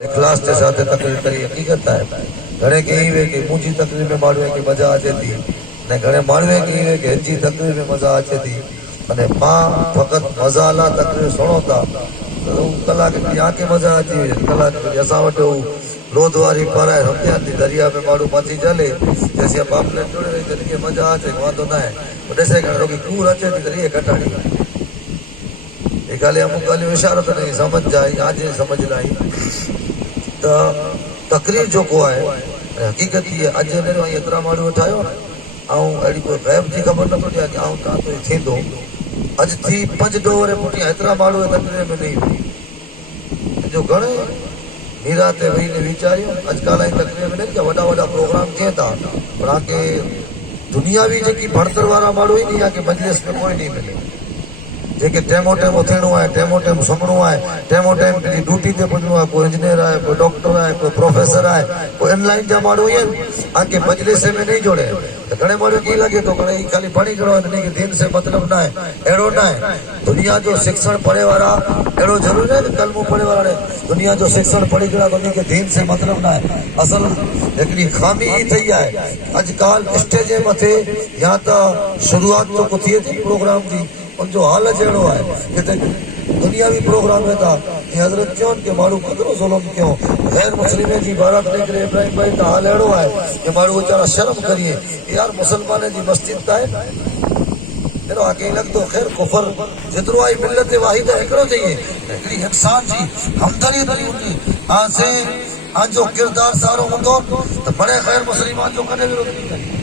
इखलास के साथ तकरीर करी हकीकत है। घणे कहीं वे कि मुझी तकरीर में माण्हू के मजा अचे थी ने घणे माण्हू कहीं वे कि हिंजी तकरीर में मजा अचे थी अने मां फकत मजा ला तकरीर सुनो था तो कलाक यहाँ के मजा अची वई कलाक असां वटि लोध वारी पाराए रमतिया थी दरिया में माण्हू मथी चले जैसे पापलेट जोड़े रही तरीके मजा अचे वांदो न आहे ॾिसे घणे रोकी कूर अचे थी तरीके कटाणी ये गाली अमुक गालियूं इशारत नहीं समझ जाए आज समझ लाई तो तकरीर जो को है हकीकत ये अज मेरो एतरा माण्हू ठायो ऐं अहिड़ी कोई ग़ैब जी ख़बर न पई कि तव्हां तो थींदो अज थी 5 डोरे पुठियां एतरा माण्हू तकरीर में नहीं जो घणे मीरा ते वेही ने वीचारियो अॼुकल्ह जी तकरीर में नहीं वॾा वॾा प्रोग्राम थियनि था पर आके दुनियावी जेकी भणतर वारा माण्हू ई नहीं आके मजलिस में कोई नहीं मिले जेके टेमो टेम उथणो है टेमो टेम सुम्हणो है टेमो टेम पंहिंजी ड्यूटी ते पुॼणो आहे कोई इंजीनियर आहे कोई डॉक्टर आहे कोई प्रोफेसर आहे कोई ऑनलाइन जा माण्हू ई आहिनि आके मजलिस में नहीं जोड़े त घणे माण्हू कीअं लॻे थो घणे ख़ाली पढ़ी जहिड़ो आहे हिनखे दीन से मतिलबु न आहे अहिड़ो न आहे दुनिया जो शिक्षण पढ़े वारा अहिड़ो ज़रूरी आहे कि कलमो पढ़े वारा दुनिया जो शिक्षण पढ़ी जहिड़ा उनखे दीन से मतिलबु न आहे असल हिकिड़ी खामी ई ठही आहे अॼुकल्ह स्टेज जे मथे या त शुरूआत जेको थिए थी प्रोग्राम जी उनजो हाल जहिड़ो आहे किथे दुनियावी प्रोग्राम में था हज़रत चवनि कि माण्हू केतिरो ज़ुल्म कयो ग़ैर मुस्लिम जी बारात निकिरे इब्राहिम भाई त हाल अहिड़ो आहे कि माण्हू वीचारा शर्म करिए यार मुसलमान जी मस्जिद त आहे अहिड़ो आके लॻंदो ख़ैर कुफर जेतिरो आहे मिलत वाहिद हिकिड़ो चाहिए हिकिड़ी इंसान जी हमदर्दी हूंदी आसे आजो किरदार सारो हूंदो त बड़े ग़ैर मुस्लिमान जो कॾहिं विरोध नहीं करे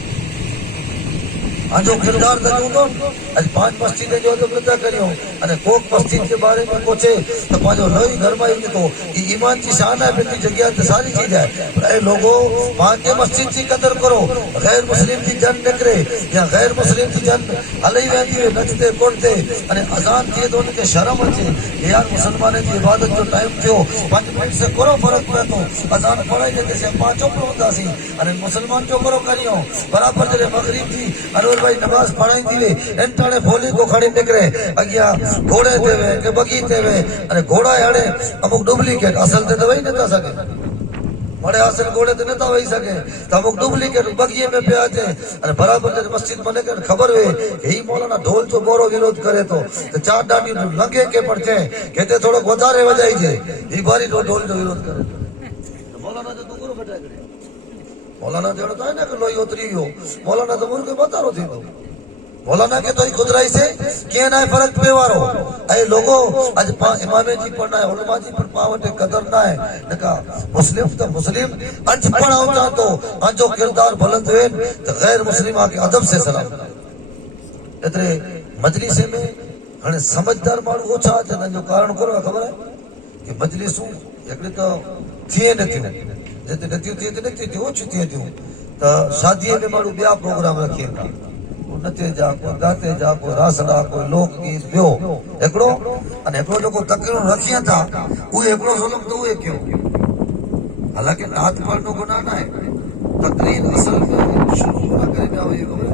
आजो किरदार त हूंदो अॼु 5 मस्जिद जो अदब नथा करियूं अने को मस्जिद के बारे में पूछे तो पंहिंजो लोही घर में ईंदो ये ईमान की शान है पंहिंजी जॻह ते सारी चीज है पर लोगों पंहिंजे मस्जिद की कदर करो गैर मुस्लिम की जन निकिरे या गैर मुस्लिम की जन हली वेंदी हुई नचते कुड़ते अने अज़ान थिए तो उनखे शर्म अचे यार मुसलमान की इबादत जो टाइम थियो 5 मिनट से करो फर्क पए थो अज़ान पढ़ाई देते से पां चुप रहंदासीं अने मुसलमान जो करो करियो बराबर जॾहिं मगरिब थी अनवर भाई नमाज पढ़ाई थी वे एंटाणे फोली को खड़ी निकरे अगिया घोड़े ते वे के बगी ते वे अने घोड़ा हाणे अमुक डुप्लीकेट असल ते वही नथा सके बड़े असल घोड़े ते नथा वही सके त अमुक डुप्लीकेट बगी में पे अचे अने बराबर जॾहिं मस्जिद में निकिरे खबर वे कि ही मौलाना ढोल जो बोरो विरोध करे तो त 4 डांडियूं लंघे के पड़चे केते थोड़ो वधारे वजाई जे ही बारी ढोल जो विरोध करे मौलाना जो दुगुरो बटाए करे मौलाना जहिड़ो त आहे न कि लोही उतरी वियो मौलाना त मुर्गे मतारो थींदो मौलाना के तो खुदराई से कीअं न आहे फर्क पिए वारो ऐं लोगो अॼु इमामे जी पण आहे उलमा जी पण पां वटि कदर न आहे न का मुस्लिम त मुस्लिम अॼु पण हुजां थो पंहिंजो किरदार बुलंद वेन त गैर मुस्लिम आके अदब से सलाम एतिरे मजलिस में हाणे समझदार माण्हू ओछा अचनि जो कारण करो ख़बर आहे कि मजलिसूं हिकिड़ी त थिए नथियूं जिते नथियूं थिए त नथियूं थियूं ओछियूं थिए थियूं त शादीअ में माण्हू ॿिया प्रोग्राम रखे था नचे जा कोई गाते जा कोई रासड़ा कोई लोकगीत ॿियो हिकिड़ो अने हिकिड़ो जेको तकरीरूं रखिया था उहे हिकिड़ो ज़ुल्म त उहे कयो हालांकि नात पढ़नो गुनाह न आहे तकरीर असल में शुरू न करे पिया हुई ख़बर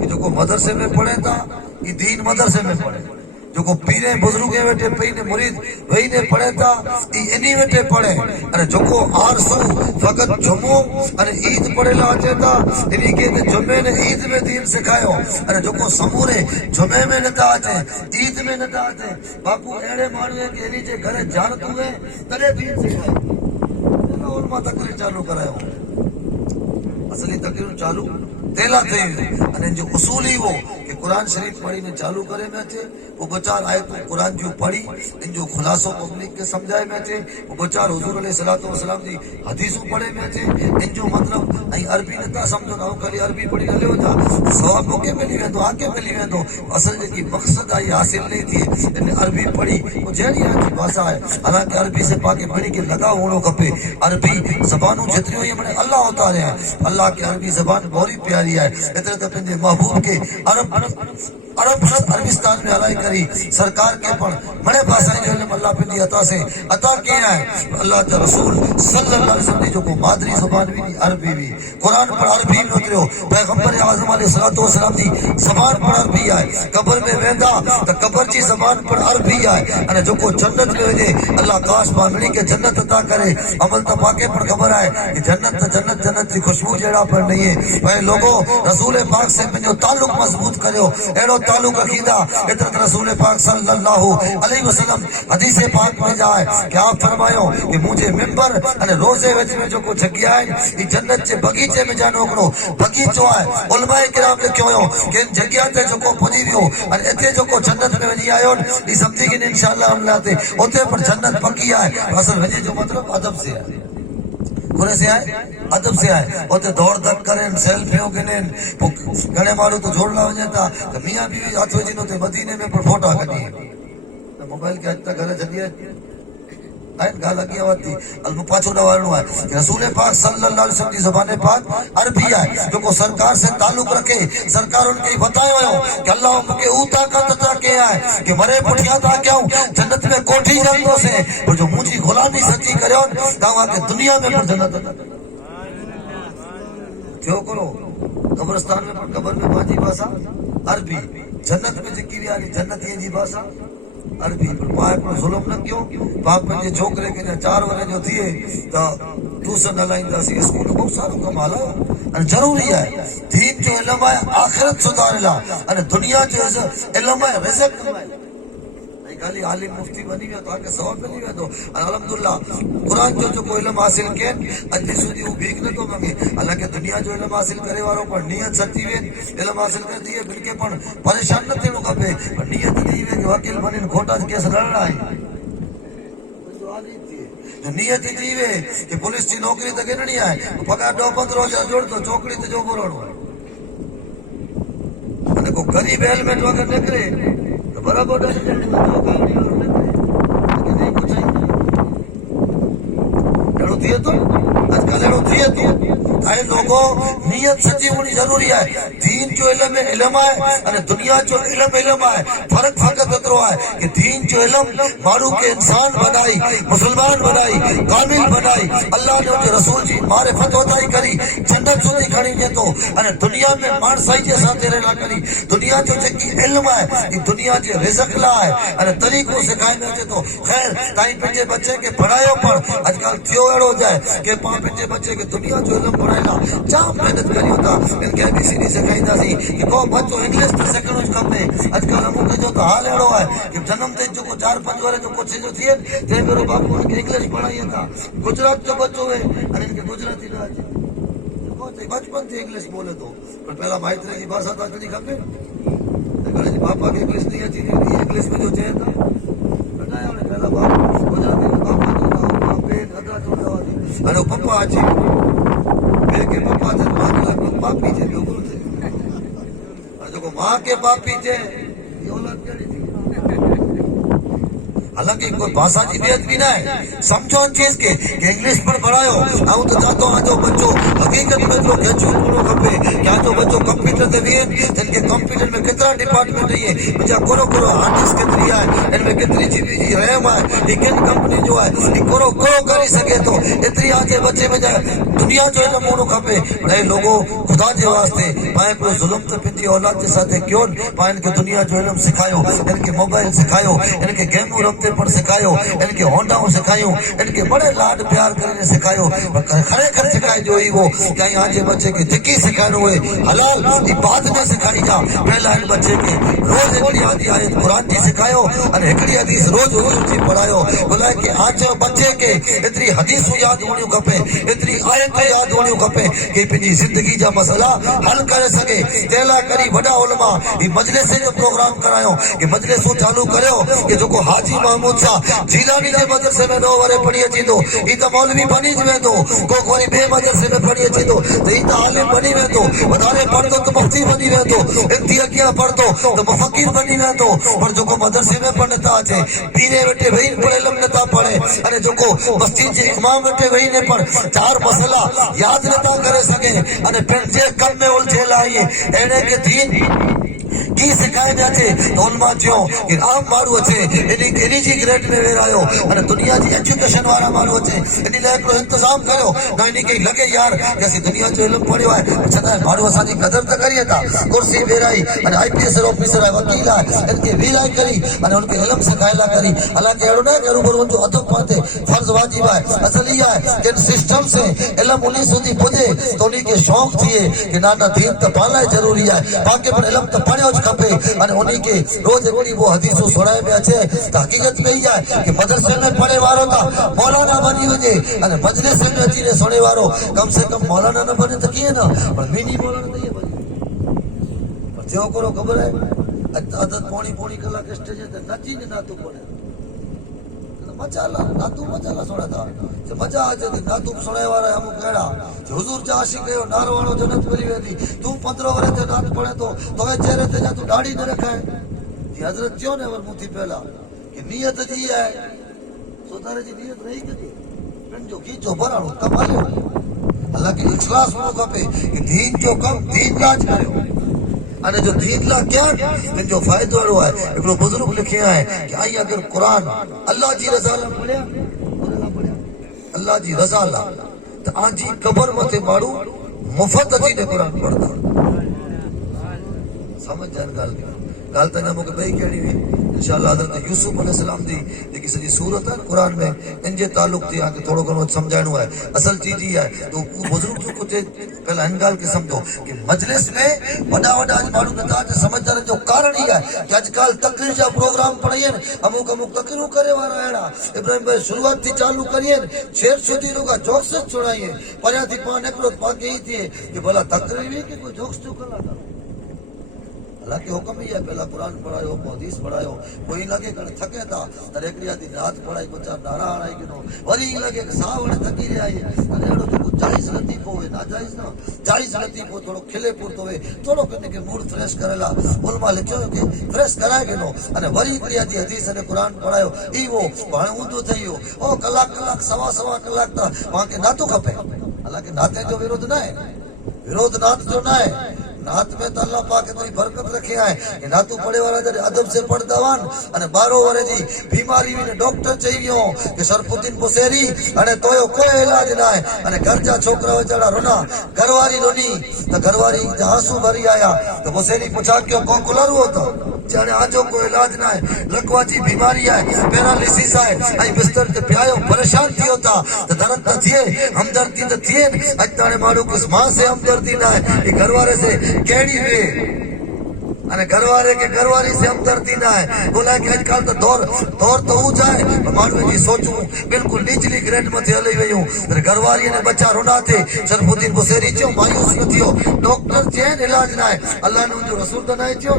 कि जेको मदरसे में पढ़े था ये दीन मदरसे में पढ़े जो पीरे बुजुर्गे वेठे पई ने मुरीद वही ने पढ़े था इन्हीं वेठे पढ़े अरे जो आरसू फकत जुमो अरे ईद पढ़ेला अचे था इन्हीं के जुमे ने ईद में दीन सिखायो अरे जो समूरे जुमे में नथा अचे ईद में नथा अचे बापू अहिड़े माण्हू के इन्हीं जे घर जानत हुए तॾहिं दीन सिखायो उलमा तकरीर चालू करायो असली तकरीर चालू तेला थे अने जो उसूल ही वो कि कुरान शरीफ पढ़ी ने चालू करे में अचे वो बचार आए तो कुरान जो पढ़ी इन जो खुलासो पब्लिक के समझाए में अचे वो बचार हुजूर अलैहिस्सलातु वस्सलाम जी हदीसों पढ़े में अचे इन जो मतलब ऐं अरबी नथा समझो ना खाली अरबी पढ़ी हलियो था सवाब मोके मिली वेंदो आगे मिली वेंदो असल जेकी मकसद आहे हासिल नहीं थी इन अरबी पढ़ी वो जहिड़ी आहे भाषा है हालांकि अरबी से पाके पढ़ी के लगाव होना खपे अरबी ज़बानूं जेतिरियूं ही हमने अल्लाह उतारिया है अल्लाह की अरबी ज़बान बहुत प्यारी है एतिरे त पंहिंजे महबूब के अरब عربستان میں ہلائی کری سرکار کے پر بڑے بھاشائیں جو علم اللہ پہ عطا سے عطا کیا ہے. اللہ کے رسول صلی اللہ علیہ وسلم نے جو کو مادری زبان بھی دی عربی بھی قرآن پر عربی میں اتریو پیغمبر اعظم علیہ الصلوۃ والسلام دی زبان پر عربی ہے. قبر میں ویندا تو قبر جی زبان پر عربی ہے. اور جو کو جنت میں وجے اللہ کاش باندھڑی کے جنت عطا کرے. عمل تو پاکے پر خبر ہے کہ جنت کی خوشبو جڑا پر نہیں ہے. اے لوگو رسول پاک سے پنجو تعلق مضبوط کریو. ایڑو تعلق رکھیدا اتر رسول پاک صلی اللہ علیہ وسلم حدیث پاک میں جائے کہ آپ فرمایو کہ مجھے ممبر اور روزے وچ میں جو کو جگیا ہے یہ جنت کے باغیچے میں جانو کرو. باغیچو ہے علماء کرام نے کیوں کہ جگیا تے جو کو پجی ویو اور ایتھے جو کو جنت میں وجی آیو یہ سمجھی کہ انشاءاللہ ہم لاتے اوتے پر جنت پکی ہے. اصل وجہ جو مطلب ادب سے ہے کنے سے آئے ادب سے آئے. اوتے دوڑ دھک کریں سیلفیوں گنیں گھنے مارو تو جوڑ لا وجہ تھا کہ میاں بیوی ہاتھ وجی نو تے مدینے میں پر فوٹو کڈی موبائل کے اج تک گھر جدی ہے گالا کیا ہوتی پاچو ڈوارنو ہے. رسول پاک صلی اللہ علیہ وسلم کی زبان پاک عربی ہے جو کو سرکار سے تعلق رکھے. سرکار ان کے بتائے ہوئے کہ اللہ مجھے او طاقت عطا کیا ہے کہ مرے پٹھیا تھا کیوں جنت میں کوٹھی جانو سے اور جو مجھے غلامی سچی کرے تاوا کہ دنیا میں پر جنت کیوں کرو. قبرستان میں پر قبر میں ماجی باسا عربی جنت میں جکی بھی آلی جنت یہ جی باسا عربی پر پائے پر ظلم نہ کیوں باپ میں جی چھوکرے کے 4 ورے جو تھیے تو دوسر نہ لائیں دا سی اسکول بہت ساروں کا مالا اور ضروری ہے. دین جو علم ہے آخرت سدھارے لا اور دنیا جو علم ہے رزق خالی عالم مفتی بنی گیا تو آگے ثواب ملی گیا تو الحمدللہ قرآن جو کو علم حاصل کیا اجلی سودی وہ بھیگ نہ تو مانگے. حالانکہ دنیا جو علم حاصل کرے والوں پر نیت سچی وے علم حاصل کر دیے بلکہ پر پریشان نہ تھینو کھپے پر نیت دی وے کہ وکیل بنی کھوٹا کیس لڑنا ہے. جو نیت دی وے کہ پولیس کی نوکری تے گننی ہے پگار 2-15 جوڑ تو چوکڑی تے جو بولणو ہے. ane کو غریب ہیلمٹ وگر نکرے برابر تو آج کل لوگوں نیت سچی ہونی ضروری ہے. دین جو علم ہے علم ہے دنیا جو علم ہے. فرق فقط اترو ہے کہ دین جو علم مارو کے انسان بنائی مسلمان بنائی کامل بنائی اللہ نے جو رسول جی معرفت ہوتا ہی کری جنت سودی کھڑی جے تو دنیا میں مان سائی کے ساتھ رہنا کری. دنیا جو جکی علم ہے یہ دنیا کے رزق لا ہے طریقوں سے کھائیں گے تو خیر تائیں پنجے بچے کے پڑھائیوں پر آج کل تھیو اڑو جائے کہ پاں پنجے بچے کے دنیا جو علم پڑھائے لا جام محنت کری ہوتا ان کے بی سی ڈی سکھائیں دا سی کہ کو بچو انگلش پر سیکنڈ اس کم دے. آج کل ہموں کے جو تو حال اڑو ہے کہ جنم تے جو 4-5 ورے جو کچھ جو تھے تے میرے باپ ان کے انگلش پڑھائی تھا. گجرات جو بچو ہے اور ان کے گجراتی راج بچپن سے انگلش بولے تو پر پہلا مائترے کی بھاشا تھا کلی کھپے جی پاپا کی انگلش نہیں اچھی تھی انگلش میں جو چاہیے تھا بتایا انہیں پہلا باپ گجراتی میں پاپا پین ادرا جو دوا دی ارے پپا اچھی میرے کے پپا تھے ماں کے لگ پاپی تھے جو بولتے اور جو کو ماں کے پاپی تھے یہ اولاد کیا نہیں تھی. حالانکہ کوئی بھاشا کی بیعت بھی نہ ہے. سمجھو ان چیز کے کہ انگلش پر پڑھائیو آؤں تو چاہتا ہوں جو بچوں حقیقت میں جو گھچو پڑھو کھپے کیا جو بچوں کمپیوٹر تے بھی ان کے کمپیوٹر میں کتنا ڈپارٹمنٹ ہے مجھا کرو ہارڈ ڈسک کتری ہے ان میں کتری جی بی جی ریم ہے لیکن کمپنی جو ہے یہ کرو کری سکے تو اتنی آجے بچے میں جائے دنیا جو علم ہونا کھپے. اے لوگوں خدا کے واسطے پائیں کو ظلم تے پنجی اولاد کے ساتھ کیوں پائیں کے دنیا جو علم سکھایو ان کے موبائل سکھایو ان کے گیموں رمتے پر سکھایو ان کے ہونڈاؤں سکھایو ان کے بڑے لاڈ پیار کرنے سکھایو کھڑے کر سکھائے جو ہی وہ کہیں آجے بچے کے دکی سکھائے ہوئے حلال عبادت میں سکھائی جا. پہلا ان بچے کے روز ایکڑی آدھی آیت قرآن کی سکھایو اور ایکڑی حدیث روز حضور کی پڑھایو بلائے کہ آج بچے کے اتنی حدیث یاد ہونی کھپے اتنی آیت یاد ہونی کھپے کہ پنجی زندگی جا مسئلہ حل کر سکے. تیلا کری وڈا علماء یہ مجلس جو پروگرام کرایو کہ مجلسوں چالو کریو کہ جو کو حاجی محمود شاہ جیلانی کے مدرسے میں 9 ورے پڑھی اچھی تو یہ تو مولوی بنی جو تو کو کوئی بے مدرسے میں پڑھی اچھی تو یہ تو عالم بنی وے تو ودارے پڑھ تو مفتی بنی وے تو انتہا پڑھ تو مفقیر بنی وے تو پر جو کو مدرسے میں پڑھتا اچے پینے وٹے وہی پڑھے لم نتا پڑھے ارے جو کو مسجد کے امام وٹے وہی نے پڑھ 4 مسئلہ یاد نتا کرے سکے ارے پھر جے کم میں الجھے لائیے اینے کے دین की शिकायत अचे तो उलमा चयो कि आम माण्हू अचे इन जी ग्रेड में वेरायो अने दुनिया जी एजुकेशन वारा माण्हू अचे इन लाइ हिकिड़ो इंतज़ाम कयो न इन खे लॻे यार कि असीं दुनिया जो इल्मु पढ़ियो आहे छॾां माण्हू असांजी क़दर त करिए था कुर्सी वेराई अने IPS ऑफिसर आहे वकील आहे इनखे वेराई करी अने उनखे इल्मु सिखाइला करी हालांकि अहिड़ो न आहे कि रूबरू उनजो अदब पाते फर्ज़ वाजिब आहे असल इहा आहे कि इन सिस्टम से इल्मु उन સુધી पुॼे तो उनखे शौक़ थिए कि ना दीन त पाण लाइ ज़रूरी आहे बाक़ी पर इल्मु त पढ़ियो ज खपे अने उनखे रोज़ हिकिड़ी वो हदीसूं सुणाए में अचे त हक़ीक़त में इहा आहे कि मदरसे में पढ़े वारो त मौलाना बनी वञे अने मजलिस में अची ने सुणे वारो कम से कम मौलाना न बने त कीअं न पर मिनी मौलाना त इहे बने पर थियो करो ख़बर आहे अदद पौणी कलाक स्टेज ते नची ने नातू पढ़े मचाला नातू मचाला सुणे था मजा अचे थी नातू सुणे वारा अमुक अहिड़ा हुज़ूर जा आशिक़ कयो नारो वारो जन्नत मिली वेंदी तूं 15 वरे ते नात पढ़े थो तोखे चेहरे ते जा तूं दाढ़ी न रखाए जी हज़रत चयो ने वर मुथी पहला कि नियत जी आहे सुधारे जी नियत रही कजे पिण जो खीचो भरणो कमायो हालांकि इखलास होणो खपे कि दीन जो कम दीन लाज करियो अने जो दीन ला क्या इन जो फायदो अड़ो है एकड़ो बुजुर्ग लिखे है कि आई अगर कुरान अल्लाह जी रज़ा ला पढ़िया अल्लाह जी रज़ा ला तो आजी कबर मथे मारू मुफ्त अची ने कुरान पढ़दा समझ जान गाल त न मुके बई केड़ी हुई इंशाअल्लाह हज़रत यूसुफ अलैहिस्सलाम दी जेकी सजी सूरत है कुरान में इन जे ताल्लुक थी आके थोड़ो घणो समझाणो है असल चीज ही है तो बुजुर्ग जो कुछ पहला इन गाल के समझो कि मजलिस में वडा वडा माण्हू नथा अचनि समझदार जो कारण ही है कि अजकल तकरीर जा प्रोग्राम पढ़ियन अमुक तकरीरूं करे वारा अहिड़ा इब्राहिम भाई शुरुआत थी चालू करियन शेर सुधी रुगा जोक्स छोड़ाइए परियां थी पाण निकिरो पाके ही थिए कि भला तकरीर हुई कि कोई जोक्स जो कला हालांकि हुक्म ही है पहला कुरान पढ़ायो हदीस पढ़ायो कोई लगे कर थके था तर एकड़ी आदि रात पढ़ाई बच्चा नारा हणाई गिनो वरी लगे कि साह वणे थकी रहिया आहिनि अने अहिड़ो त कुझु जाइज़ लतीफ़ो हुए नाजाइज़ न जाइज़ लतीफ़ो थोड़ो खिले पुरतो हुए थोड़ो हिनखे मूड फ्रेश करेला उलमा लिखियो कि फ्रेश कराए गिनो अने वरी हिकिड़ी आदि हदीस अने कुरान पढ़ायो ई वो हाणे ऊंधो थी वियो ओ कलाक सवा कलाक त तव्हांखे नातो खपे हालांकि नाते जो विरोध न आहे विरोध नात जो न आहे नात में तो अल्लाह पाक इतनी बरकत रखे है कि नातू पढ़े वाला जब अदब से पढ़दा वन अने 12 वरे जी बीमारी में डॉक्टर चई वियो कि सरफुद्दीन बुसेरी अने तोयो कोई इलाज ना है अने घर जा छोकरा वेचारा रोना घरवारी रोनी तो घरवारी जा आंसू भरी आया तो बुसेरी पूछा क्यों को कुलर हो तो जाने आजो कोई इलाज ना है लकवा जी बीमारी है पैरालिसिस है आई बिस्तर ते पियायो परेशान थियो था तो दर्द त थिए हमदर्दी त थिए अज ताने माण्हू किस मां से हमदर्दी ना है ये घरवारे से केड़ी वे अने घरवारे के घरवारी से हमदर्दी ना है बोला कि आजकल तो दौर तो हो जाए माण्हू जी सोचूं बिल्कुल निचली ग्रेड मथे हली वयूं पर घरवारी ने बच्चा रोना थे सरफुद्दीन बुसेरी चो मायूस न थियो डॉक्टर चेन इलाज ना है अल्लाह ने उनजो रसूल त ना थियो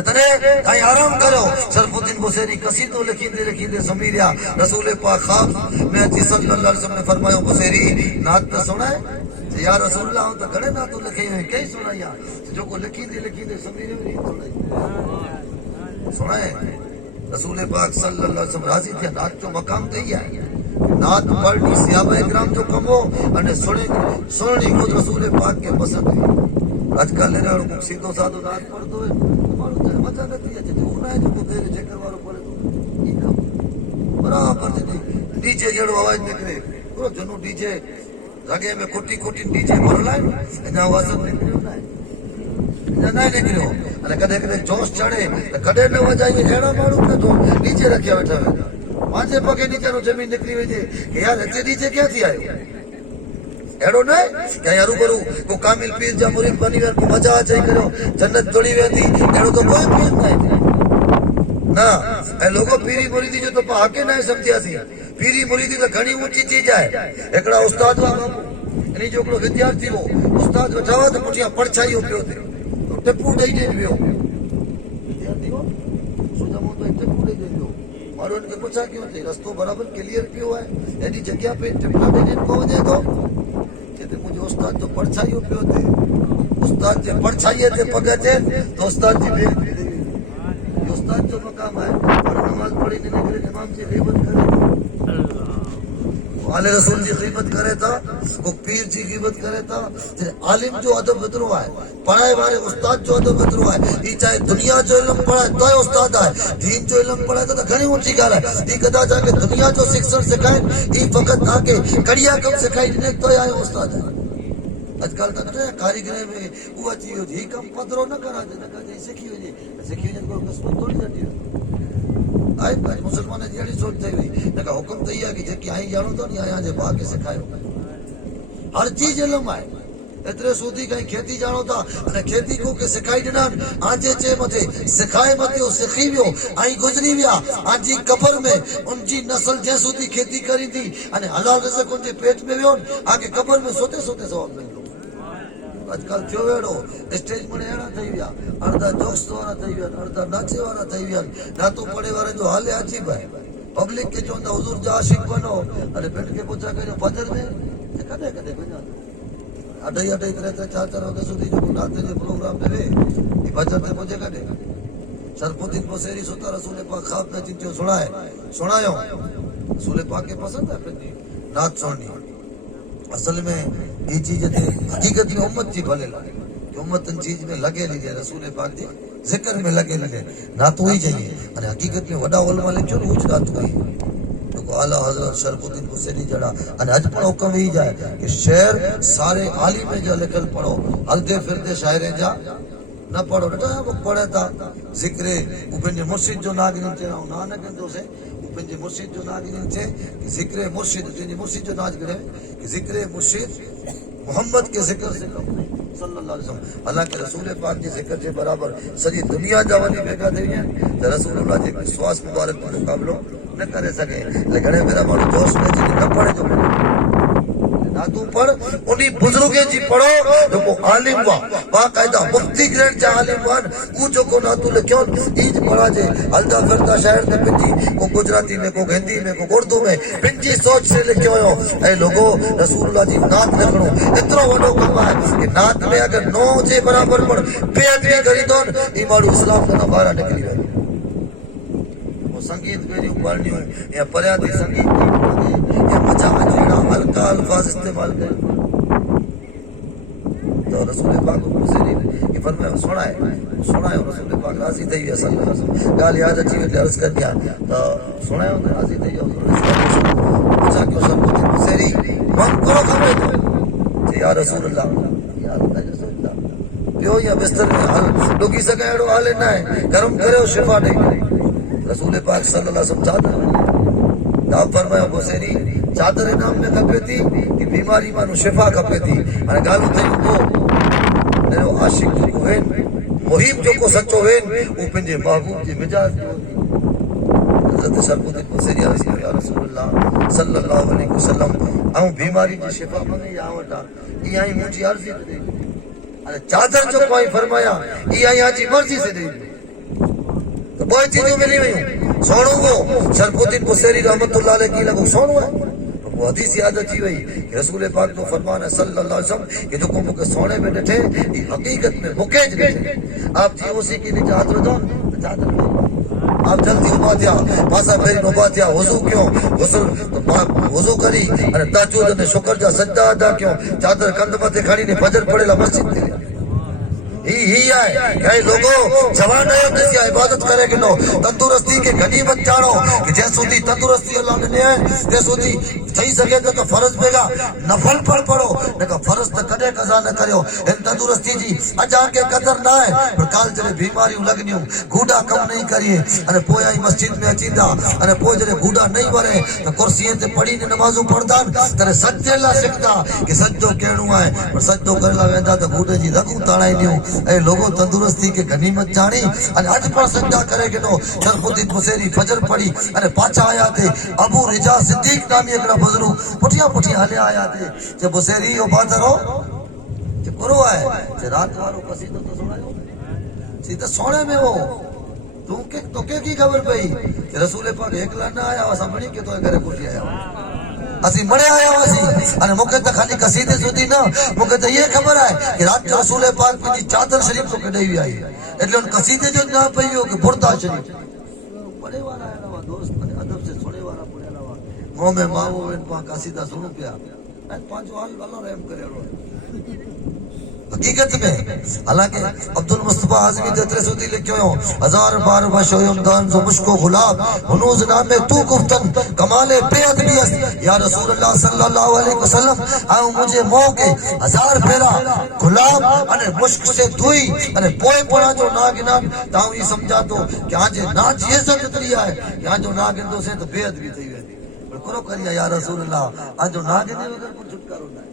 तने ताई आराम करो सरफुद्दीन बुसेरी कसीदो लिखींदे समीरिया रसूल पाक ख्वाब में अची सल्लल्लाहु अलैहि वसल्लम ने फरमायो बुसेरी नात त सुनाए या रसूलुल्लाह तो घणे नातू लिखे कई सुनाया जो को लिखींदे समीरे में सुनाए रसूल पाक सल्लल्लाहु अलैहि वसल्लम राजी थे नात जो मकाम ते ही है नात पढ़नी सहाबा इकराम जो कमो अने सुननी खुद रसूल पाक के पसंद है आजकल ने सीधो साधो नात पढ़दो है माण्हू ते मजा नथी अचे तो उना जो तेरे चक्कर वारो पड़े तो ई कम बराबर डीजे जड़ो आवाज निकले पूरो जनो डीजे जगह में कुटी डीजे भरलाय एना वासम निकलियो ना ना निकलियो अने कदे जोश चढ़े कदे न वजाई एड़ा माण्हू न तो नीचे रखिया बैठा है मांजे पगे नीचे नो जमीन निकली वजे कि यार अचे डीजे क्या थी आयो एड़ो न क्या यार ऊपर को कामिल पीर जा मुरीद बनी वे को मजा आ जाई करो जन्नत तोड़ी वेंदी एड़ो तो कोई पीर ना ए लोगो पीरी मुरीदी जो तो पाके ना समझियासी पीरी मुरीदी तो घणी ऊंची चीज है एकड़ा उस्ताद वा बाबू इनी जो को विद्यार्थी हो उस्ताद वठावा तो पुठिया पढ़छाई हो पियो थे तो टिप्पू दई दे पियो विद्यार्थी हो सुजमो तो टिप्पू दई दे पियो मारो इनके पूछा क्यों थे रास्तो बराबर क्लियर पियो है एडी जगह पे टिप्पू दे दे को दे तो कहते मुझे उस्ताद तो पढ़छाई हो पियो थे उस्ताद जे पढ़छाई थे पगे थे तो उस्ताद जी बे उस्ताद जो मकाम है और नमाज पढ़ी ने इमाम से बेबत करे आले रसूल जी क़ीमत करे था, को पीर जी क़ीमत करे था, आलिम जो अदब एतिरो आहे, पढ़ाए वारे उस्ताद जो अदब एतिरो आहे। ही चाहे दुनिया जो इल्म पढ़ाए तो उस्ताद आहे, दीन जो इल्म पढ़ाए तो घणी ऊंची ॻाल्हि आहे। ही कदा जाके दुनिया जो शिक्षण सिखाइनि, ही फ़क़ति तव्हांखे कड़िया कम सिखाई ॾिने तो आहे उस्ताद आहे। अॼुकल्ह त कारीगरी में उहो अची वियो, ही कमु पधरो न कराजे, न कजे सिखी वञे, कोई क़िस्मत थोरी अची आहे। मुसलमान जी अहिड़ी सोच ठही वई, न का हुकुम त इहा आहे कि जेकी आई ॼाणो थो नी आया जे भाउ खे सेखारियो। हर चीज इल्म आहे। एतिरे सूदी कई खेती ॼाणो था, अने खेती को के सिखाई ॾिना, आंजे चे मथे सिखाए मथे सिखी वियो, आई गुज़री विया, आंजी कबर में उनजी नस्ल जंहिं सूदी खेती करी थी, अने हलाल रिज़्क़ उनजे पेट में वियो, आगे कबर में सोते सोते सवाब मिलंदो। अॼुकल्ह थियो अहिड़ो, स्टेज में अहिड़ा ठही विया, अर्धा जोक्स वारा ठही विया, अर्धा नाचे वारा ठही विया, नातो पढ़े वारे जो हाल अजीब आहे। पब्लिक खे चवंदा हुज़ूर जा आशिक़ बनो, अरे पिंड खे पुछा कयो फजर में कॾहिं कॾहिं वञा अढाई 4 वॻे સુધી जेको नाते जे प्रोग्राम में वे फजर ते पुॼे कॾहिं। शरफुद्दीन बुसैरी सुता रसूल पाक ख़्वाब में अची चयो सुणायो, रसूल पाक खे पसंदि आहे पंहिंजी नात सुणणी। असल में ये चीज हकीकत में उम्मत जी भले लगे कि उम्मत इन चीज में लगे लीजिए, रसूल पाक जी जिक्र में लगे लीजिए, ना तो ही चाहिए। अरे हकीकत में वडा उलमा लिखो ऊंच ना तो ही तो आला हजरत शरफुद्दीन हुसैनी जड़ा अने अज पण हुक्म ही जाए कि शेर सारे आलिम जा लिखल पढ़ो, हलदे फिरदे शायरे जा न पढ़ो। बेटा वो पढ़े था जिक्र वो पंहिंजे मुर्शिद जो नागिन चयो नानक दोसे पंहिंजे मुर्शिद जो नागिन चे कि जिक्र मुर्शिद जंहिंजे मुर्शिद जो नाज करे कि जिक्र मुर्शिद मोहम्मद के जिक्र से कम सल्लल्लाहु अलैहि वसल्लम। हालांकि रसूल पाक जे जिक्र जे बराबर सॼी दुनिया जा वञी बेगा थी विया आहिनि त रसूलुल्लाह जे विश्वास मुबारक जो मुक़ाबिलो न करे सघे। लेकिन घणे भेरा माण्हू जोश में अची न पढ़े थो ना तू पढ़ उन्हीं बुजुर्गनि जी पढ़ो जेको आलिम हुआ बाक़ाइदा मुफ्ती ग्रेड जा आलिम हुआ वो जेको ना तू लिखियो ईज पढ़ा जे हलदा फिरदा शायर में पंहिंजी को गुजराती में को हिंदी में को उर्दू में पंहिंजी सोच से लिखियो हुयो। ऐं लोगो रसूलुल्लाह जी नात लिखणो एतिरो वॾो कमु आहे कि नात में अगरि नो जे बराबरि पण बेअदबी करी थो ई माण्हू इस्लाम खां ॿाहिरि निकिरी वियो। संगीत पहिरियों पढ़णियूं या परियां थी संगीत या मज़ा अचणा हल्का अल्फाज इस्तेमाल कर तो रसूल पाक ने फरमाया सुनायो रसूल पाक राज़ी थी विया सल्लल्लाहु अलैहि वसल्लम। ॻाल्हि यादि अची वई अर्ज़ कर दिया तो सुनायो न राज़ी थी विया। पूछा क्यों शरफुद्दीन हुसैनी मन करो खबे तो या रसूल अल्लाह या रसूलुल्लाह पियो या बिस्तर में हल डुकी सके अहिड़ो हाल न आहे गरम करियो शिफ़ा ॾेई। रसूल पाक सल्लल्लाहु अलैहि वसल्लम चादर आप फरमायो हुसैनी चादर नाम में खपे थी कि बीमारी मानो शिफा खपे थी। हाणे ॻाल्हि थी तो अहिड़ो आशिक़ जेको आहिनि मुहिब जेको सचो आहिनि उहो पंहिंजे महबूब जे मिजाज जो हज़रत शरफुद्दीन हुसैनी अर्ज़ कयो या रसूलल्लाह सल्लल्लाहु अलैहि वसल्लम ऐं बीमारी जी शिफा मंगी या वटा इहा ई मुंहिंजी अर्ज़ी ते अरे चादर जेको आई फरमाया इहा ई जी मर्ज़ी से ॾेई तो ॿ चीजूं मिली वयूं सोणो को शरफुद्दीन हुसैनी रहमतुल्लाह अलैह की लॻो सोणो आहे वो हदीस याद अची वई कि रसूल पाक जो फरमान है सल्लल्लाहु अलैहि वसल्लम कि जो को मुके सोने में ॾिठे ई हकीकत में मुके ज ॾिठे आप जी उसी की निजात रजो चादर आप जल्दी उबा थिया पासा फेरी उबा थिया वज़ू क्यों वज़ू करी अने तहज्जुद ने शुक्र जा सजदा अदा क्यों चादर कंध मथे खणी ने फजर पढ़ेला मस्जिद ते ही है कई लोगों जवान है इबादत करे कि नो तंदुरुस्ती के गनीमत जानो कि जैसूदी तंदुरुस्ती अल्लाह ने है जैसूदी सही सके तो फर्ज बेगा नफल पढ़ो न का फर्ज तो कदे कजा न करियो इन तंदुरुस्ती जी अजा के कदर ना है पर काल जरे बीमारियों लगनियो गूडा कम नहीं करिए अने पोया ही मस्जिद में अचींदा अने पोइ जरे गूडा नहीं वरे तो कुर्सीअ ते पढ़ी ने नमाज़ू पढ़दा तरे सजदे ला सिखदा कि सजदो केणो है पर सजदो करला वेंदा तो गूडे जी रगू ताणाईंदियूं ऐ लोगों तंदुरुस्ती के गनीमत जानी अने अज पर सजदा करे के नो शरफुद्दीन हुसैनी फजर पढ़ी अने पाछा आया थे अबू रिजा सिद्दीक नामी एकड़ा बुजुर्ग पुठिया हले आया थे जे हुसैनी ओ बादरो जे करो है जे रात वारो कसीदो तो सुनायो सीधा सोने में वो तू के की खबर पई रसूल पाक एकला ना आया सामने के तो घरे पुठी आया असी मरे आया वासी अने मुके त खाली कसीदे सुधी न मुके त ये खबर है कि रात रसूल पाक की चादर शरीफ तो कढई हुई आई એટલે उन कसीदे जो ना पइयो कि बुरदा शरीफ पढ़े वाला है ना दोस्त अदब से सुने वाला पढ़े वाला منہ میں ماو ان پا قصیدہ سنو پیا پانچو حال اللہ رحم کرے حقیقت میں حالانکہ عبد المصطفیٰ اعظمی دترے سودی لکھے ہو ہزار بار بشویم دان ز مشکو غلاب ہنوز نام تو گفتن کمال بے ادبی است یا رسول اللہ صلی اللہ علیہ وسلم آؤ مجھے موہ کے ہزار پھیرا غلاب انے مشک سے دوئی انے پوئے پڑا جو ناگنان تاؤں یہ سمجھا تو کہ آنجے ناچ یہ سب اتریا ہے کہ آنجو ناگن دو سے تو بے ادبی تھی ہوئی پر کرو کریا یا رسول اللہ آنجو ناگن دے وگر کو چھٹکارو نہ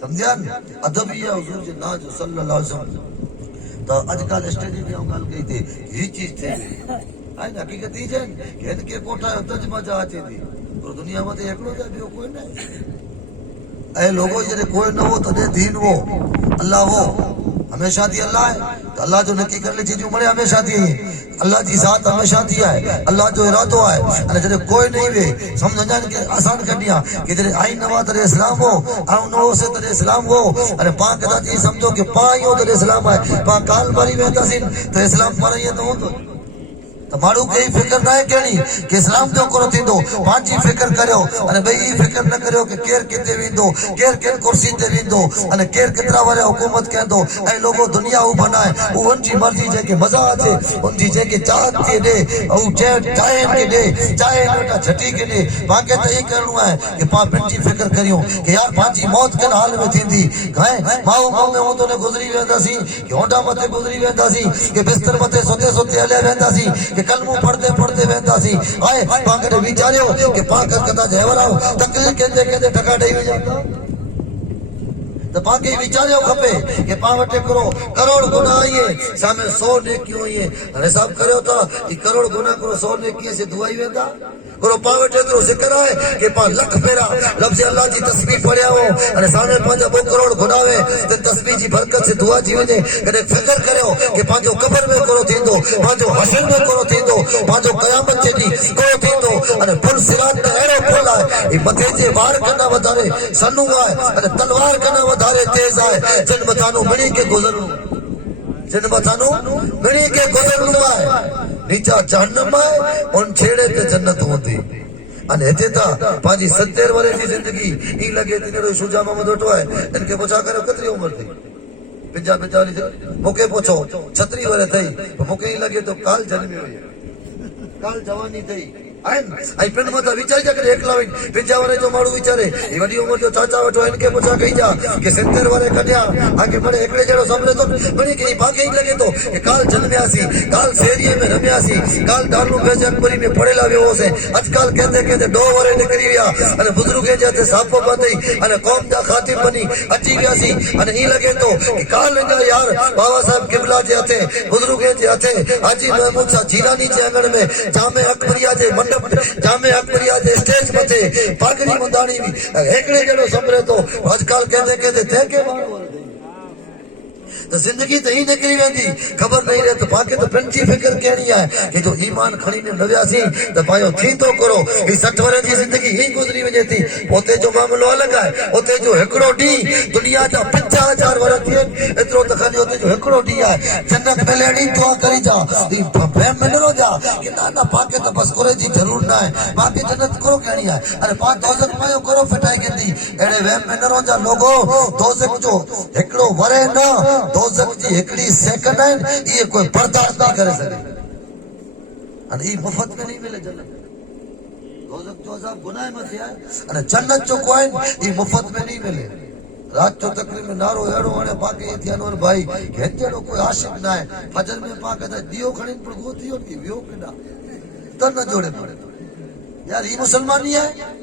سمجھان ادبی ہے حضور جی نا جو صلی اللہ علیہ وسلم تو اج کل اسٹیجی پہ گل کہی تھی یہ چیز تھی آئی حقیقت ہی جائیں کہ ان کے کوٹا ترجمہ جا آتی تھی اور دنیا میں ایکڑو جائے بھی کوئی نہیں اے لوگوں جنہیں کوئی نہ ہو تو دین وہ اللہ وہ ہمیشہ دی اللہ ہے تو اللہ جو نکی کر لی چیز مرے ہمیشہ دی ہے اللہ جی ذات ہمیشہ دیا ہے اللہ جو ارادو ہے اور جنہیں کوئی نہیں ہوئے سمجھ جائیں کہ آسان کر دیا کہ جنہیں آئین نوا در اسلام ہو آؤں نو سے در اسلام ہو اور پاک دا جی سمجھو کہ پائیوں در اسلام ہے پاک کال ماری ویدہ سن تو اسلام پر یہ تو ہوں تو مارو کئی فکر نہ ہے کہنی کہ اسلام جو کرو تھی دو پانچی فکر کرو اور بھئی یہ فکر نہ کرو کہ کیر کتے ویندو کیر کن کرسی تے ویندو اور کیر کترا وارے حکومت کہن دو اے لوگوں دنیا ہو بنائے وہ ان کی مرضی جے کہ مزہ آتے ان کی جے کہ چاہت کے دے او چاہے کے دے چاہے لوٹا چھٹی کے دے باقی تو یہ کرنو ہے کہ پانچی فکر کریوں کہ یار پانچی موت کن حال میں تھی دی کہیں ماؤں ماؤں میں ہوتوں نے گزری ویندہ سی کہ ہونڈا متے گزری ویندہ سی کہ بستر متے سوتے سوتے علیہ ویندہ سی کہ کلموں پڑھتے پڑھتے ویندہ سی آئے پاکر بیچارے ہو کہ پاکر کتا جہورا ہو تقریر کہندے کہندے ٹھکا ڈائی ہو جاتا تو پاکی بیچارے ہو کھپے کہ پاوٹے کرو کروڑ گناہ آئیے سامنے 100 نیکیوں آئیے حساب کرے ہوتا کہ کروڑ گناہ کرو 100 نیکیوں سے دعائی ویندہ کرو پاوٹے کرو ذکر آئے کہ پا لکھ پھیرا لفظ اللہ جی تسبیح پڑھیا ہو اور سامنے 5 کروڑ گناہ ہوئے تو تسبیح جی برکت سے دعا جی ویندے کہ فکر کرے ہو کہ پانچو قبر میں کرو تھیندو پانچو حشر میں کرو تھیندو پانچو قیامت جی کرو تھیندو اور پھل سرات میں ایڑو پھل آئے یہ متے جے وار کرنا ودارے سنو آئے اور تلوار کرنا ودارے تیز آئے جن بتانو مڑی کے گزرنو جن بتانو مڑی کے گزرنو آئے نیچا جہنم آئے ان چھیڑے تے جنت ہوتی ان ہتے تا پانچی 70 ورے کی زندگی ہی لگے تینرو شجاع محمد اٹھو ہے ان کے پوچھا کرو کتری عمر تھی 50 تھی موکے پوچھو 36 ورے تھی موکے ہی لگے تو کال جنمی ہوئی کال جوانی تھی آئی پنڈ متا وچار جا کرے اکلا وین پنجا ورے جو ماڑو وچارے یہ وڈی عمر جو چاچا وٹو ان کے پوچھا کہیں جا کہ 70 ورے کڈیا آگے بڑے ایکڑے جڑو سامنے تو بڑی کہ باقی ہی لگے تو کہ کال جنمیا سی کال سیریے میں رمیا سی کال ڈالو بیج اکبری میں پڑے لاوی ہو سے اج کال کہندے کہندے 2 ورے نکلی ویا ان بزرگ جاتے صاحب بندئی ان قوم دا خاتم بنی اچھی گیا سی ان ہی لگے تو کہ کال لگا یار بابا صاحب قبلہ جے ہتے بزرگ جے ہتے حاجی محمود صاحب جیلانی جے انگن میں جامع اکبریہ جے جامع اکبریہ دے اسٹیج متے پاگڑی مندانی بھی ایکڑے جڑو سمرے تو آج کل کہندے کہندے تھے کے مارو تو زندگی تو ہی نکلی ویندی خبر نہیں رہے تو پاکے تو پنچی فکر کہنی ہے کہ جو ایمان کھڑی نے نویاسی تو پایو تھی تو کرو یہ 60 ورے جی زندگی ہی گزری وجے تھی اوتے جو معاملو الگ ہے اوتے جو ہکڑو ڈی دنیا جا 50,000 ورے تھی اترو تو خالی اوتے جو ہکڑو ڈی ہے جنت میں لیڑی دعا کری جا بہم میں نہ جا کہ نا پاکے تو بس کرے جی ضرور نہ ہے پاکے جنت کرو کہنی ہے ارے پاک دوزخ میں کرو فٹائی گندی اڑے وہم میں نہ جا لوگو دوزخ جو ہکڑو ورے نہ دوزخ جی ہکڑی سیکنڈ ہے یہ کوئی برداشت نہیں کرے سکے اور یہ مفت میں نہیں ملے جنت دوزخ جو عذاب گناہ مت ہے اور جنت جو کوئی یہ مفت میں نہیں ملے رات جو تقریب میں نارو ایڑو آنے پاکے یہ تھی انور بھائی کہ جڑو کوئی عاشق نہ ہے فجر میں پاکے تھا دیو کھڑی پر گوتی ان کی ویو پڑا تن نہ جوڑے پڑے یار یہ مسلمان نہیں ہے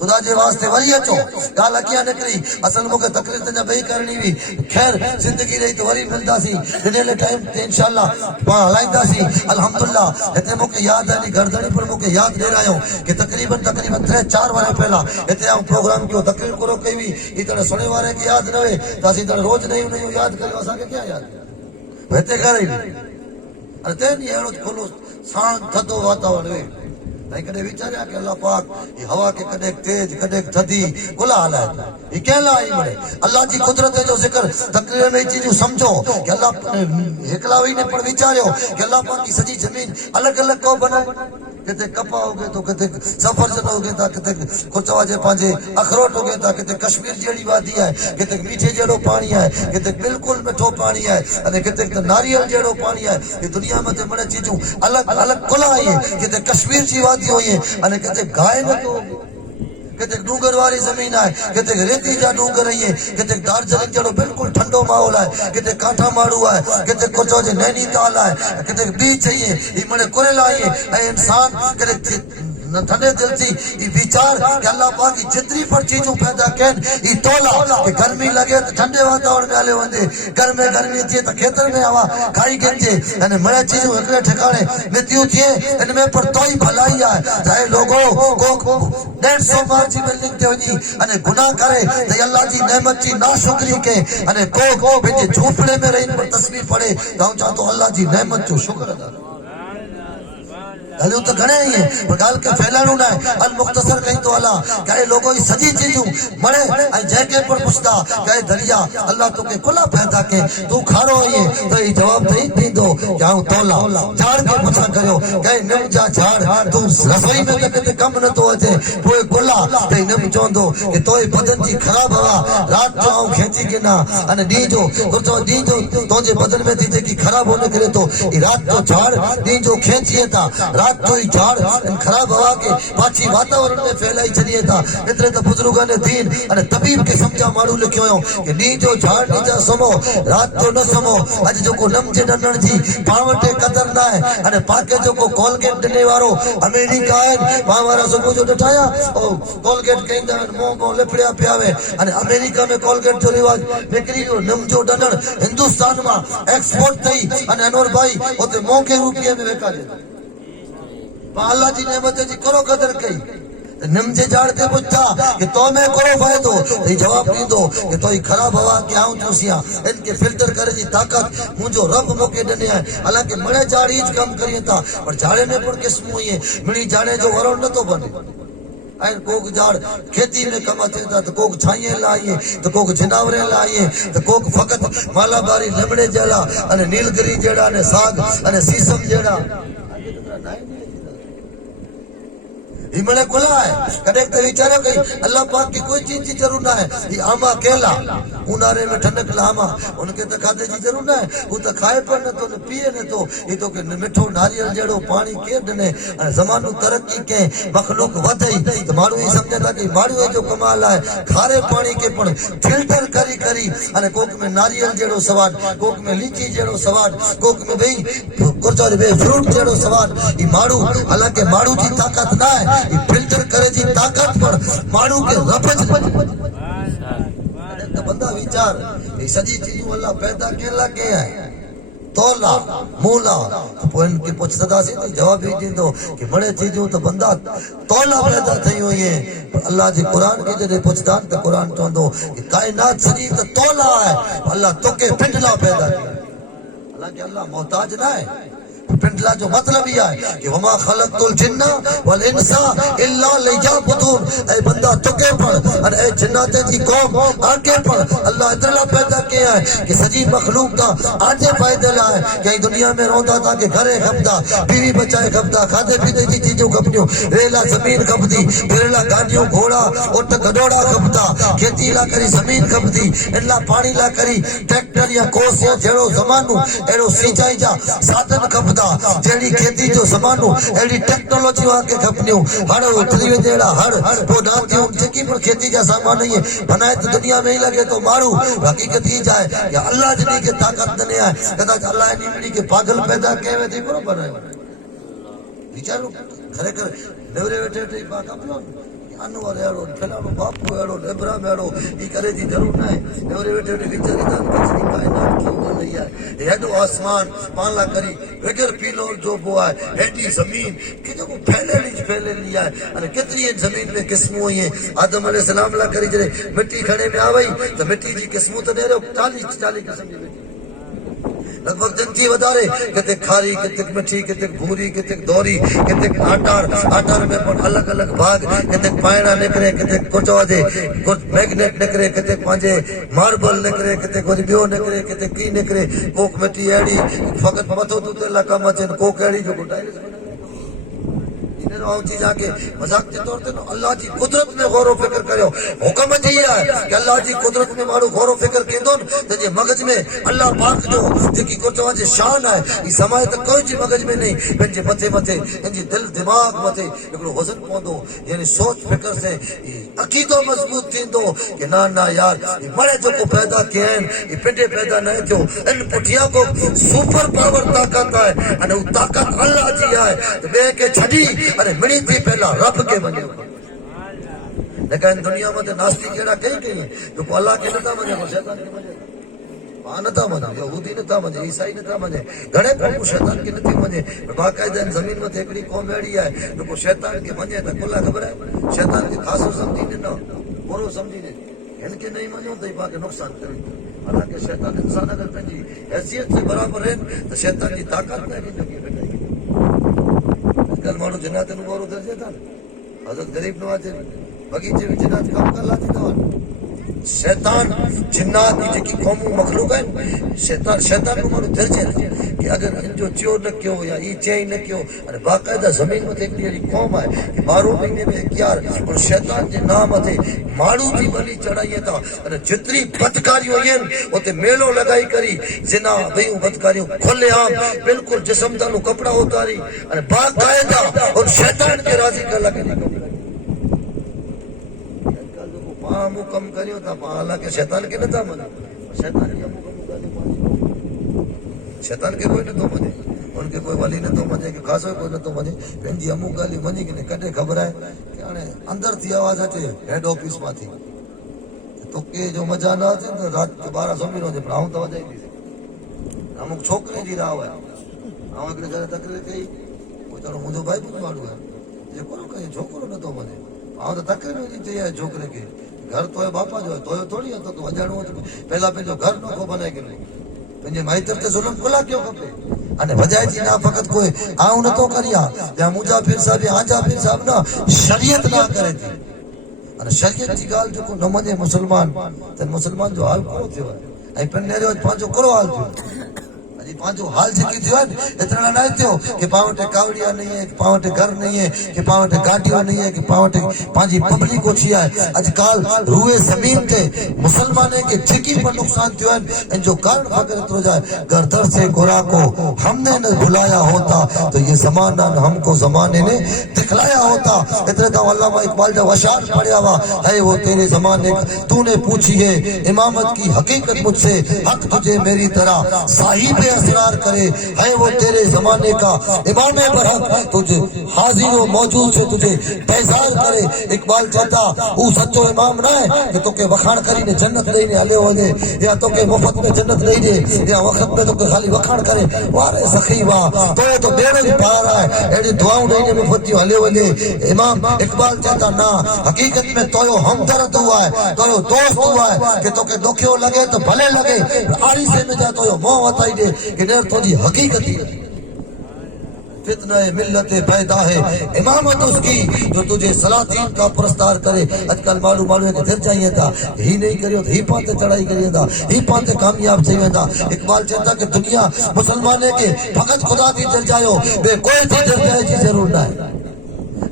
خدا جے واسطے وری اچو گال کیا نکری اصل موقع تقریر تے بئی کرنی وی خیر زندگی رہی تو وری ملدا سی دنے ٹائم تے انشاءاللہ پا ہلائندا سی الحمدللہ تے موقع یاد ہے گردنی پر موقع یاد دے رہا ہوں کہ تقریباً 3-4 ورے پہلا تے ہم پروگرام کیو تقریر کرو کئی وی اتنے سنے والے کی یاد نہ ہوئے تاسی تے روز نہیں یاد کرو اسا کے کیا یاد وتے کرے ارے تے نہیں ایڑو کھولو سان تھدو واتاورن نہیں کدے وچاریا کہ اللہ پاک یہ ہوا کے کدے تیز کدے تھدی کلا حالات یہ کہلا ہی بڑے اللہ جی قدرت جو ذکر تقریر میں چیزوں سمجھو کہ اللہ ہکلاوی نے پر وچاریو کہ اللہ پاک کی سجی زمین الگ الگ کو بنائے کتے کپا ہو گئے تو کتے سفرجن ہو گئے تا کتے کچوا جے پانجے اخروٹ ہو گئے تا کتے کشمیر جیڑی وادی ہے کتے میٹھے جیڑو پانی ہے کتے بالکل میٹھو پانی ہے انے کتے ناریل جیڑو پانی ہے یہ دنیا میں تے بڑے چیزوں الگ الگ کلا ہے کتے کشمیر جی وادی ہوئی ہے انے کتے گائے نہ تو کتے ڈونگر والی زمین ہے کتے ریتی جا ڈونگر ہے کتے دارجلنگ جڑو بالکل ٹھنڈو ماحول ہے کتے کانٹا ماڑو ہے کتے کچو جے نینی تال ہے کتے بیچ ہے یہ مڑے کوریلا ہے اے انسان کتے ٹھنڈے دل تھی یہ بیچار کہ اللہ پاک کی جتری پر چیزوں پیدا کین یہ تولا کہ گرمی لگے تو ٹھنڈے واتاورن میں آلے وندے گرمی تھی تو کھیتر میں ہوا کھائی گنجے یعنی مرے چیزوں اکڑے ٹھکانے متیوں تھے ان میں پر توئی بھلائی ہے چاہے لوگوں کو 150 بار جی بلڈنگ تے ونی ان گناہ کرے تے اللہ دی نعمت جی ناشکری کے ان کو بنجے جھوپڑے میں رہن پر تسبیح پڑھے تو چاہتو اللہ دی نعمت جو شکر ادا گلیوں تو گھنے ہی ہیں پر گال کے پھیلانو نہ ہے المختصر کہیں تو اللہ کہے لوگوں ہی سجی چیزوں مرے آئی جیکے پر پشتا کہے دریا اللہ تو کے کلا پیدا کے تو کھارو ہوئی ہے تو یہ جواب نہیں دی دو کہ ہوں تولا جھاڑ کے پچھا کرو کہے نم جا جھاڑ تو رسوئی میں تکتے کم نہ تو آجے پوئے کلا کہے نم چون دو کہ توئے بدن جی خراب ہوا رات جو آؤں کھینچی کے نا انہ دی جو کرتو دی جو تو جے بدن میں دیجے کی خراب ہونے کرے تو رات جو جھاڑ دی جو کھینچیے تھا رات جو جھاڑ خراب ہوا کے پاچی واتاورن میں پھیلائی چلیے تھا اتنے تو بزرگان دین انہ طبیب کے سمجھا مارو لکھے ہوئے کہ نی جو جھاڑ نی جا سمو رات جو نہ سمو اج جو کو نم جے ڈنڈن جی پاوٹے قدر نہ ہے انہ پاکے جو کو کولگیٹ ڈنے وارو امریکہ ہے پاوارا صبح جو ڈٹھایا کولگیٹ کہیں دا مو لپڑیا پیاوے انہ امریکہ میں کولگیٹ جو رواج نکری جو نم جو ڈنڈن ہندوستان میں ایکسپورٹ تھی انہ انور بھائی ہوتے مو کے روپیے میں وکا لے اللہ جی نعمت جی کرو قدر کئی نم جے جاڑ کے پوچھا کہ تو میں کرو فائدو یہ جواب نہیں دو کہ تو ہی خراب ہوا کہ آؤں چوسیاں ان کے فلٹر کرے جی طاقت مجھو رب موقع ڈنے ہیں حالانکہ مڑے جاڑی ہیچ کام کریے تھا پر جاڑے میں پر قسم ہوئی ہے مڑی جاڑے جو ورون نہ تو بنے این کوک جاڑ کھیتی میں کم آتے تھا تو کوک چھائیں لائیے تو کوک جناوریں لائیے تو کوک فقط مالا باری لمڑے جیڑا انہ نیلگری جیڑا انہ ساگ انہ سیسم جیڑا یہ ملے کلا ہے کدے ایک وچارے کہیں اللہ پاک کی کوئی چیز کی ضرور نہ ہے یہ آما کیلا انارے میں ٹھنڈک لاما ان کے تکھاتے جی ضرور نہ ہے وہ تو کھائے پر نہ تو نہ پیے نہ تو یہ تو کہ مٹھو ناریل جڑو پانی کیر دنے زمانو ترقی کے مخلوق ودھئی تو مارو ہی سمجھے تھا کہ مارو جو کمال ہے کھارے پانی کے پر فلٹر کری کری انہیں کوک میں ناریل جڑو سواد کوک میں لیچی جڑو سواد کوک میں بھئی کرچو بے فروٹ جڑو سواد یہ مارو حالانکہ مارو جی طاقت نہ ہے یہ فلٹر کرے جی طاقت پر مارو کے رفج تو بندہ ویچار یہ سجی چیزوں اللہ پیدا کیا لگے ہیں تولا مولا تو ان کی پوچھتا سی تو جواب ہی دیں دو کہ بڑے چیزوں تو بندہ تولا پیدا تھی ہوئی ہے اللہ جی قرآن کی جدے پوچھتا تو قرآن چون دو کہ کائنات شریف تو تولا ہے اللہ تو کے پنڈلا پیدا کیا حالانکہ اللہ محتاج نہ ہے پنڈلا جو مطلب ہی ہے کہ وما خلقت الجن والانس الا لیعبدون اے بندہ تکے پڑھ اور اے جنات جی قوم آگے پڑھ اللہ اتنا پیدا کیا ہے کہ سجی مخلوق کا آجے فائدے لائے کہ دنیا میں روندا تھا کہ گھرے کھپتا بیوی بچائے کھپتا کھاتے پیتے جی چیزوں کھپنیوں ریلا زمین کھپتی پھرلا گاڑیوں گھوڑا اٹھ گڈوڑا کھپتا کھیتی لا کری زمین کھپتی انلا پانی لا کری ٹریکٹر یا کوس یا جڑو زمانو ایڑو سینچائی جا سادن کھپتا جیڑی کھیتی جو زمانو ایڑی ٹیکنالوجی وہاں کے کھپنیوں ہڑو اتری وے جیڑا ہڑ پوداتیوں جکی پر کھیتی جا سامان نہیں ہے بنائے تو دنیا میں ہی لگے تو مارو حقیقت ہی جائے یا اللہ جنہی کے طاقت دنے آئے کہتا کہ اللہ انہی ملی کے پاگل پیدا کہے ہوئے تھی کرو بنائے بیچارو گھرے کر نورے بیٹھے تھے پاک اپنا انوار ایڑو پھلانو باپو ایڑو ابراہیم ایڑو یہ کرے دی ضرور نہ ہے نورے بیٹھے تھے بیچاری دان کچھ کائنات کی بن رہی ہے ہیڈو آسمان پانلا کری بغیر پیلو جو بو ہے ہیڈی زمین کہ جو پھیلے لیا ہے اور کتنی زمین میں قسموں ہوئی ہیں آدم علیہ السلام لا کری جرے مٹی کھڑے میں آوئی تو مٹی جی قسموں تو دے رہے 40 قسم کی مٹی لگ بھگ جنتی ودارے کتے کھاری کتے مٹھی کتے بھوری کتے دوری کتے آٹار میں پر الگ الگ بھاگ کتے پائنا نکرے کتے کچھ آجے کچھ میگنیٹ نکرے کتے پانچے ماربل نکرے کتے کچھ بیو نکرے کتے کی نکرے کوک مٹی ایڑی فقط متو تو تیلا کام چین کوک ایڑی جو گھٹائی چیز آ کے مذاق کے طور پہ اللہ کی قدرت میں غور و فکر کرو. حکم جی ہے کہ اللہ کی قدرت میں ماڑو غور و فکر کیندو تے مغز میں اللہ پاک جو جکی کو چوان شان ہے یہ سمائے تو کوئی جی مغز میں نہیں پنجے متھے متھے انجی دل دماغ متھے ایکڑو وزن پوندو یعنی سوچ فکر سے عقیدو مضبوط تھیندو کہ نہ یار یہ مرے جو کو پیدا کیا ہیں یہ پنڈے پیدا نہ تھو ان پٹھیا کو سپر پاور طاقت ہے ان وہ طاقت اللہ جی ہے تو بے کے چھڈی ارے مڑی تھی پہلا رب کے منے لیکن دنیا میں ناستی کیڑا کہیں جو اللہ کے نتا منے شیطان کے منے نتا منے یہودی نتا منے عیسائی نتا منے گھڑے کو شیطان کے نتی منے باقاعدہ زمین میں ایکڑی قوم بیڑی ہے جو شیطان کے منے تا کلا خبر ہے شیطان کے خاصو سمجھی نہ برو سمجھی نے ان کے نہیں منے تو پاک نقصان کرے حالانکہ شیطان انسان اگر پنجی حیثیت سے برابر ہے تو شیطان کی طاقت میں بھی لگی بیٹھے کل مانو جنات نو بورو درجے تھا حضرت غریب نواز بغیچے میں جنات کام کر لاتی تھا شیطان جنات کی جکی قوم مخلوق ہے شیطان کو مانو درجے تھا کہ اگر ان جو چیو نہ کیو یا ای چئی نہ کیو اور باقاعدہ زمین میں ایک ایڑی قوم ہے کہ 12 مہینے میں 11 اور شیطان کے نام تھے ماڑو کی بلی چڑھائی تھا اور جتری بدکاری ہوئی ہیں اوتے میلو لگائی کری زنا بھئی بدکاری کھلے عام بالکل جسم دانو کپڑا اتاری اور باقاعدہ اور شیطان کے راضی کر لگے پامو کم کریو تا حالانکہ شیطان کے نہ تھا من شیطان کے امو کم کریو شیطان کے کوئی نہ تو منے ان کے کوئی ولی نہ تو منے کہ خاصو کوئی نہ تو منے پنجی امو گالی منی کہ کڈے خبر ہے کہ اندر تھی آواز اچے ہیڈ آفس ما تھی تو کے جو مجا نہ تھے رات 12 سمجھ نو پر ہوں توجہ نہیں ہم چھوکرے جی راو ہے ہم اگلے گھر تقریر کئی وہ چلو مجھے بھائی پوچھ واڑو ہے یہ کرو کہ چھوکرو نہ تو منے ہاں تو تقریر نہیں چاہیے چھوکرے کے گھر تو ہے باپا جو ہے تو تھوڑی ہے تو وجاڑو پہلا پہلو گھر نو کو بنائے کہ نہیں پنجے مائتر تے ظلم کلا کیوں کپے انے وجائے جی نہ فقط کوئی آؤں نہ تو کریا یا مجا پھر صاحب یا آجا پھر صاحب نہ شریعت نہ کرے تھی انے شریعت کی گال جو کو نہ منے مسلمان تے مسلمان جو حال کو تھیو ہے ائی پنے جو پانچو کرو حال تھیو اجی پانچو حال جکی تھیو اتنا نہ تھیو کہ پاوٹے کاوڑیا نہیں ہے کہ پاوٹے گھر نہیں ہے کہ پاوٹے گاڈیاں نہیں ہے کہ پاوٹے پانچی پبلک کو چھیا ہے اج کال روئے زمین کے مسلمانے کے ٹھکی پر نقصان تھیو ہے ان جو کارن فقر اترو جائے گر در سے گورا کو ہم نے نہ بلایا ہوتا تو یہ زمانہ ہم کو زمانے نے دکھلایا ہوتا اتنے تو علامہ اقبال جو اشعار پڑھیا ہوا ہے وہ تیرے زمانے تو نے پوچھی ہے امامت کی حقیقت مجھ سے حق تجھے میری طرح صاحب اسرار کرے ہے وہ تیرے زمانے کا امام برحق تجھے حاضر و موجود سے تجھے بیزار کرے اقبال چاہتا وہ سچو امام نہ ہے کہ تو کہ وکھاڑ کری نے جنت نہیں نے ہلے ہونے یا تو کہ مفت میں جنت نہیں دے یا وقت میں تو کہ خالی وکھاڑ کرے وارے سخی واہ تو بیڑے بھی پار ہے ایڈی دعاؤں نہیں نے مفت ہلے ہونے امام اقبال چاہتا نہ حقیقت میں تو ہمدرد ہوا ہے تو دوست ہوا ہے کہ تو کہ دکھیو لگے تو بھلے لگے آری سے میں جا تو موہ وتائی دے کہ نیر تو جی حقیقت ہی فتنہ ملت پیدا ہے امامت اس کی جو تجھے سلاطین کا پرستار کرے اج کل معلوم ہے کہ پھر چاہیے تھا ہی نہیں کریو ہی پانتے چڑھائی کریے تھا ہی پانتے کامیاب چاہیے تھا اقبال چاہتا کہ دنیا مسلمانے کے فقط خدا تھی در جائیو بے کوئی تھی در جائے جی ضرور نہ ہے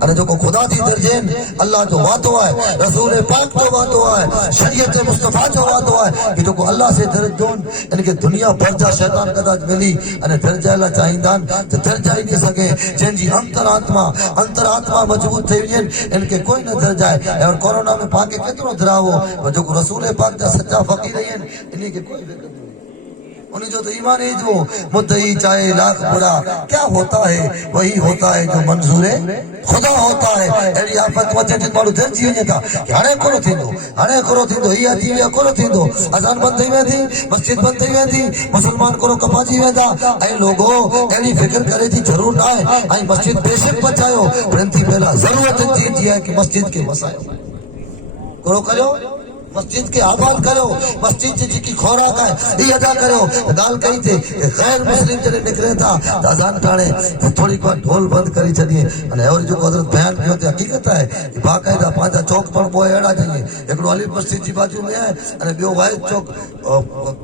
ارے جو کو خدا تھی درجین اللہ جو وعدو ہے رسول پاک جو وعدو ہے شریعت مصطفیٰ جو وعدو ہے کہ جو کو اللہ سے درج دون ان کے دنیا بھر جا شیطان قداج ملی انہیں پھر جائلہ چاہیندان تو پھر جائی نہیں سکے جن جی انتر آتما مضبوط تھے ان کے کوئی نہ در جائے اور کورونا میں پاکے کتنو دراؤ جو کو رسول پاک جا سچا فقیر رہی ہیں انہیں کے کوئی فکر نہیں انہیں جو تو ایمان ہے جو مدعی چاہے لاکھ بڑا کیا ہوتا ہے وہی ہوتا ہے جو منظور خدا ہوتا ہے ایڈی آفت وچے جن مارو دل جیونے تھا کہ ہنے کرو تھیندو ہی آتی ویا کرو تھیندو اذان بند تھی ویندی مسجد بند تھی ویندی مسلمان کرو کپا جی ویندا اے لوگو ایڈی فکر کرے تھی ضرور نہ ہے اے مسجد بے شک بچایو پرنتی پہلا ضرورت تھی ہے کہ مسجد کے مسائل کرو مسجد کے آباد کرو مسجد جی کی خوراک ہے یہ ادا کرو گال کہی تھے کہ غیر مسلم جڑے نکلے تھا اذان ٹانے تھوڑی کو ڈھول بند کری چھڈیے અને اور جو حضرت بیان کیو تے حقیقت ہے کہ باقاعدہ پانچا چوک پر بو اڑا جائے ایکڑو علی مسجد جی بازو میں ہے અને بیو واحد چوک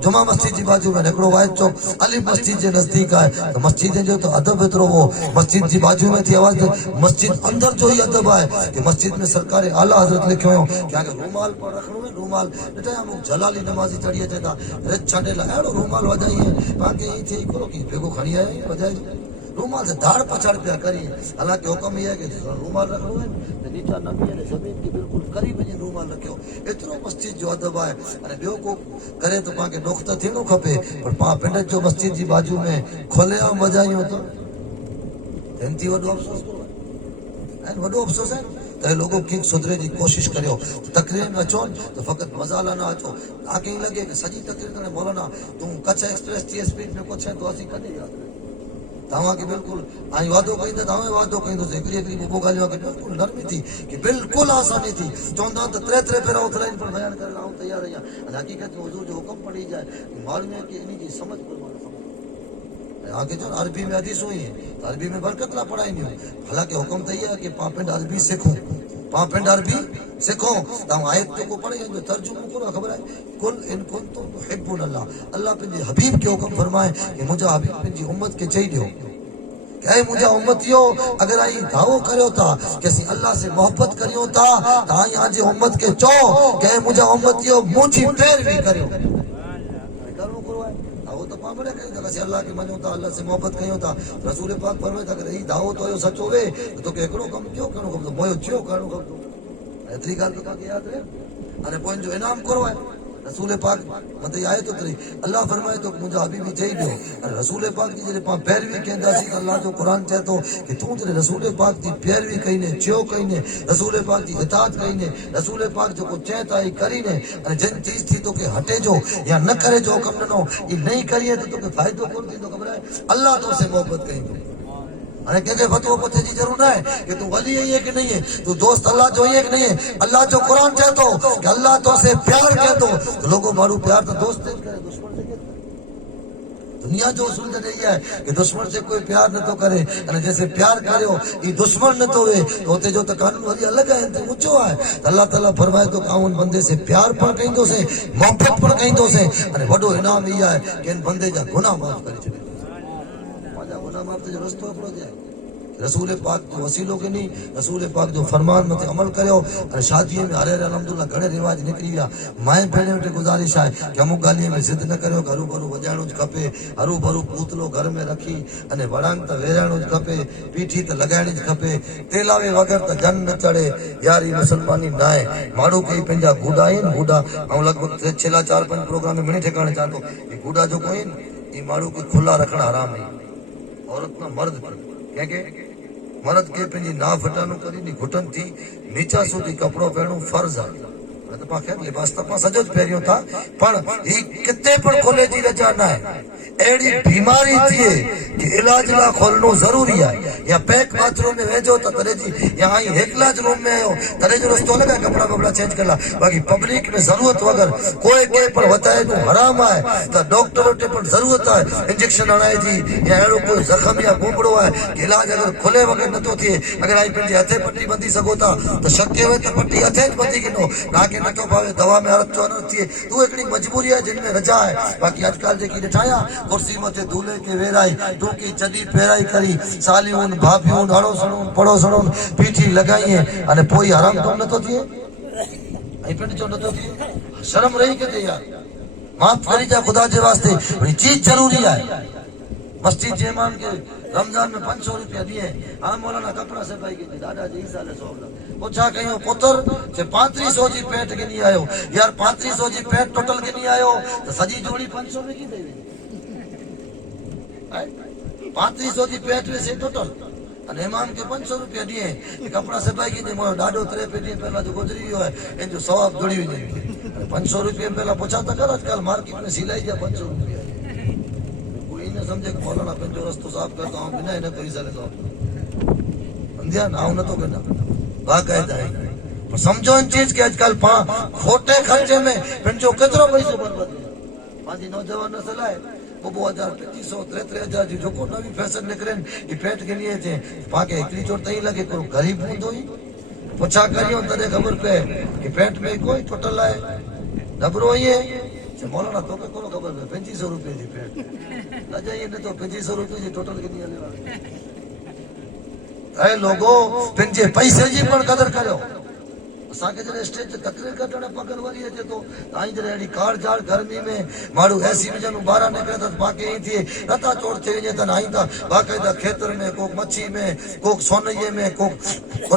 جمعہ مسجد جی بازو میں ایکڑو واحد چوک علی مسجد جے نزدیک ہے تو مسجد جو تو ادب اترو وہ مسجد جی بازو میں تھی آواز مسجد اندر جو ہی ادب ہے کہ مسجد میں سرکار اعلی حضرت لکھو ہو کہ اگر رومال پر رکھنو ہے رومال بیٹا ہم جلالی نمازی چڑھیے جتا رچ چھڈے لا اڑو رومال وجائیے باقی ہی تھی کرو کہ بھیگو کھڑی ہے وجائے رومال سے دھاڑ پچھڑ پیا کریے حالانکہ حکم یہ ہے کہ رومال رکھنو ہے نیچا نمی ہے زمین کی بالکل قریب وجے رومال رکھو اترو مسجد جو ادب ہے અને ॿियो को करे तो पाके ॾुख त थियणो खपे पर पा पिंड जो मस्जिद जी बाजू में खोले आऊं वजायूं तो थी वॾो अफ़सोस करो ऐं वॾो अफ़सोस है तो लोगों की सुधरे की कोशिश करियो तकरीर में अचो तो फकत मज़ाला ना अचो तव्हांखे ई लॻे कि सॼी तकरीर करे मौलाना तूं कच्छ एक्सप्रेस जी स्पीड में कुझु तो असीं कॾहिं यादि तव्हांखे बिल्कुलु ऐं वादो कई त तव्हां वादो कईंदुसि हिकिड़ी हिकिड़ी ॿ ॻाल्हियूं खे बिल्कुलु नरमी थी कि बिल्कुलु आसानी थी चवंदा त टे भेरा उथलाइन पर बयान करण आऊं तयार आहियां ऐं हक़ीक़त में हुज़ूर जो हुकुम पढ़ी जाए माण्हू की इन जी समझ आगे जो अरबी में हदीसूं ही तो अरबी में बरकत ला पढ़ाईंदियूं हालांकि हुकुम त इहा कि पां पिंड अरबी सिखूं पां पिंड अरबी सिखो तव्हां आयत जेको पढ़े तर्जुमो करो ख़बर है कुल इन कुंतुम तुहिब्बुन अल्लाह अल्लाह पंहिंजे हबीब खे हुकुम फरमाए कि मुंहिंजा हबीब पंहिंजी उम्मत खे चई ॾियो कि ऐं मुंहिंजा उम्मतियो अगर आई दावो करियो था कि असीं अल्लाह से मोहब्बत करियूं था त आई आज उम्मत खे चओ कि ऐं मुंहिंजा उम्मतियो मुंहिंजी पैरवी करियो करिणो करो आहे दावो त पाण बड़े कयूं था असीं अल्लाह खे मञूं था अल्लाह से मोहब्बत कयूं था रसूल पाक फरमाए था अगर ही दावो तो सचो वे त तोखे हिकिड़ो कमु कयो करिणो खपंदो मोयो थियो करिणो खपंदो एतिरी ॻाल्हि त तव्हांखे यादि रहे अने पोइ जो इनाम करो आहे रसूल पाक मथे आए तो तरी अल्लाह फरमाए तो मुंहिंजा हबीबी चई ॾियो अने रसूल पाक जी जॾहिं पाण पैरवी कंदासीं त अल्लाह जो क़ुर चए थो कि तूं जॾहिं रसूल पाक जी पैरवी कई ने चयो कई ने रसूल पाक जी इताअत कई ने रसूल पाक जेको चए था ई करी ने अने जिन चीज़ थी तोखे हटे जो या न करे जो हुकुम ॾिनो ई नहीं करिए त तोखे फ़ाइदो कोन थींदो ख़बर आहे अल्लाह तोसे मोहब्बत कईंदो अरे कंहिंखे फतवो पथे जी ज़रूरत न है कि तू वली है कि नहीं है तू दोस्त अल्लाह जो है कि नहीं है अल्लाह जो कुरान चए तो कि अल्लाह तो से प्यार कहे तो लोगों मारू प्यार तो दोस्त से करे दुश्मन से करे दुनिया जो उसूल जॾहिं इहा है कि दुश्मन से कोई प्यार न तो करे अने जैसे प्यार करियो ई दुश्मन न तो वे तो उते जो त कानून वरी अलग है ते ऊंचो है अल्लाह ताला फरमाए तो काउन बंदे से प्यार पण कईंदो से मोहब्बत पण कईंदो से अने वॾो इनाम इहा है कि इन बंदे जा गुनाह माफ करे छॾे रस्तो अपनो जाए रसूल पाक जो वसीलो के नहीं रसूल पाक जो फरमान मते अमल करियो और शादी में हरे अलहमदुल्ला घणे रिवाज निकरी विया माए भेणे वटि गुज़ारिश है कि अमुक ॻाल्हि में ज़िद न करियो हरू भरू वॼाइणो ज खपे हरू भरू पूतलो घर में रखी अने वड़ांग त वेराइणो ज खपे पीठी त लॻाइणी ज खपे तेलावे वग़ैरह त जन न चढ़े यार ई मुसलमानी न आहे माण्हू कई पंहिंजा बूढ़ा आहिनि बूढ़ा ऐं लॻभॻि छेला 4-5 प्रोग्राम में मिणी ठिकाणे चवां थो कि बूढ़ा जेको आहिनि ई माण्हू खे खुला रखणु हराम आहे औरत न मर्द कंहिंखे मर्द के पंहिंजी नाव फटानो करी घुटन थी नीचा सूती कपिड़ो पहिरणो फर्ज़ आहे त पाण खे लिबास त पाण सॼो पहिरियों था पण ही किथे पण खोले जी रजा न आहे अहिड़ी बीमारी थिए कि इलाज लाइ खोलणो ज़रूरी आहे या पैक बाथरूम में वेझो त तॾहिं जी या आई हिकलाज रूम में आयो तॾहिं जो रस्तो अलॻि आहे कपिड़ा वपिड़ा चेंज कला बाक़ी पब्लिक में ज़रूरत वग़ैरह कोई के पण वधाए ॾिनो हराम आहे त डॉक्टर वटि पण ज़रूरत आहे इंजेक्शन हणाए जी या अहिड़ो कोई ज़ख़म या बुबड़ो आहे कि इलाज अगरि खुले वग़ैरह नथो थिए अगरि आई पंहिंजे हथे पट्टी बंधी सघो था त शक्य हुए त पट्टी हथे ज बंधी गिनो तव्हांखे नथो पावे दवा में हथ छो न थिए तूं हिकिड़ी मजबूरी आहे जिन में रजा आहे बाक़ी अॼुकल्ह जेकी ॾिठाया कुर्सी मथे दूल्हे खे वेराई टूकी चॾी फेराई करी सालियूं भाभियूं अड़ोसणूं पड़ोसणूं पीठी लॻाई अने पोइ हराम कमु नथो थिए ऐं पिंड जो नथो थिए शर्म रही किथे यार माफ़ करी जा ख़ुदा जे वास्ते चीज ज़रूरी आहे मस्जिद जे इमाम के रमजान में 500 रुपया दिए हाँ मौलाना कपड़ा से पाई गई दादा जी साले 100 पूछा कहीं पुत्र से 3500 जी पेट के नहीं आयो यार 3500 जी पेट टोटल के नहीं आयो तो सजी जोड़ी 500 में की दे 3500 जी पेट में से टोटल अने इमाम के 500 रुपया दिए कपड़ा से पाई गई मोयो डाडो 3 पेटी पहला जो गुजरी वियो है इन जो सवाब जुड़ी हुई 500 रुपया पहला पूछा त कर आजकल मार्केट में सिलाई जा 500 रुपया न समझे मौलाना पंहिंजो रस्तो साफ़ करता हूँ बिना हिन पैसा ले समझिया ना न तो करना बाक़ायदा है समझो इन चीज के अजकल खोटे खर्चे में पंहिंजो केतिरो पैसो बर्बाद पंहिंजी नौजवान नस्ल आहे 2000 2500 33,000 जी जेको नवी फैशन निकरनि ई पेट गिनी अचे पाके हिकिड़ी चोट तई लगे को गरीब हूंदो ई पुछा करियो तॾहिं ख़बर पए कि पेट में कोई टुटल आहे डबरो इहे मौलाना तोखे कोन ख़बर पए 2500 रुपए जी पेट अॼु इहे न तो 2500 रुपए जी टोटल गिनी हलियो आहे लोगो पंहिंजे पैसे जी पण क़दर करियो असांखे जॾहिं स्टेज ते तकरीर कढण पगल वरी अचे थो आई जॾहिं अहिड़ी कार झाड़ गर्मी में माण्हू एसी विझनि ॿाहिरां निकिरे त पाके ईअं थिए नथा चोट थी वञे त आई त बाक़ाइदा खेतर में को मच्छी में को सोनईअ में को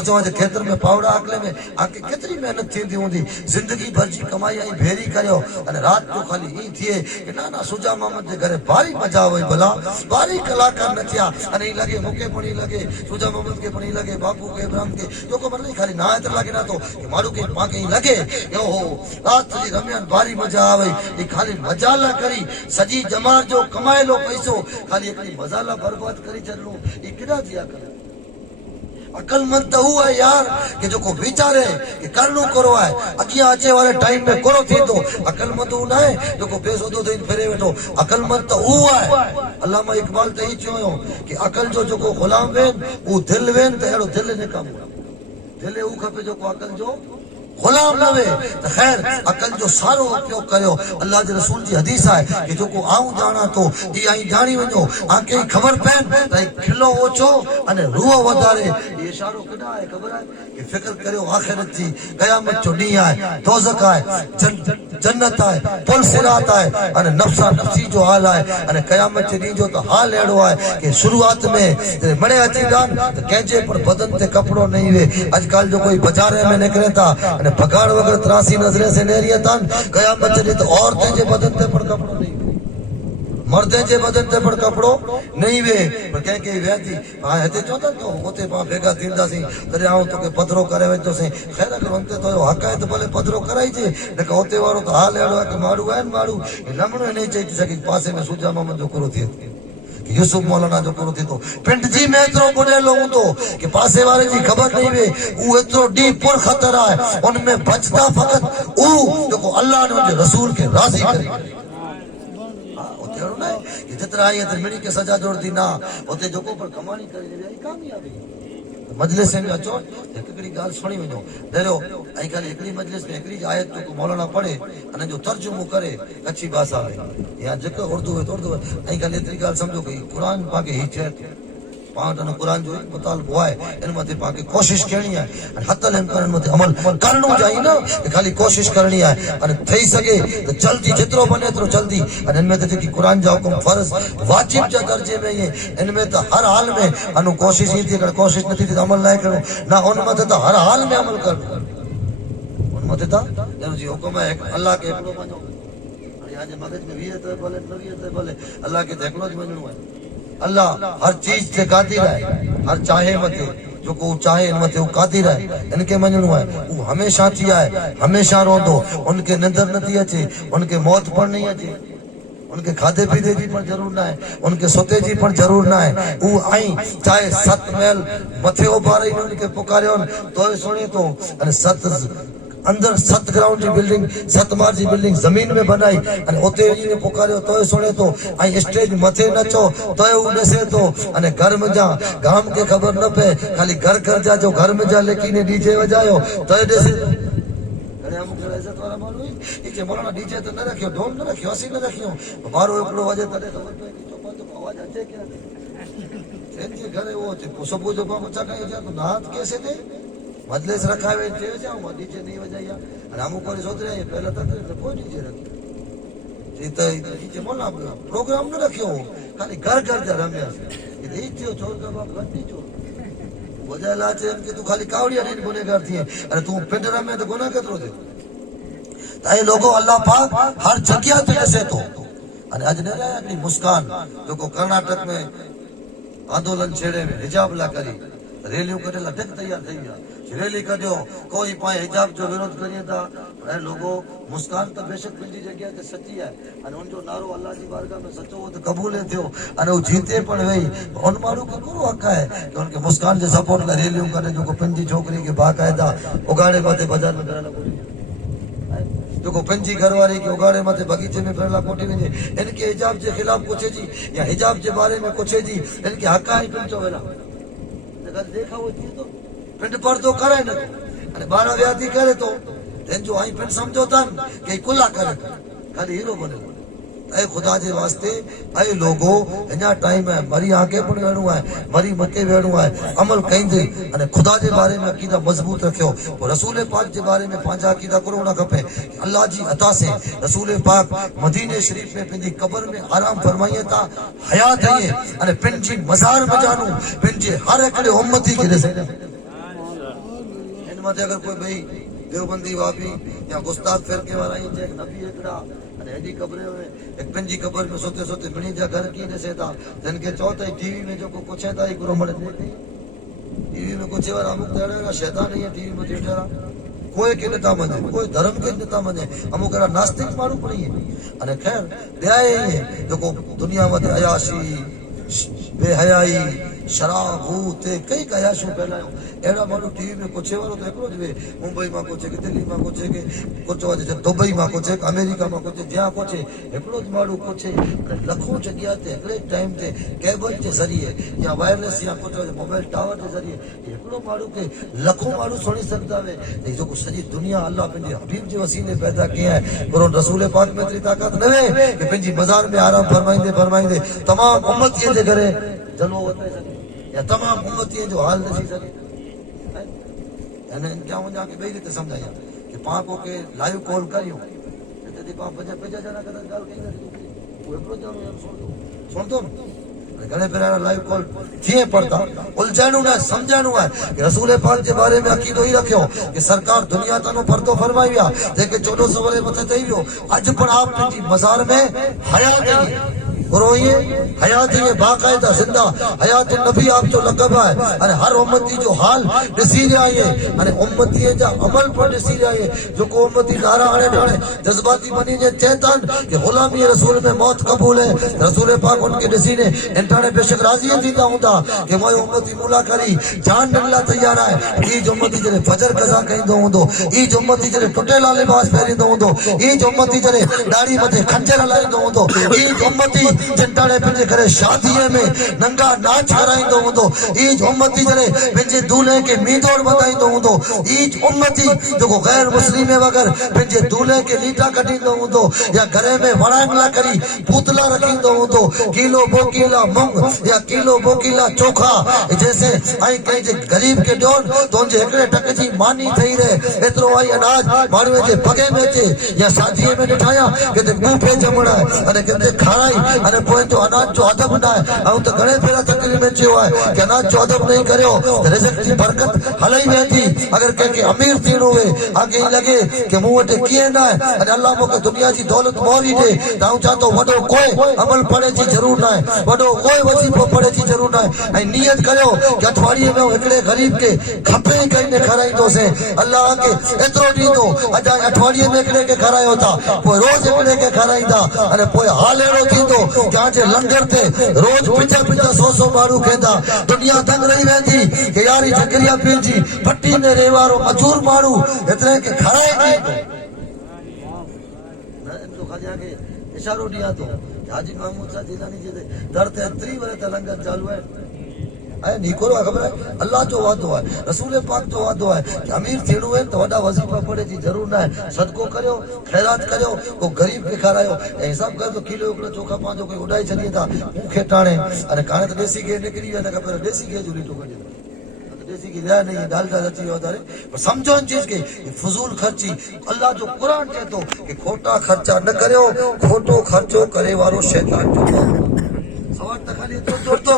चवां खेतर में पावड़ा अगले में आके केतिरी महिनत थींदी हूंदी ज़िंदगी भर जी कमाई आई भेरी करियो अने राति जो ख़ाली ईअं थिए कि ना सुजा मोहम्मद जे घरे भारी मज़ा वई भला भारी कलाकार नचिया अने ईअं लॻे मूंखे पण ईअं लॻे सुजा मोहम्मद खे पण ईअं लॻे बाबू खे इब्राहिम खे जेको मतिलबु ख़ाली ना एतिरो लॻे न थो माण्हू खे पाके ईअं लॻे ओहो राति जी रमियनि भारी मज़ा आवई ही ख़ाली मजाला करी सॼी जमात जो कमायलो पैसो ख़ाली हिकिड़ी मजाला बर्बाद करे छॾिणो ही केॾा थिया कर अकलमंद त हू आहे यार कि जेको वीचारे कि करणो करो आहे अॻियां अचे वारे टाइम में कोड़ो थींदो अकलमंद हू न आहे जेको बेसोदो थी फिरे वेठो अकलमंद त हू आहे अल्लामा इकबाल त ई चयो कि अकल जो जेको ग़ुलाम वेन हू दिलि वेन त अहिड़ो दिलि निकाम दिलि हू खपे जेको अकल जो गुलाम न वे तो खैर अकल जो सारो उपयोग करियो अल्लाह जे रसूल जी हदीस है कि जेको आऊं जाना तो ई आई जानी वञो आके खबर पए त खिलो ओछो अने रूह वधारे ये इशारो केॾा आहे ख़बर आहे कि फिक्र करियो आखिरत जी क़यामत जो ॾींहुं आहे दोज़ख आहे जन्नत आहे पुल सिरात आहे अने नफ्सा नफ्सी जो हाल आहे अने क़यामत जे ॾींहुं जो त हाल अहिड़ो आहे कि शुरूआत में मणे अची वञ त कंहिंजे पर बदन ते कपिड़ो न वे अॼुकल्ह जो कोई बाज़ार में निकिरे था पगार वगैरह त्रासी नजरे से नेरिया तान कयामत जे तो औरतें जे बदन ते पर कपड़ो नहीं मर्दे जे बदन ते पर कपड़ो नहीं वे पर कह के वेती हां हते चोता तो ओते पा भेगा थींदासी तरे आऊं तोके पधरो करे वेतो से खैर अगर उनते तो हक है तो भले पधरो कराई जे न ओते वारो तो हाल एड़ो है कि मारू है मारू लमणो नहीं चाहिए सके पासे में सुजा मोहम्मद जो करो थिए यूसुफ मौलाना जो करो थी तो पिंड जी में एतिरो बुढ़ेलो हूंदो कि पासे वारे जी ख़बर नहीं वे ऊ एतिरो डी पुर खतर आहे उनमें बचता फक़त ऊ जेको अल्लाह ने उनके रसूल के राज़ी करे ओते अहिड़ो न आहे कि जेतिरा आई त मिड़ी के सजा जोड़ दी ना ओते जेको पर कमाणी करे दे कामयाबी मजलिस में अचो हिकिड़ी ॻाल्हि सुणी वञो डरियो ऐं ख़ाली हिकिड़ी मजलिस में हिकिड़ी आयत जेको मौलाना पढ़े अने जो तर्जुमो करे कच्छी भाषा में या जेको उर्दू है तो उर्दू ऐं ख़ाली एतिरी ॻाल्हि सम्झो कि क़ुरान पाके ही चए पाण वटि क़ुरान जो मुतालबो आहे इन मथे पाके कोशिश करणी आहे हथल इम्कान मथे अमल करणो चाहिए न खाली कोशिश करणी आहे अने थई सके तो जल्दी जितरो बने एतिरो जल्दी अने इन में त जेकी क़ुरान जा हुकुम फर्ज़ वाजिब जा दर्जे में ये इनमें तो हर हाल में अनु कोशिश ही थी अगर कोशिश न थी तो अमल न करो ना उन मथे तो हर हाल में अमल कर उन मथे तो जी हुकुम है अल्लाह के हिकिड़ो मञो यहाँ जे मगज में 20 तो भले 90 तो भले अल्लाह के हिकिड़ो ज मञणो आहे अल्लाह हर चीज से कादिर है हर चाहे मथे जो को चाहे इन मथे कादिर है इनके मञणो है वो हमेशा थी है हमेशा रोंदो उनके निंदर न थी अचे उनके मौत पर नहीं अचे उनके खाधे पीते जी पर जरूर ना है उनके सोते जी पर जरूर ना है वो आई चाहे 7 महल मथे उभारे उनके पुकारियो तो सुने तो अने 7 अंदर 7 ग्राउंड की बिल्डिंग 7 मार की बिल्डिंग जमीन में बनाई अने ओते ने पुकारियो तो सुने तो आई स्टेज मथे नचो तो उ नसे तो अने घर में जा गाम के खबर न पे खाली घर घर जा जो घर में जा लेकिन डीजे बजायो तो देसे अरे हम करे इज्जत वाला मालूम है कि मौलाना डीजे तो न रखियो ढोल न रखियो हसी न रखियो मारो एकड़ो वजे तने खबर पे तो आवाज अचे क्या जे घरे वो सुबह जो बच्चा कहीं जा तो नाथ कैसे दे मजलिस रखा हुए जाऊँ डीजे नहीं बजाइया हम ऊपर सोच रहे हैं पहले तक कोई डीजे रखे बोला प्रोग्राम न रखियो खाली घर घर जा रम्या छोर का बाप घंटी चोर बजायला के तू खाली कावड़िया नहीं गुनेगार थी अरे तू पिंड रमे तो गुनाह केतरो थे ताई लोगों अल्लाह पाक हर जगह पे ऐसे तो अरे आज ने मुस्कान जो को कर्नाटक में आंदोलन छेड़े में हिजाब ला करी રેલીઓ કરેલા ઢગ તૈયાર થઈ ગયા, રેલી કાઢ્યો, કોઈ પાસે હિજાબ જો વિરોધ કરીએ था એ લોકો મુસ્કાન તો બેશક બીજી જગ્યાએ સચ્ચી है અને उनजो नारो अल्लाह जी बारगाह में सच्चो हो तो कबूल थियो અને वो जीते पण वही उन माण्हू खे पूरो हक़ है कि उनके मुस्कान जे सपोर्ट लाइ रेलियूं करे जेको पंहिंजी छोकिरी खे बाक़ाइदा उगाड़े मथे बाज़ार में करण जेको पंहिंजी घरवारी खे उगाड़े मथे बगीचे में पिण लाइ कोठी वञे, इनके हिजाब जे ख़िलाफ़ पुछे जी या हिजाब जे बारे में पुछे जी, इनके हक़ आहे पिण चो वेला देखा वो थी तो पिंड पर्दो करे न अने 12 व्याधि करे तो जो आई पिंड समझो तन कि कुला करे खाली हीरो बने। ऐ खुदा जे वास्ते ऐ लोगो अञा टाइम है, मरी आगे पण वेणो है, मरी मके वेणो है, अमल कईंदे अने खुदा जे बारे में अकीदा मजबूत रखियो। रसूल पाक जे बारे में पंहिंजा अकीदा करो न खपे। अल्लाह जी अता से रसूल पाक मदीने शरीफ में पंहिंजी कब्र में आराम फरमाइए था, हयात है अने पंहिंजी मज़ार में जानू पंहिंजे हर हिकिड़े उम्मती खे ॾिसे। इन मथे अगर कोई भई देवबंदी वापी या गुस्ताख फिरके वाला ही चेक नबी एकड़ा अने एडी कब्र में एक पंहिंजी कब्र में सोते सोते मिणी जा घर की ॾिसे था, जिनके चओ त टीवी में जेको कुछ है था हिकिड़ो मड़ टीवी में कुछ वारा अमुक अहिड़ा शैतान ही टीवी में ॾिठा कोई के नथा मञे, कोई धर्म के नथा मञे, अमुक अहिड़ा नास्तिक माण्हू पण आहिनि। अने ख़ैर ॿिया इहे जेको दुनिया में अयाशी बेहयाई शराब हू ते कई कयाशूं फैलायूं, अहिड़ा माण्हू टीवी में कुछे वारो तो हिकिड़ो ज वे मुंबई मां कुछे के दिल्ली मां कुछे के कुझु अॼु दुबई मां कुछे अमेरिका मां कुछे जहाँ कुछे हिकिड़ो ज माण्हू कुछे लखों जॻह ते हिकिड़े टाइम ते केबल जे ज़रिए या वायरलेस या कुझु मोबाइल टावर जे ज़रिए हिकिड़ो माण्हू खे लखों माण्हू सुणी सघंदा वे। जेको सॼी दुनिया अल्लाह पंहिंजे हबीब जे वसीले पैदा कया है, पर रसूल पाक में एतिरी ताक़त न वे कि पंहिंजी मज़ार में आराम फरमाईंदे फरमाईंदे तमामु उम्मतीअ जे करे जलवो वधाए सघे या तमामु उम्मतीअ जो हाल ॾिसी सघे। क्या वञा कि ॿई रीते सम्झायां कि पाण को के लाइव कॉल करियूं हिते पाण पंज ॼणा कदाच ॻाल्हि कई हिकिड़ो ॼणो सुणंदो न घणे भेरा लाइव कॉल थिए पड़ता उलझाणो न सम्झाणो है कि रसूल पाक जे बारे में अकीदो ही रखियो कि सरकार दुनिया तानो पर्दो फरमाई विया जेके 1400 वरे मथे थई वियो अॼु पण आप पंहिंजी मज़ार में हयात हयात बाकायदा जिंदा हयात नबी आप जो लक़ब है अने हर उम्मती जो हाल ॾिसी रहिया आहियूं अने उम्मती जा अमल पर ॾिसी रहिया आहियूं। जेको उम्मती नारा हाणे हाणे जज्बाती बनी जे चेतन कि गुलामी रसूल में मौत कबूल है, रसूल पाक उनके ॾिसी ने इंटाने बेशक राज़ी थींदा हूंदा कि मोए उम्मती मुला करी जान ॾियण लाइ तैयार आहे। ई जो उम्मती जॾहिं फजर कज़ा कईंदो हूंदो, ई जो उम्मती जॾहिं टुटेला लिबास पहिरींदो हूंदो, ई जो उम्मती जॾहिं ॾाढ़ी मथे खंजर हलाईंदो हूंदो, ई जो उम्मती जिंटाणे पंहिंजे करे शादीअ में नंगा नाच कराईंदो हूंदो, ई उम्मती जॾहिं पंहिंजे दूल्हे खे मींदोड़ वधाईंदो हूंदो, ई उम्मती जेको गैर मुस्लिम वग़ैरह पंहिंजे दूल्हे खे लीटा कढींदो हूंदो या घर में वणांगला करी पूतला रखींदो हूंदो, किलो बोकीला मूंग या किलो बोकीला चोखा जैसे आई कंहिंजे गरीब खे ॾियोन तुंहिंजे हिकिड़े टक जी मानी ठही रहे एतिरो आई अनाज माण्हूअ जे पगे में अचे या शादीअ में ॾिठायां किथे बूफे जमण आहे अने किथे खाराई अने पोइ जो अनाज जो अदब न आहे। ऐं त घणे भेरा तकलीफ़ में चयो आहे कि अनाज जो अदब नहीं करियो त रिज़्क़ जी बरकत हलई वेंदी। अगर कंहिंखे अमीर थियणो हुए आगे लॻे कि मूं वटि कीअं न आहे अने अल्लाह मूंखे दुनिया जी दौलत मोरी ॾे त आऊं चवां थो वॾो कोई अमल पढ़े जी ज़रूरत न आहे, वॾो कोई वज़ीफ़ो पढ़े जी ज़रूरत न आहे। ऐं नियत करियो कि अठवाड़ीअ में हिकिड़े ग़रीब खे खपे ई कई ने खाराईंदोसीं, अल्लाह खे एतिरो ॾींदो अॼु अठवाड़ीअ में हिकिड़े खे खारायो था पोइ रोज़ हिकिड़े खे खाराईंदा अने पोइ हाल अहिड़ो थींदो कि आज लंगर ते रोज़ 50-100 माण्हू खेंदा, दुनिया दंग रही वेंदी कि यारी झकरिया पीर जी भट्टी में रहे वारो मजूर माण्हू एतिरे खे खाराए इशारो ॾियां थो हाजी महमूद शाह जीलानी जे दर ते 30 वरे ते लंगर चालू आहे। ऐं नीको ख़बर है अल्लाह जो वादो है, रसूल पाक जो वादो है कि अमीर थियणो है तो वॾा वज़ीफ़ा पढ़े जी ज़रूरत न आहे, सदको करियो ख़ैरात करियो को गरीब खे खारायो ऐं हिसाब कर तो किलो हिकिड़ो चोखा पंहिंजो कोई उॾाई छॾीए था मूंखे टाणे अने काणे त देसी घी निकिरी विया न ख़बर देसी घी जो लीटो कढी देसी घी लिया नहीं दाल दाल अची वियो पर समझो इन चीज के फज़ूल खर्ची अल्लाह जो कुरान चए थो कि खोटा खर्चा न करियो, खोटो खर्चो करे वारो शैतान जो सवाल त खाली एतिरो जोड़तो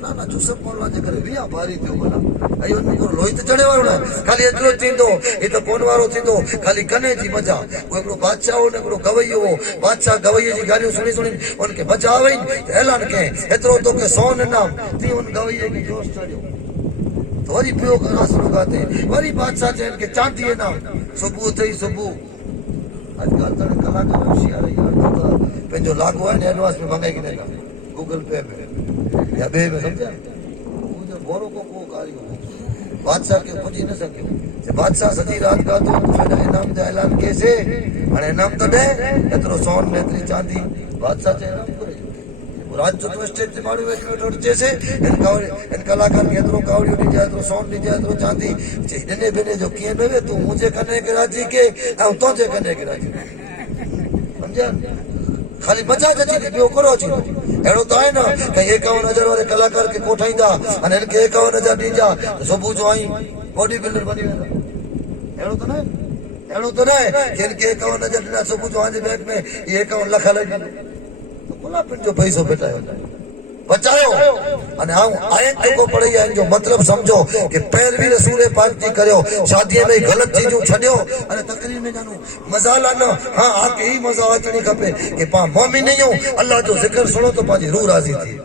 ना चुसप पड़वा जे करे विया भारी थियो भला अयो को लोहित चढ़े वारो ना खाली एतिरो थींदो ए त कोन वारो थींदो खाली कने जी मजा वो हिकिड़ो बादशाह हो न हिकिड़ो गवैयो हो बादशाह गवैये जी ॻाल्हियूं सुनी सुनी उनखे मजा आवे ऐलान कयईं एतिरो तोखे 100 इनाम थी उन गवैये खे जोश चढ़ियो تو وری پیو کرا شروع کاتے وری بادشاہ چین کے چاندی ہے نا صبح تھی صبح آج کل تو کلاکار ہوشیار ہے یار تو پنجو لاگو ہے ایڈوانس میں منگائی کہ نہیں گوگل پے میں یا بے میں سمجھا مجھے بورو کو کاری ہو بادشاہ کے پہنچی نہ سکے بادشاہ سجی رات کا تو میرا انعام دا اعلان کیسے ہن انعام تو دے اترو سون میں اتری چاندی بادشاہ چے انعام کرے راج تو اسٹیج تے ماڑو ویٹو جیسے ان کلاکار کے اترو کاوڑی دی جائے تو سون دی جائے تو چاندی جنے بنے جو کیے نوے تو مجھے کنے کے راضی کے او تو جے کنے کے راضی سمجھا خالی مزاج اچي ٻيو ڪرو اچي اهڙو ته آهي نه ته 51,000 واري کلاڪار کي کوٺائيندا ان ان کي 51,000 ڏيندا صبح جو آئين باڊي بلڊر بني ويندا اهڙو ته نه کہ ان کي 51,000 ڏيندا صبح جو آئين بينڪ ۾ 51 لک لڳي تو ڪلا پن جو پئسو بچايو بچايو ان آئين جو پڙهي آئين جو مطلب سمجھو کہ پهلوي رسول پاک جي ڪريو شادي ۾ غلط چيزون ڇڏيو ان تقرير ۾ جانو مزا لانا ہاں آپ کے ہی مزا اچنی کھپے کہ پا مومن نہیں ہوں اللہ جو ذکر سنو تو پانجی روح راضی تھی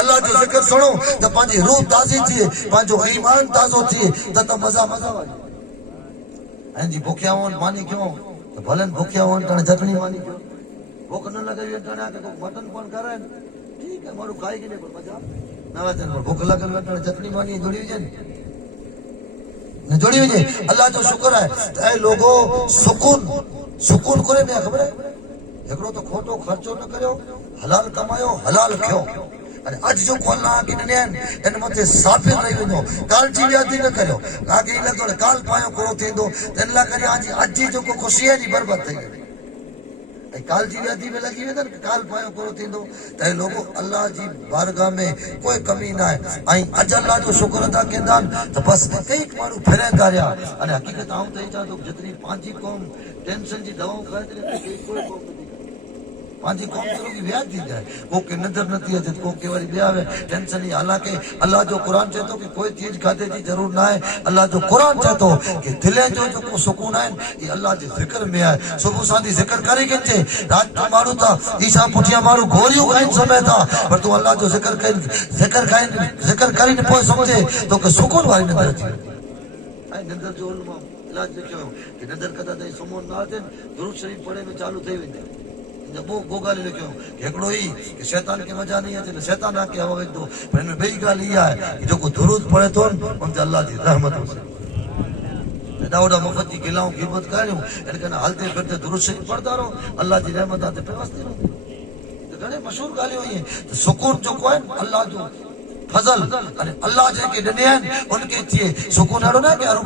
اللہ جو ذکر سنو تو پانجی روح تازی تھی پانجو ایمان تازو تھی تو مزا والی ہیں جی بھوکیا ہون مانی کیوں تو بھلن بھوکیا ہون تن چٹنی مانی کیوں بھوک نہ لگے تن آ کے مٹن پن کرے ٹھیک ہے مارو کھائی کے پر مزا نہ وچن پر بھوک لگل تن چٹنی مانی جوڑی وجن نہ جوڑی وجے اللہ جو شکر ہے اے لوگو سکون کرے میں خبر ہے ایکڑو تو کھوٹو خرچو نہ کریو حلال کمایو حلال کھیو અને આજ જો કોલના કે ને એને મતે સાફિર રહી વેજો કાલ જીવ્યાતી ન કર્યો આગે ઇલા તો કાલ પાયો કરો થેંદો તેનલા કરી આજી જો કો ખુશી ની બરબાદ થઈ ગઈ એ કાલ જીવ્યાતી में लगी वेदन काल पायो करो थेंदो ते लोगो अल्लाह जी बारगाह में कोई कमी ना है आई अज अल्लाह जो शुक्र अदा केंदा तो बस कई मारू फेरे दारिया અને હકીકત આઉં તો ચાહતો जितनी पांची कौम टेंशन जी दवाओं खाए कोई कौम पांची कौम करो की ब्याज दी जाए को के नजर नथी अचे को के वारी ब्यावे टेंशन ही हालांकि अल्लाह जो कुरान चेतो कि कोई चीज खाते जी जरूर ना है अल्लाह जो कुरान चेतो कि दिले जो को सुकून है ये अल्लाह जे जिक्र में है सुबह सांदी जिक्र करे के चे रात को मारू था ईसा पुठिया मारू गोरियो गाइन समय था पर तू अल्लाह जो जिक्र करी ने पोइ समझे तो के सुकून वाली नजर अचे आई नजर जो इलाज लिखो कि नजर कदा दे सुमोन ना दे दुरूद शरीफ पढ़े में चालू થઈ વેંદે वो गाली लिखो एकड़ो ही कि शैतान के मजा नहीं है शैतान आके हवा वेच दो पर इनमें बई गाल ये है कि जो को दुरूद पढ़े तो उन ते अल्लाह दी रहमत हो दाऊदा मुफत की गिलाऊं गिरबत करियो इनके हलते फिरते दुरूद शरीफ पढ़दा रहो अल्लाह दी रहमत आते पे वस्ती रहो तो घणे मशहूर गाली हुई है तो सुकून जो को है अल्लाह जो फजल अरे अल्लाह जे के दने उनके थिए सुकून अड़ो ना कि अरू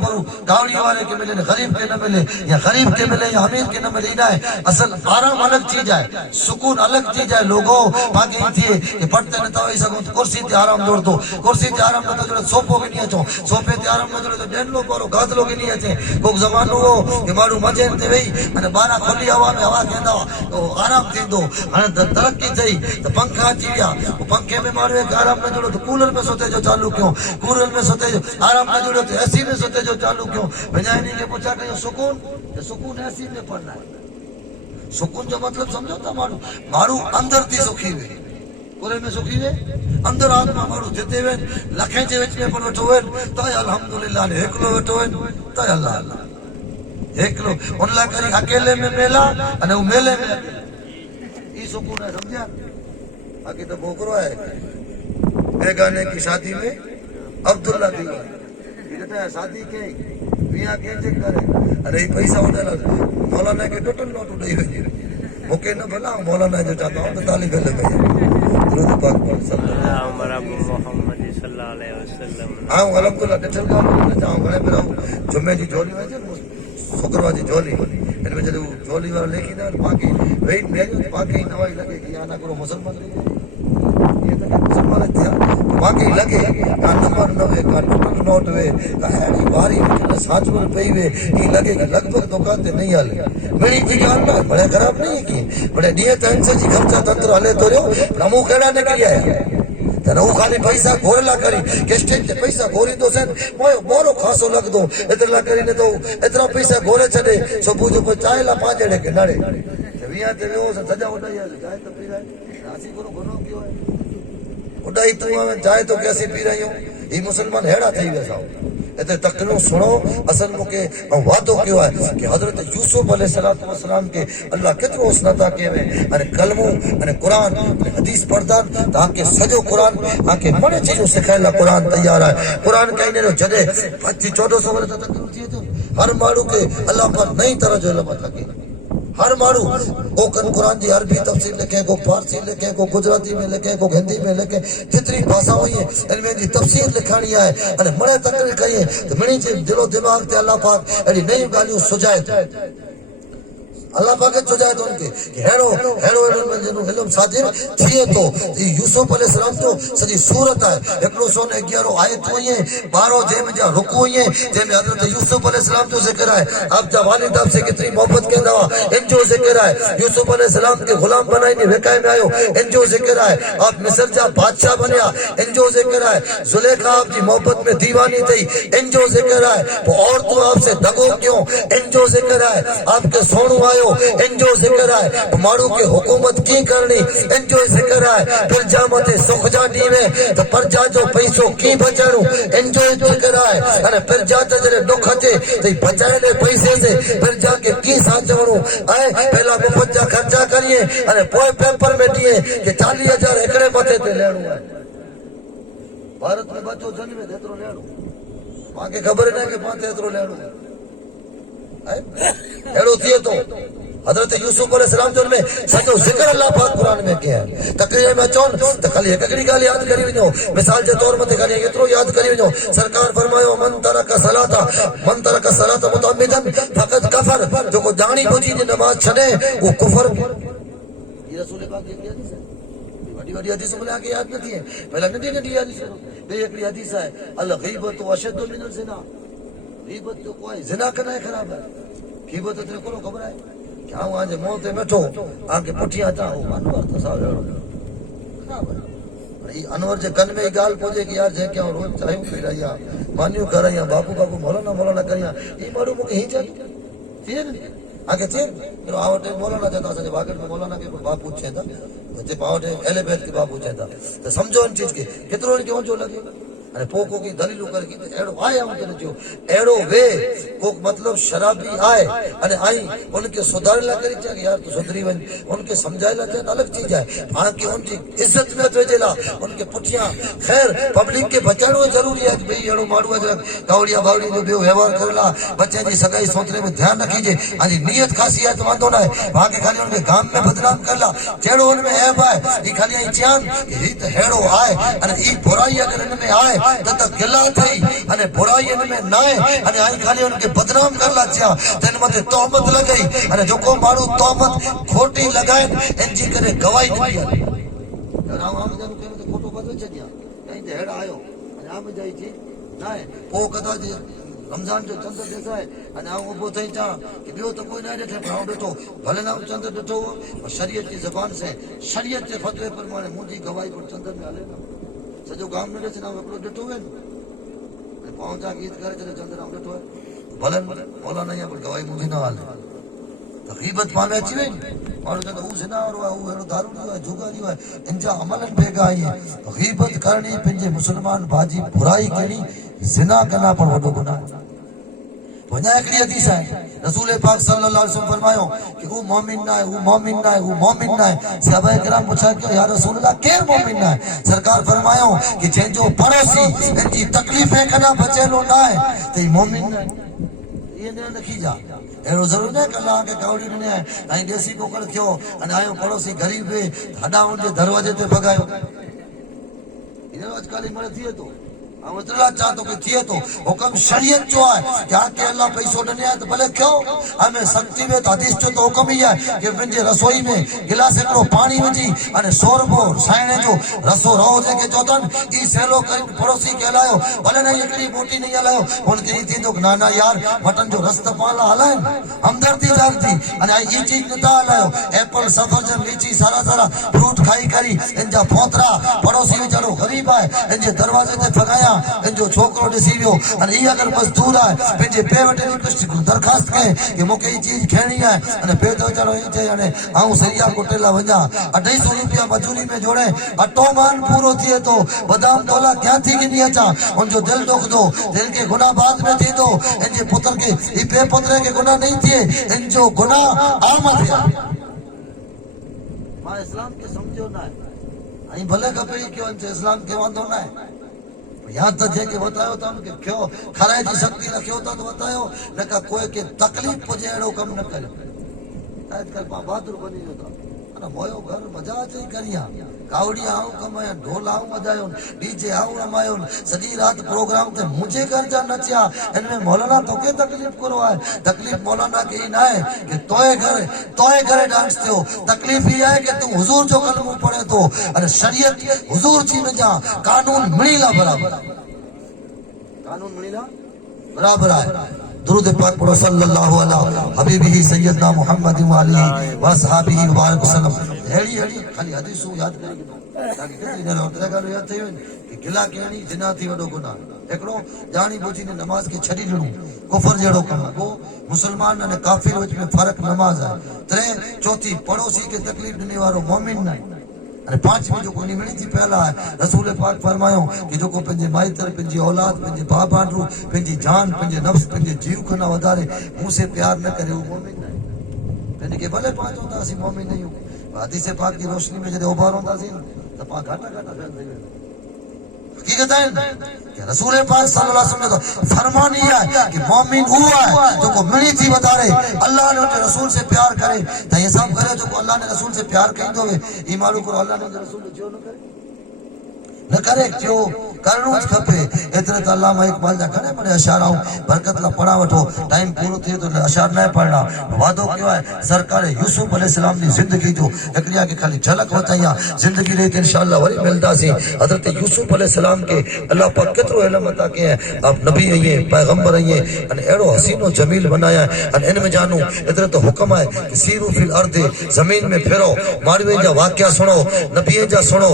गावड़ी वाले के मिले गरीब के न मिले या गरीब के मिले या अमीर के न मिले ना है असल आराम अलग चीज है सुकून अलग चीज है लोगों बाकी थिए ये पढ़ते न तो ऐसा कुर्सी ते आराम जोड़ दो कुर्सी ते आराम न तो जो सोफो के नहीं अचो सोफे ते आराम न जोड़ तो डेनलो करो गादलो के नहीं अचे को जमानो हो कि मारू मजे ते वही अने बारा खुली हवा में हवा केंदा तो आराम थींदो हां तरक्की थई तो पंखा अची गया पंखे में मारू आराम न जोड़ो तो कूलर में सोते जो चालू क्यों कूलर में सोते जो आराम न जुड़ो तो एसी में सोते जो चालू क्यों बजाय नहीं के पूछा कि सुकून तो सुकून एसी में पड़ना है सुकून जो मतलब समझो तो मारू अंदर थी सुखी वे पूरे में सुखी वे अंदर आत्मा मारू जिते वे लखे जे विच में पर वठो वे तो अल्हम्दुलिल्लाह ने एकलो वठो वे तो अल्लाह एकलो उन ला करी अकेले में मेला अने वो मेले में ई सुकून है समझा बाकी तो बोकरो है बेगाने की शादी में अब्दुल्ला भी कहता है शादी के मियां के चेक करे अरे पैसा उड़ेला मौलाना के टोटल नोट उड़ई वही मुके न भला मौलाना जो चाहता हूं तो ताली बेले में दुरूद पाक पढ़ सल्लल्लाहु मोहम्मद सल्लल्लाहु अलैहि वसल्लम हां अल्हम्दुलिल्लाह डटल का चाहूं घणे पर जुमे जी झोली में शुक्रवार जी झोली इनमें जब झोली वाला लेखी ना बाकी वेट में बाकी नवाई लगे कि या ना करो मुसलमान ये तो मुसलमान थिया बाकी लगे का नंबर न वे का नोट वे का एड़ी बारी साच पर पई वे ई लगे कि लगभग दुकान ते नहीं हले मेरी जी गाल ना बड़े खराब नहीं है कि बड़े दिए टाइम से जी खर्चा तंत्र हले तो रो प्रमुख केड़ा ने करिया है तने वो खाली पैसा घोरला करी के स्टेज ते पैसा घोरी दो से मोरो खासो लग दो इतला करी ने तो इतना पैसा घोरे छडे सुबह जो चाय ला पांचड़े के नड़े विया ते वो सजा उठाई चाय तो पी रहा राशि को घनो क्यों है उड़ाई तू में चाय तो कैसे पी रही हो یہ مسلمان ہیڑا تھی ویسا اتنے تقریروں سنو اصل موقع وعدو کیوں ہے کہ حضرت یوسف علیہ السلام کے اللہ کترو اسنتا کے میں ان کلمو ان قرآن حدیث پڑھدان تاکہ سجو قرآن آکے مڑے چیزوں سکھائلا قرآن تیار ہے قرآن کہنے جو جدے 1400 ورہ تقریر تھیے تو ہر ماڑو کے اللہ پر نئی طرح جو علم تھا کہ ہر ماڑو کو قرآن جی عربی تفسیر لکھیں کو فارسی لکھیں کو گجراتی میں لکھیں کو ہندی میں لکھیں جتنی بھاشا ہوئی ہیں ان میں جی تفسیر لکھانی ہے اور مڑے تقریر کہیے تو منی جی دل و دماغ تے اللہ پاک ایڈی نئی گالیوں سجائے اللہ پاک سجائے تو ان کے کہ ہیڑو علم صادر تھیے تو یوسف علیہ السلام تو سجی صورت ہے 111 آیت ہوئی ہیں 12 جے میں جا رکو ہوئی ہیں جے میں حضرت یوسف علیہ السلام جو ذکر ہے آپ جا والد آپ سے کتنی محبت کے دعا ان جو ذکر ہے یوسف علیہ السلام کے غلام بنائی نہیں وکائے میں آئے ان جو ذکر ہے آپ مصر جا بادشاہ بنیا ان جو ذکر ہے زلیخا آپ کی محبت میں دیوانی تھی ان جو ذکر ہے وہ عورتوں آپ سے دگو کیوں ان جو ذکر ہے آپ کے سونو آئے ان جو ذکر ہے مارو کے حکومت کی کرنی ان جو ذکر ہے پھر جامت سخجا دیوے تو پر جا جو پیسو کی بچانو ان جو ذکر ہے پھر جا تجرے دکھ اچے تو بچائے لے پیسے سے پھر جا کے کی سانچونو آئے پہلا مفت جا خرچہ کریے پوئے پیپر میں دیئے کہ 40,000 ایکڑے متے تے لیڑو ہے بھارت میں بچو جن میں دیترو لیڑو وہاں کے خبر نہیں کہ پانتے دیترو لیڑو ایڑو تھیے تو حضرت یوسف علیہ السلام جو ان میں سجو ذکر اللہ پاک قرآن میں کیا ہے تقریر میں چون تو خالی ایک اگڑی گالی یاد کری ونجو مثال کے طور متے خالی اترو یاد کری ونجو سرکار فرمایا من ترک صلاۃ متعمدا فقد کفر جو کو جانی بوجھی نے نماز چھڑے وہ کفر یہ رسول پاک کی حدیث ہے بڑی بڑی حدیث میں آگے یاد نہیں ہے پہلا نڈی حدیث بے ایک حدیث ہے الغیبۃ اشد من الزنا غیبت تو کوئی زنا کرنا ہے خراب ہے غیبت تو تیرے کو خبر ہے کیا ہوں آج موت بیٹھو آنکھ پٹھیاں تا ہو انور تصاویر خراب ہے انور جے کن میں گال پوجے کہ یار جے کیا روز چاہیوں پی رہیا مانیو کر رہیا باپو مولانا کریا یہ ماڑو مکہ ہی چاہیے تھیے نہیں آگے تھے پھر آوٹے مولانا چاہتا سجے باغٹ میں مولانا کے باپو چھے تھا جے پاوٹے اہل بیت کے باپو چھے تھا تو سمجھو ان چیز کے کترو ان کے ہوں جو لگے ارے پوکو کی دلیلو کر کی ایڑو آیا ہوں تنے جو ایڑو وے کو مطلب شرابی آئے ارے آئی ان کے صدار لا کری چاہے یار تو صدری ون ان کے سمجھائے لا چاہے الگ چیز ہے ہاں کہ ان کی عزت میں تو جلا ان کے پٹھیاں خیر پبلک کے بچانو ضروری ہے کہ بھئی ایڑو ماڑو ہے کاوڑیا باوڑی جو بیو ویوہار کرلا بچے جی سگائی سوچنے میں دھیان رکھیجے ہاں جی نیت خاصی ہے تو ماندو نہ ہے وہاں کے خالی ان کے گام میں بدنام کرلا جیڑو ان میں عیب ہے یہ خالی آئی چیان یہ ہیڑو آئے ارے یہ برائی اگر ان میں آئے تتا گلا تھی انے برائی ان میں نائے انے آئی خالی ان کے بدنام کر لا چیا تین متے تہمت لگئی انے جو کو مارو تہمت کھوٹی لگائیں ان جی کرے گواہی نہیں آئی یار آم جانو کہ متے کھوٹو بدل چدیا کہیں تے ہیڑ آیو انے آم جائی تھی نائے پو کدا جی رمضان جو چند دیتا ہے انے آم ابو تھئی چاں کہ بیو تو کوئی نہ ڈٹھے پر آم ڈٹھو بھلے نہ چند ڈٹھو شریعت کی زبان سے شریعت کے فتوے پر مانے مجھے گواہی پر چندر میں آلے نا سجو گام میں ڈسنا وکڑو ڈٹھو ہے پہنچا گیت کرے چلے چندر آم ڈٹھو ہے بھلن مولانا یا پر گواہی مجھے نہ آلے غیبت پانے اچھی ہوئی اور جب او زنا اور او ہیڑو دارو نہیں ہوئے جھوگا نہیں ہوئے انجا عملن بھیگا آئی ہے غیبت کرنی پنجے مسلمان بھاجی برائی کرنی زنا کرنا پر وڈو گناہ وجہ ایک حدیث ہے رسول پاک صلی اللہ علیہ وسلم فرمایا کہ وہ مومن نہ ہے وہ مومن نہ ہے وہ مومن نہ ہے صحابہ کرام پوچھا کہ یا رسول اللہ کیر مومن نہ ہے سرکار فرمایا کہ جن جو پڑوسی ان کی تکلیفیں کنا بچےلو نہ ہے تو یہ مومن نہ ہے یہ نہ رکھی جا ایڑو ضرور نہیں کہ اللہ کے کاوڑی نہیں ہے نہیں دیسی کو کر کیوں ان آئے پڑوسی غریب ہے ہڈا ان کے دروازے تے بھگاયો یہ آج کل مرے تھے تو ہم اتنا چاہتو کہ تھیے تو حکم شریعت جو ہے کہ آکے اللہ پیسو ڈنے ہے تو بھلے کیوں ہمیں سکتی میں تو حدیث جو تو حکم ہی ہے کہ پنجے رسوئی میں گلاس اکڑو پانی وجی انہیں سوربو سائنے جو رسو رہو دے کے چوتن ای سیلو کریں پڑوسی کے لائیو بھلے نہیں اکڑی بوٹی نہیں لائیو ان کے ہی تھی تو نانا یار مٹن جو رست پالا ہلائیں ہمدردی جاگ تھی انہیں یہ چیز نتا لائیو ایپل سفرجن لیچی سارا سارا فروٹ کھائی کری ان جا پھوترا پڑوسی میں چلو غریب آئے ان جے دروازے تے پھگایا आहियां पंहिंजो छोकिरो ॾिसी वियो अने हीअ अगरि मज़दूर आहे पंहिंजे पे वटि कुझु दरख़्वास्त कए कि मूंखे हीअ चीज़ खणणी आहे अने पे थो चढ़ो हीअ चए हाणे आऊं सरिया कुटे लाइ वञा 250 रुपया मजूरी में जोड़े अटो मान पूरो थिए थो बादाम तोला क्या थी गिनी अचां उनजो दिल दुखंदो दिल के गुनाह बाद में थींदो इन जे पुत्र के ही पे पुत्र के गुनाह नहीं थिए इन जो गुनाह आम थिए मां इस्लाम के समझो ना है भले खपे क्यों इस्लाम के वांदो ना है यहाँ तक जेके बतायो था उनके क्यों खराए जी शक्ति रखियो था तो बतायो न का कोई के तकलीफ पुजे अड़ो कम न करे आजकल बहादुर बनी जो था अने मोयो घर मजा अचे करिया कावड़ी आऊं कमाया ढोल आऊं बजायो डीजे आऊं रमायो सजी रात प्रोग्राम ते मुझे घर जा नचिया इनमें मौलाना तो के तकलीफ करो है तकलीफ मौलाना के ही ना है कि तोए घरे डांस थियो तकलीफ ही है कि तू हुजूर जो कलमो पढ़े तो अने शरीयत हुजूर जी में जा कानून मिलीला बराबर बराबर है दुरूद पाक पढ़ो सल्लल्लाहु अलैहि हबीबी सैयदना मुहम्मद व आलिहि व असहाबिहि मुबारक वसल्लम हेड़ी खाली हदीसू याद करेगी ताकि कितनी ने होतरे का याद थियो कि गिला केणी जिना थी वडो गुनाह एकड़ो जानी बुझी ने नमाज के छडी ॾिनो कुफर जड़ो कम वो मुसलमान ने काफिर विच में फर्क नमाज है टे चौथी पड़ोसी के तकलीफ देने वालो मोमिन नहीं अने पांचवी जो कोनी मिली थी पहला है रसूल पाक फरमायो कि जो को पंजे माइतर पंजी औलाद पंजे बाप बांडरू पंजी जान पंजे नफ्स पंजे जीव खना वधारे मुंह से प्यार न करे वो मोमिन नहीं यानी कि भले पांच होता सी मोमिन नहीं हो हदीस पाक की रोशनी में जदे उभार होता सी तो पा घाटा फैल गए हकीकत है कि रसूल पाक सल्लल्लाहु अलैहि वसल्लम फरमान है कि मोमिन हुआ है जो को मिली थी बतारे अल्लाह ने उनके रसूल से प्यार करे तो ये सब करे जो को अल्लाह ने रसूल से प्यार कई दोवे ई मालूम करो अल्लाह ने रसूल जो न करे क्यों करणो खपे एतरे तो अल्लाह इकबाल जा घणे बड़े अशार आऊं बरकत ला पढ़ा वठो टाइम पूरो थिए तो अशार न पढ़ना वादो क्यों है सरकार यूसुफ अलैहिस्सलाम दी जिंदगी जो एकड़िया के खाली झलक बताया जिंदगी रे इंशाअल्लाह वरी मिलदासी हजरत यूसुफ अलैहिस्सलाम के अल्लाह पाक केतरो इल्म अता के आप नबी आइए पैगंबर आइए अने एड़ो हसीनो जमील बनाया अने इन में जानू एतरे तो हुक्म है कि सीरू फिल अर्द जमीन में फेरो मारवे जा वाकया सुनो नबी जा सुनो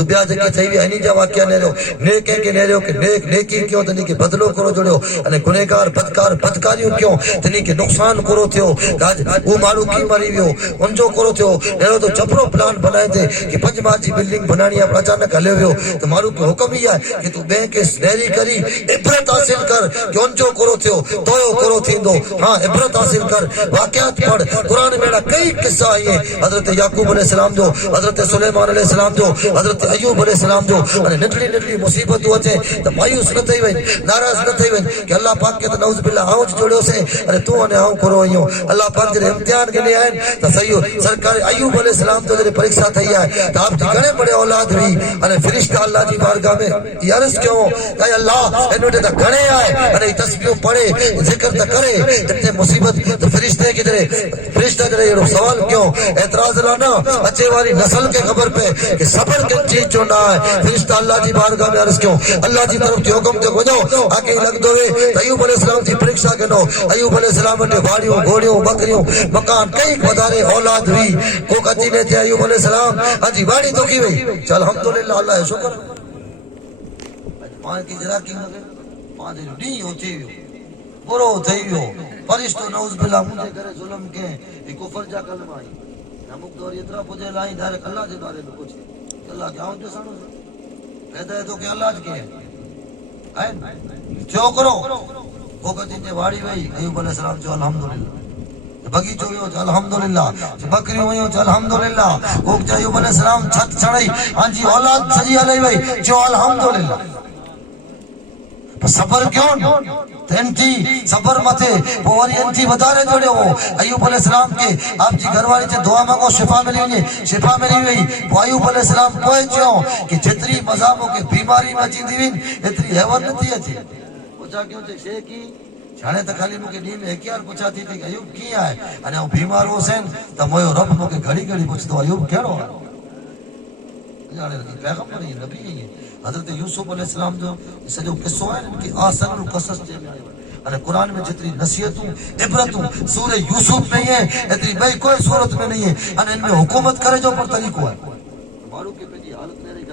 दुबिया जे थई वी इनी जा वाकया ने नेक के ने के नेक नेकी क्यों तनी के बदलो करो जोड़ो अने गुनेगार बदकारियों क्यों तनी के नुकसान करो थियो आज वो मारू की मरी वियो उनजो करो थियो एरो तो जबरो प्लान बनाए थे कि 5 मार जी बिल्डिंग बनानी है अचानक हले वियो तो मारू के हुक्म ही है कि तू बैंक के स्नेरी करी इबरत हासिल कर कि उनजो करो थियो तोयो करो थिंदो हां इबरत हासिल कर वाकयात पढ़ कुरान में कई किस्सा है हजरत याकूब अलैहिस्सलाम जो हजरत सुलेमान अलैहिस्सलाम जो हजरत अय्यूब अलैहिस्सलाम जो अने नटली मुसीबत अचे तो मायूस न थई वे नाराज न थई वे कि अल्लाह पाक के तो नौज बिल्ला आउं जोड़ो से अरे तू अने आउं करो आयो अल्लाह पाक जे इम्तिहान के लिए आए तो सही सरकार अय्यूब अलैहिस्सलाम तो जे परीक्षा थई है तो आप जी घणे बड़े औलाद हुई अने फरिश्ता अल्लाह जी बारगाह में अर्ज क्यों कि अल्लाह इनोटे तो घणे आए अने तस्बीह पढ़े जिक्र तो करे इतने मुसीबत तो फरिश्ते के जरे फरिश्ता जरे ये सवाल क्यों एतराज लाना अचे वाली नस्ल के खबर पे कि सब्र के चीज जो ना है फरिश्ता अल्लाह जी बारगाह में अर्ज क्यों अल्लाह जी तरफ जो हुक्म ते वजो आके लग दोवे अय्यूब अलैहिस्सलाम की परीक्षा कनो अय्यूब अलैहिस्सलाम ने वाड़ियों घोड़ियों बकरियों मकान कई वधारे औलाद हुई को कती ने थे अय्यूब अलैहिस्सलाम हाजी वाड़ी तो की वई चल अल्हम्दुलिल्लाह अल्लाह शुक्र पान की जरा की मगे पान डी होती बुरो थई वियो फरिश्तो नौज बिल्ला मुझे करे जुल्म के कुफर जा कलमा आई नमुक दौर इतरा पुजे लाई डायरेक्ट अल्लाह के बारे में पूछे अल्लाह क्या होते सानो कहता है तो क्या अल्लाह के है क्यों करो वो कहती ने वाड़ी वही अय्यूब अलैहिस्सलाम जो अल्हम्दुलिल्लाह बगीचो यो अल्हम्दुलिल्लाह बकरी यो अल्हम्दुलिल्लाह वो अय्यूब अलैहिस्सलाम छत चढ़ई हां जी औलाद सजी हलई वई जो अल्हम्दुलिल्लाह सबर क्यों तेंटी सबर मथे पोरी एंटी वधारे जोड़ियो अय्यूब अलैहिस्सलाम के आप जी घरवाली से दुआ मांगो शिफा मिली वने शिफा मिली वई अय्यूब अलैहिस्सलाम कोई चयो कि जितनी मजामो के बीमारी में जींदी विन एतरी हैवन नथी अचे पूछा क्यों थे शे की जाने त खाली मुके नी में एकयार पूछा थी कि अय्यूब की है अने ओ बीमार होसेन त मोयो रब मुके घड़ी घड़ी पूछतो अय्यूब केड़ो है जाने पैगंबर है नबी है हजरत यूसुफ अलैहिस्सलाम जो सजो किस्सो है इनकी आसन कसस जे अरे कुरान में जितनी नसीहतों इबरतों सूरह यूसुफ में है इतनी भाई कोई सूरत में नहीं है अने इनमें हुकूमत करे जो पर तरीको है मारू के पेजी हालत नहीं रही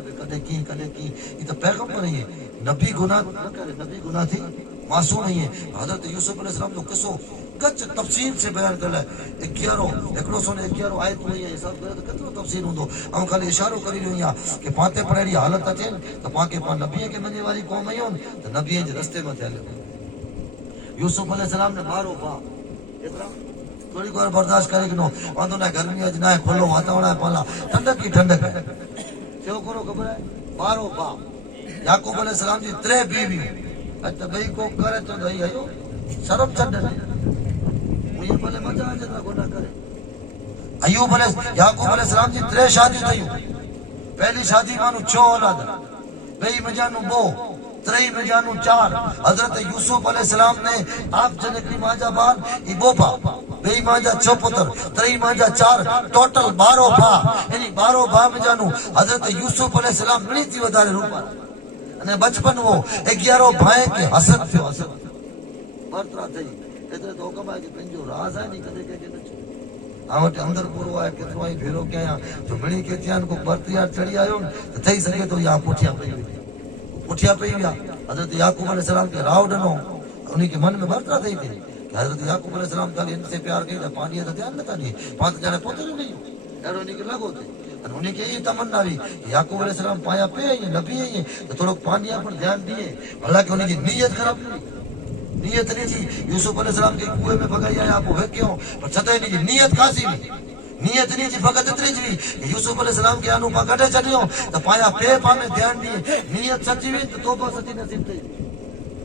कदे की ये तो पैगंबर है नबी गुनाह न करे, नबी गुनाह थी मासूम नहीं है। हजरत यूसुफ अलैहिस्सलाम जो किस्सो गच तफसील से बयान कल है। 1111 आयत हुई है, सब केतिरो तफसील हूंदो। ऐं ख़ाली इशारो करी रही आहे कि पाते पर अहिड़ी हालत अचेनि त पाके पाण नबीअ खे मञे वारी क़ौम आहियूं त नबीअ जे रस्ते में थियल। यूसुफ अलैहिस्सलाम ने ॿारो भाउ एतिरा थोड़ी को बर्दाश्त करे कि नो वांदो ना, गर्मी अज ना है, खुलो वातावरण है, पाला ठंडक ही ठंडक है। क्यों करो खबर है, ॿारो भाउ याकूब अलैहिस्सलाम जी 3 बीवियूं। अज त ॿई को करे तो दई आयो शर्म छॾ मुझे भले मजा अचे त कोन करे। अयूब याकूब अलैहिस्सलाम जी 3 शादियूं थयूं। पहली शादी मानू 6 औलाद, ॿई मजानू 2, 3 मजानू 4। हजरत यूसुफ अलैहिस्सलाम ने आप जनकरी मां जा बार ई बोपा, ॿई मां जा 6 पुत्र, 3 मां जा 4, टोटल 12 भाउ। यानी 12 भाउ मजानू हजरत यूसुफ अलैहिस्सलाम घणी थी वधारे रूप अने बचपन वो 11 भाई के हसद थियो, हसद बरतरा थई एतरे तो हुकम है कि पंहिंजो राज है नी कदे के न छो। आवट अंदर पूरो है केतिरो ही भेरो कया जो घणी के थियान को बरतिया चढ़ी आयो त थई सके तो या पुठिया पई विया। हजरत याकूब अलैहिस्सलाम के राव ॾिनो, उन्हीं के मन में बरतरा थई थी कि हजरत याकूब अलैहिस्सलाम खाली इनसे प्यार कई पानी तो ध्यान नथा ॾिए, पांच ॼणे पहुते नहीं अहिड़ो उन्हीं के लॻो थे। उन्हीं के ये तमन्ना हुई याकूब अलैहिस्सलाम पाया पे है नबी है तो थोड़ा पानी पर ध्यान दिए। हालांकि उनकी नीयत खराब नहीं, नीयत नहीं थी। यूसुफ अलैहिस्सलाम के कुएं में भगाई आया आप वे क्यों, पर छताई नहीं नीयत खासी हुई, नीयत नहीं थी। फकत इतनी थी यूसुफ अलैहिस्सलाम के अनु पा कटे छडियो तो पाया पे पा में ध्यान दिए, नीयत सच्ची हुई तो तौबा सच्ची नसीब थी।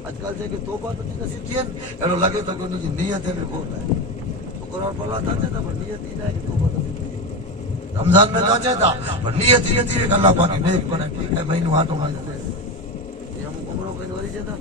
आजकल जे के तौबा सच्ची नसीब थी एड़ो लगे तो उनकी नीयत में खोट है तो कुरान पढ़ा था तो पर नीयत ही ना कि तौबा नसीब थी। रमजान में तो चाहता पर नियत ही थी अल्लाह पाक नेक बने ठीक है महीनों हाथों में ये हम उम्र कोई वरी चाहता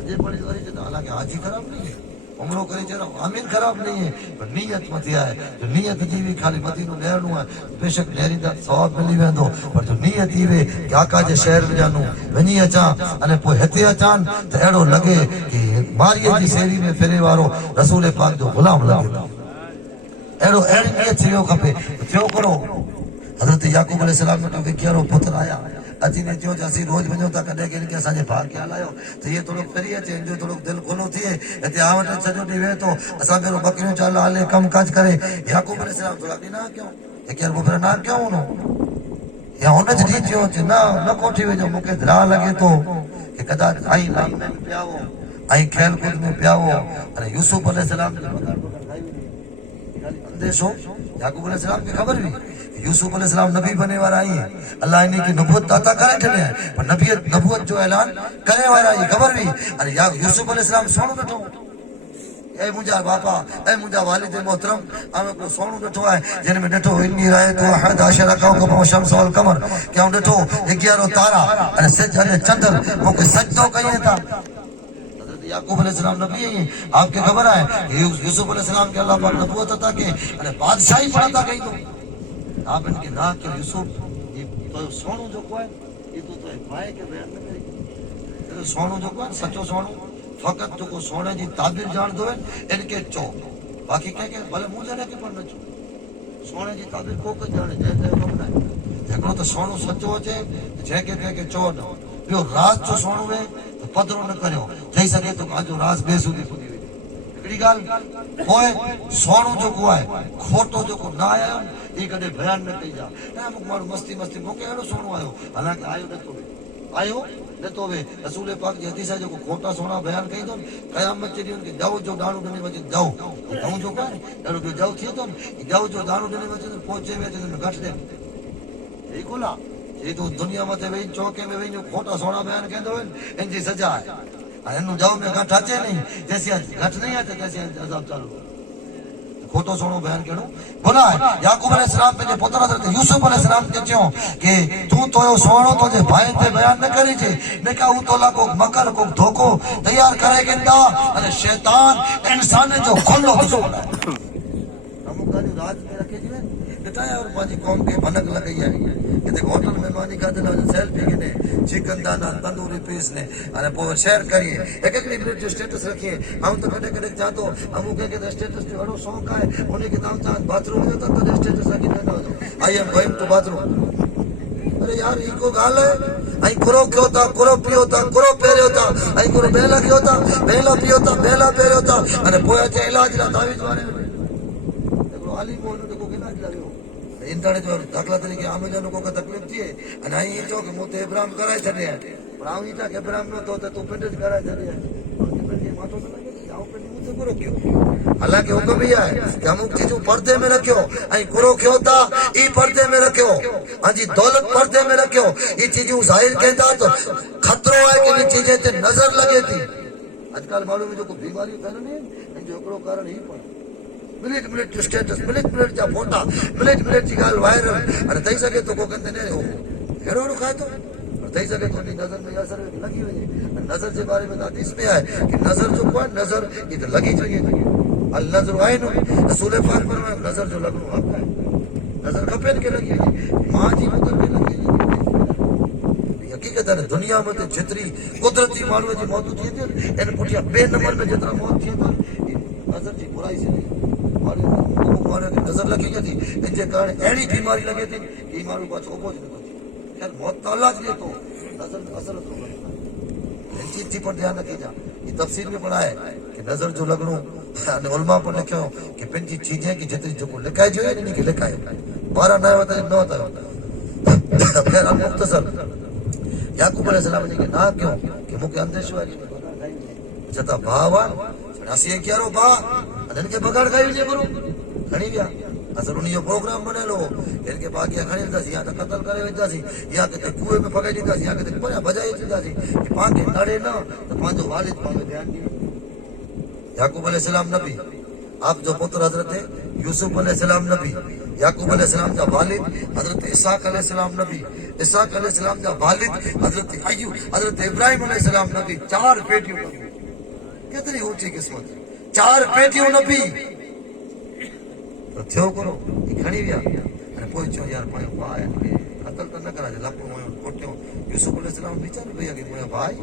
अजय पड़ी वरी चाहता। हालांकि हाजी खराब नहीं है, उम्र करे चलो आमीन खराब नहीं है, पर नियत मथे है। जो नियत थी भी खाली मदीनो लेणो है बेशक नेरींदा सवाब मिली वेंदो, पर जो नियत थी वे कि आका जे शहर में जानू वञी अचां अने पोइ हिते अचां त अहिड़ो लगे कि मारीअ जी सेरी में फिरे वारो रसूल पाक जो गुलाम लगे। अहिड़ो अहिड़ी नियत थी वियो खपे थियो करो। हज़रत याकूब अलैहिस्सलाम जो 11 पुत्र आया अची ने चयो असीं रोज वञूं था कॾहिं कंहिंखे असांजे भाउ खे हलायो त इहे थोरो फिरी अचे, हिनजो थोरो दिलि खुलो थिए। हिते आ वटि सॼो ॾींहुं वेहे थो, असां पहिरियों बकरियूं चाल हले कमु काज करे। याकूब अलैहिस्सलाम थोरा ॾिना कयूं हिकु रुपयो फिर ना क्यों हुनो या हुन जी रीत चयो न न कोठी वेझो, मूंखे धरा लॻे थो कि कदाच आई लाइन में पिया हो ऐं खेल कूद में पिया हो अने यूसुफ अलैहिस्सलाम अंदेशो याकूब अलैहिस्सलाम की खबर हुई यूसुफ अलैहिस्सलाम नबी बने वाला आई है। अल्लाह इन्हीं की नबूवत दाता करे छॾे पर नबूवत जो ऐलान करे वाला आई खबर हुई। अरे यूसुफ अलैहिस्सलाम सोणो ॾिठो, ए मुंहिंजा बापा ए मुंहिंजा वालिद मोहतरम आउं हिकिड़ो सोणो ॾिठो आहे जिन में ॾिठो इन्नी राय तो अहद आशरा कौकब व शम्स वल कमर कि आउं ॾिठो 11 तारा अने सिज अने चंड मूंखे सजदो कई था। याकूब अलैहिस्सलाम नबी है, आपके खबर है यूसुफ अलैहिस्सलाम के अल्लाह पाक नबूवत अता के अने बादशाही पण अता कई तो आप इनके ना के यूसुफ ये तो सोनू जो को है ये तो भाई के बयान न करी तो सोनू जो को सच्चो सोनू फकत जो को सोने जी ताबीर जान दो इनके चो बाकी कह के भले मुझे न के पण न चो सोने जी ताबीर को जाने जे कम ना जेको तो सोनू सच्चो अचे जे के चो न बियो राज जो सोनू है तो पधरो न करियो थई सके तो आजो राज बेसुदी पुजी वे हिकड़ी गाल होए सोनू जो को है खोटो जो को ना आयो ये कदे बयान न कई जा ना मुक मार मस्ती मस्ती मोके एड़ो सोनो आयो हालांकि आयो न तो वे रसूल पाक जी हदीस जो खोटा सोना बयान कई तो कयामत जे दिन के जव जो दाणो दने वजे जव जो का एड़ो जो जव थियो तो जव जो दाणो दने वजे पहुंचे वे तो घट दे ए कोला ये तो दुनिया मथे वही चौके में वही जो खोटा सोना बयान कहंदो इनजी सजा है एनु जव में घट अचे नहीं जैसे घट नहीं आते जैसे अजाब चालू खोटो सोनो बयान करो बोला याकूब अलैहिस्सलाम पे पुत्र हजरत यूसुफ अलैहिस्सलाम के चयो कि तू तो सोनो तो जे भाई ते बयान न करी जे न का उ तोला को मकर को धोखो तैयार करे केंदा अने शैतान इंसान जो खुलो दुश्मन है हम का राज में रखे जे बताया और बाजी कौम के भनक लगी है कि होटल में मानी का दिला सेल्फी के ने चिकन दाना तंदूरी पीस ने अने पो शेयर करिए एक एक मिनट जो स्टेटस रखिए हम तो कदे कदे जातो हम के स्टेटस जो बड़ो शौक है उन्हें के दाम चांद बाथरूम में तो स्टेटस रखी ना I am going to bathroom अरे यार इको गाल है आई कुरो क्यों था कुरो पियो था कुरो पेरियो था आई कुरो बेला क्यों था बेला पियो था बेला पेरियो था अने पोया चे इलाज ला तावीज वाले देखो आली बोल देखो इलाज लायो इंटरनेट जो दाखला तरीके आमे जनो को तकलीफ थी अने आई जो के मोते इब्राहिम कराय छडे पर आऊ ईटा के इब्राहिम नो तो तू पेंडेज कराय छडे पेंडेज माथो तो लगे आऊ पे मुझे कुरो क्यों हालांकि हुक्म भी है कि अमुक चीजू पर्दे में रखियो आई कुरो क्यों था ई पर्दे में रखियो हाजी दौलत पर्दे में रखियो ये चीजू जाहिर कहता तो खतरो है कि इन चीजें ते नजर लगे थी आजकल मालूम है जो को बीमारी फैलनी है जो एकड़ो कारण ही पण मिनट मिनट जो स्टेटस मिनट मिनट जा फोटा मिनट मिनट जी गाल वायरल अरे थई सके तो को कंदे ने हो हेरो खाए तो थई सके तो नजर में असर लगी हुई नजर के बारे में हदीस में है कि नजर जो कोई नजर ये तो लगी चाहिए अल नजर आए नो रसूल पाक फरमाया नजर जो लगनो हक है नजर कपेन के लगी मां जी मुकर के लगी हकीकत है दुनिया में तो जितनी कुदरती मानव जी मौत थी थी इन पुठिया बे नंबर में जितना मौत थी तो नजर जी बुराई से मारे की नजर लगी थी इन जे कारण एड़ी बीमारी लगे थी कि मारू पाछो ओपो ज नथो थी खैर मौत तो अल्लाह जी तो नजर में असर तो इन चीज पर ध्यान रखी जा ये तफसीर में पढ़ा है कि नजर जो लगनो અને ઉલમા પર લખ્યો કે પેલી ચીજે કે જેતરી જો લખાય જોઈએ ને કે લખાય 12 ના હોતા ન હોતા फिर अल मुख्तसर याकूब अलैहिस्सलाम ने ना क्यों कि मुके अंधेश्वरी में बगाड़ खाई जता भावा हसी क्यारो बा अदन के बगाड़ खाई जे करू घणी गया असर उनियो प्रोग्राम बनेलो इनके बाकिया घणी दसी या तो कत्ल करे वजासी या के कुएं में फगाई दीदासी या के पर बजाई दीदासी कि पाके नड़े ना तो पांजो वालिद पावे ध्यान दी याकूब अलैहिस्सलाम नबी आप जो पुत्र हजरत यूसुफ अलैहिस्सलाम नबी याकूब अलैहिस्सलाम जा वालिद हजरत इसहाक अलैहिस्सलाम नबी इसहाक अलैहिस्सलाम जा वालिद हजरत अय्यूब हजरत इब्राहिम अलैहिस्सलाम नबी चार बेटियों नबी कितनी ऊंची किस्मत चार बेटियों नबी तो थियो करो घणी विया अने पहुंचो यार पायो भाई कत्ल तो न करा लपो कोटियो यूसुफ अलैहिस्सलाम बेचारो भैया के मोया भाई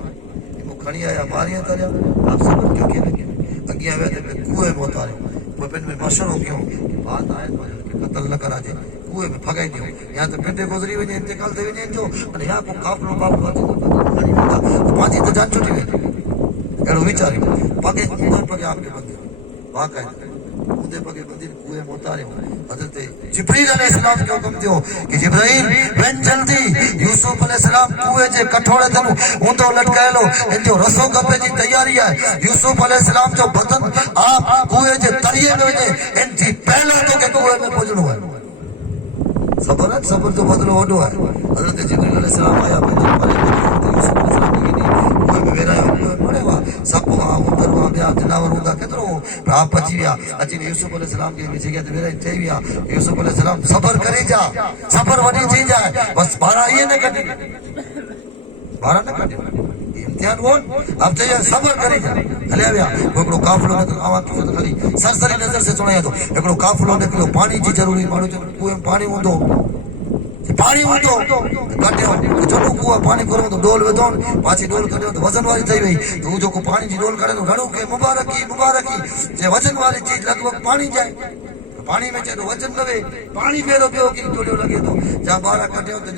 मु खणी आया मारिया तरिया आप सब क्यों के लगे अगे आवे तो कुएं में उतारे वो पिंड में मशहूर हो गयो कि बात आए तो कत्ल न करा जे कुएं में फगाई दियो यहां तो पिंडे गुजरी वने इंतकाल थे वने जो अने यहां को काफलो अचे तो खणी वेंदा तो पांची तो जान छुटी वेंदी एड़ो विचारी पगे मुंह पगे आपके बंदे वाकई मुंदे पगे बंदी कुएं में उतारे हजरत जिब्रील अलैहिस्सलाम के हुक्म दियो कि जिब्रील वन जल्दी यूसुफ अलैहिस्सलाम कुएं जे कठोड़े तनु ऊंधो लटकायलो इन जो रसो कपे जी तैयारी है यूसुफ अलैहिस्सलाम जो बदन आप कुएं जे तरिए में वने इन जी पहला तो के कुएं में पहुंचनो है सबर जो बदलो ओडो है हजरत जिब्रील अलैहिस्सलाम आया यूसुफ अलैहिस्सलाम की कुएं में वेरा मरेवा सब उधर वहां बया जनावर होंदा केतरो आप बची गया अची यूसुफ अलैहिस्सलाम के भी जगह ते वेरा चई गया यूसुफ अलैहिस्सलाम सबर करे जा सबर वडी थी जाए बस 12 ये न कटी 12 न कटी इम्तिहान वो अब तो ये सबर करे जा हले आया कोकड़ो काफलो ने आवा तो खाली सरसरी नजर से सुनाया तो एकड़ो काफलो निकलो पानी जी जरूरी मानो जो कुएं में पानी होंदो पानी उठो कटियो चलो कुआ पानी करो तो डोल वेदोन पाछी डोल कटियो तो वजन वाली थई वई तो जो को पानी जी डोल करे तो घणो के मुबारकी जे वजन वाली चीज लगभग पानी जाए पानी में चलो वजन लवे पानी फेरो पियो कि डोलियो लगे तो जा 12 कटियो तो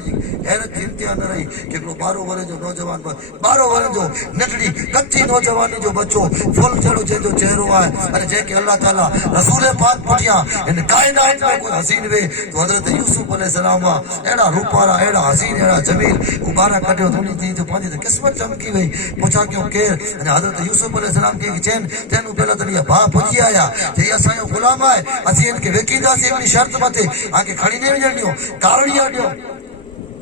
हैरत इम्तिहान न रही कि 12 वर्ष जो नौजवान 12 वर्ष जो नटड़ी कच्ची नौजवानी जो बच्चो फुल जड़ो जे जो चेहरो है अरे जे के अल्लाह ताला रसूल पाक पुठिया इन कायनात में कोई हसीन वे तो हजरत यूसुफ अलैहिस्सलाम एड़ा रूपारा एड़ा हसीन एड़ा जमील 12 कटियो तो थी जो पांच किस्मत चमकी वई पूछा क्यों के हजरत यूसुफ अलैहिस्सलाम के चैन तेनु पहला तो ये बाप पुजी आया जे असा गुलाम है असी के वेकीदा से अपनी शर्त मते आके खड़ी नहीं वजणियो कावड़िया दियो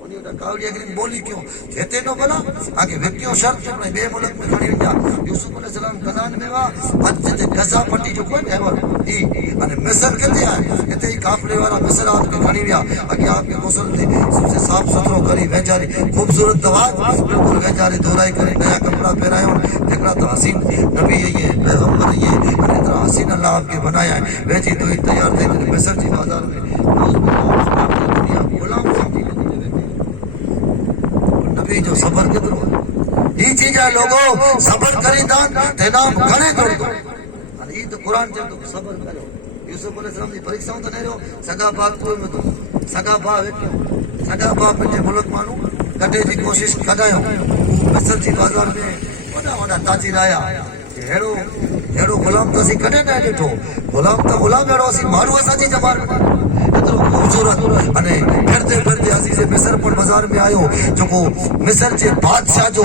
उनी कावड़िया की बोली क्यों जेते नो भला आके वेकियो शर्त अपने बे मुल्क में खड़ी वजा यूसुफ अलैहिस्सलाम कनान में वा आज जे गजा पट्टी जो कोई है ई अने मिस्र के दिया एते काफले वाला मिस्र आपके खड़ी विया आके आपके मुसल ने सबसे साफ सुथरो करी बेचारी खूबसूरत दवा बिल्कुल बेचारी धोलाई करी नया कपड़ा पहनायो देखला तो हसीन नबी ये पैगंबर ये इतना हसीन अल्लाह आपके बनाया है वैसी तो तैयार थे मिस्र की बाजार में दुनिया गुलाम नबी जो सबर के दरो ई चीज है लोगों सबर करी दान ते नाम घणे कर दो अने ई तो कुरान जे तो सबर करो यूसुफ अलैहिस्सलाम की परीक्षाओं तो नहीं रहो सगा बात कोई में तो सगा बा वेठो सॼा भाउ पंहिंजे मुल्क माण्हू कढे जी कोशिश कढायो। मिस्र जी बाज़ार में वॾा वॾा ताजिर आया, अहिड़ो गुलाम त असीं कॾहिं न ॾिठो। गुलाम अहिड़ो असीं माण्हू असांजी जमार में एतिरो ख़ूबसूरत अने फिरदे फिरदे अज़ीज़ मिस्र पण बाज़ार में आयो, जेको मिस्र जे बादशाह जो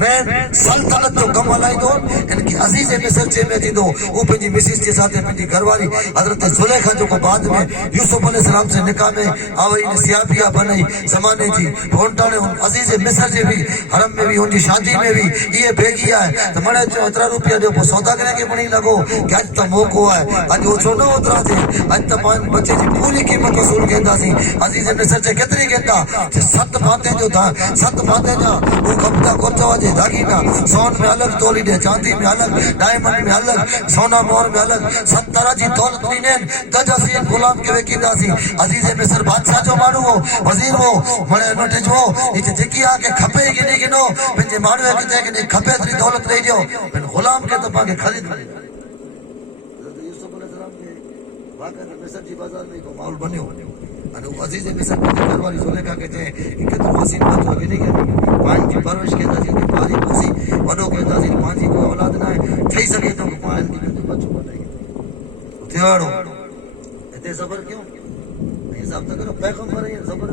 मेन सल्तनत जो कमु हलाईंदो, इनखे अज़ीज़ मिस्र चइबो थींदो। हू पंहिंजी मिसिस जे साथ पंहिंजी घरवारी हज़रत ज़ुलेखा जेको बाद में यूसुफ अलैहिस्सलाम से निकाह में आवई ने सियाफिया बनई ज़माने जी होंटाणे अज़ीज़ मिस्र जे भी हरम में भी उनकी शादी में भी ये भेगी है। तो मने चो एतरा रुपया जो सौदागर के बणी लगो कि अज तो मौको है, अज वो छो न उतरा थे, अज तो पान बच्चे जी पूरी कीमत वसूल केंदासी। अज़ीज़ मिस्र जे केतरी केंदा 7 माथे जो था 7 माथे जा वो कपड़ा कोचवा जे दागीना सोन में अलग तोली दे, चांदी में अलग, डायमंड में अलग, सोना मोर में अलग, 7 तरह जी दौलत नीने तजसी गुलाम के वेकिंदासी। अज़ीज़ मिस्र बादशाह जो मानू हो वजीर हो मने नोटे जो इते जेकी आके खपे कि नो पंजे मानू के जे के खपे तरी दौलत ले दियो बिन गुलाम के तो पाके खरीद ले। हज़रत यूसुफ अलैहिस्सलाम के वाक़ई मिस्र जी बाजार में को माहौल बन्यो अने अज़ीज़ मिस्र के घरवाली ज़ुलेखा के जे के तो हसीन बात हो गई के पान की परवरिश के दासी की पारी खुशी वडो के दासी पान जी कोई औलाद ना है थई सके तो पान की बच्चो बनाई थियाड़ो इते सबर क्यों हिसाब तो करो पैगंबर है सबर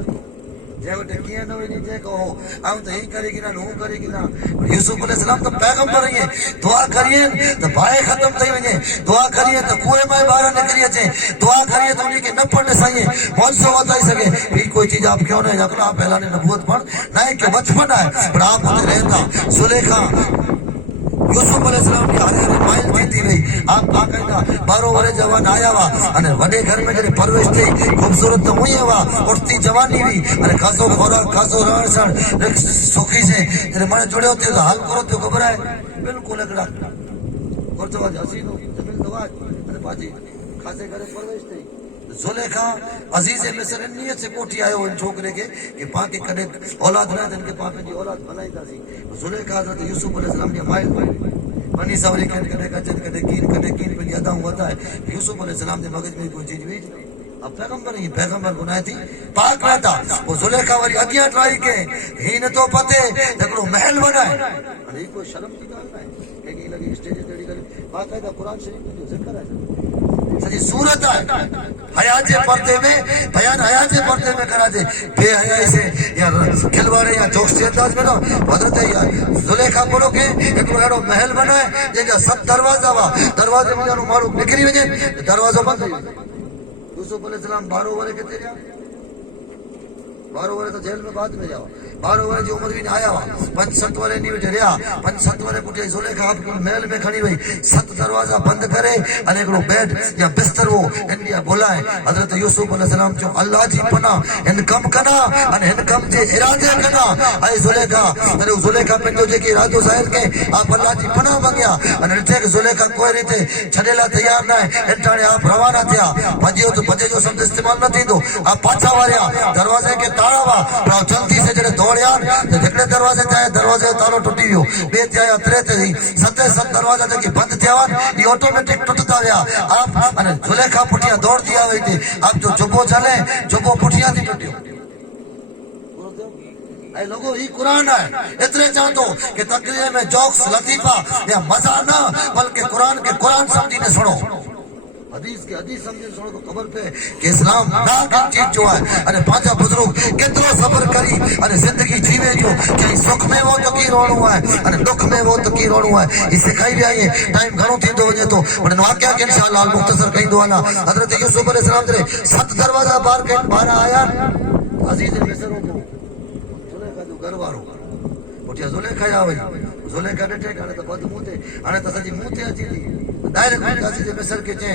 जे वटे किया न वनी जे कहो हम तो ही करेगी ना नो करेगी ना। यूसुफ अलैहिस्सलाम तो पैगंबर है, दुआ करिए तो भाई खत्म थई वने, दुआ करिए तो कुएं में बाहर निकली अचे, दुआ करिए तो उनके न पढ़ सके मौजो बताई सके भी कोई चीज आप क्यों नहीं रखना। आप पहला ने नबूवत पढ़ नहीं कि बचपन है पर आप उते रहता ज़ुलेखा यूसुफ अलैहिस्सलाम की हारे माइल जीती गई। आप बाकायदा 12 वरे जवान आया हुआ अने वडे घर में जरे परवरिश थी खूबसूरत तो हुई हुआ उठती जवानी भी अने खासो खोराक खासो रहन सहन सुखी से जरे मन जुड़ियो थे तो हाल करो तो खबर है बिल्कुल एकड़ा और तो हसीनो जमील दवा अने बाजी खासे घरे परवरिश थी। ज़ुलेखा अज़ीज़ मिस्र नियत से कोठी आयो इन छोकरे के कि पाके कदे औलाद ना जन के पापे जी औलाद बनाईंदासी। ज़ुलेखा हज़रत यूसुफ अलैहिस्सलाम के माइल बनी सवरी कदे कजन कदे कीन पे अदा होता है। यूसुफ अलैहिस्सलाम के मगज में कोई चीज बीज अब पैगंबर गुनाह थी पाक रहता वो ज़ुलेखा वाली अगिया ट्राई के ही न तो पते एकड़ो महल बनाए अरे कोई शर्म की गाल ना है कि लगी स्टेज तेड़ी करे बाकायदा कुरान शरीफ में जो जिक्र है सजी सूरत है हयात के पर्दे में बयान हयात के पर्दे में करा दे बेहयाई से या खिलवाड़े या जोक्स के अंदाज में ना हजरत या ज़ुलेखा बोलो के एकड़ो एड़ो महल बनाए जेका 7 दरवाजा वा दरवाजे में जानो मारू निकली वने दरवाजो बंद यूसुफ अलैहिस्सलाम 12 वरे के तेरिया 12 वरे तो जेल में बाद में जाओ 12 वरे जी उम्र भी आया हुआ 5-7 वरे नहीं बैठे रहा 5-7 वरे पुटे ज़ुलेखा आपको महल में खड़ी हुई 7 दरवाजा बंद करे अने एकड़ो बेड या बिस्तर वो इंडिया बुलाए हजरत यूसुफ अलैहिस्सलाम जो अल्लाह जी पना इन कम कना अने इन कम जे इरादे कना ऐ ज़ुलेखा अने ज़ुलेखा पंजो जेके इरादो ज़ाहिर के आप अल्लाह जी पना मांगया अने थे ज़ुलेखा कोई रीते छडेला तैयार ना इंटाणे आप रवाना थिया भजियो तो भजे जो शब्द इस्तेमाल न थींदो आप पाछा वारिया दरवाजे के ताला वा पर जल्दी से जड़े दौड़िया तो हिकिड़े दरवाजे ते दरवाजे जो तालो टुटी वियो बे ते आया त्रे ते 7 दरवाजा जेके बंद थिया ये ऑटोमेटिक टुटता विया आप अने ज़ुलेखा पुठिया दौड़ती आ वई थी अब जो जुबो चले जुबो पुठिया थी टुटियो ऐ लोगो ही कुरान है इतने चाहतो कि तकरीर में जोक्स लतीफा या मजा ना बल्कि कुरान के कुरान समझीने सुनो हदीस के हदीस समझे सुनो तो खबर पे कि इस्लाम ना की चीज जो है अने पांचा बुजुर्ग कितनो सब्र करी अने जिंदगी जीवे जो कहीं सुख में वो तो की रोणो है अने दुख में वो तो की रोणो है इस सिखाई भी आई टाइम घणो थींदो वने तो पर वाकया के इंशाअल्लाह मुख्तसर कहिंदो आना हजरत यूसुफ अलैहिस्सलाम जरे 7 दरवाजा बाहर के बाहर आया अजीज मिस्र को ज़ुलेखा जो घर वारो उठिया ज़ुलेखा आ वई ज़ुलेखा डटे काने तो बद मुंह ते हाने तो सजी मुंह ते अची थी डायरेक्ट अजीज मिस्र के चे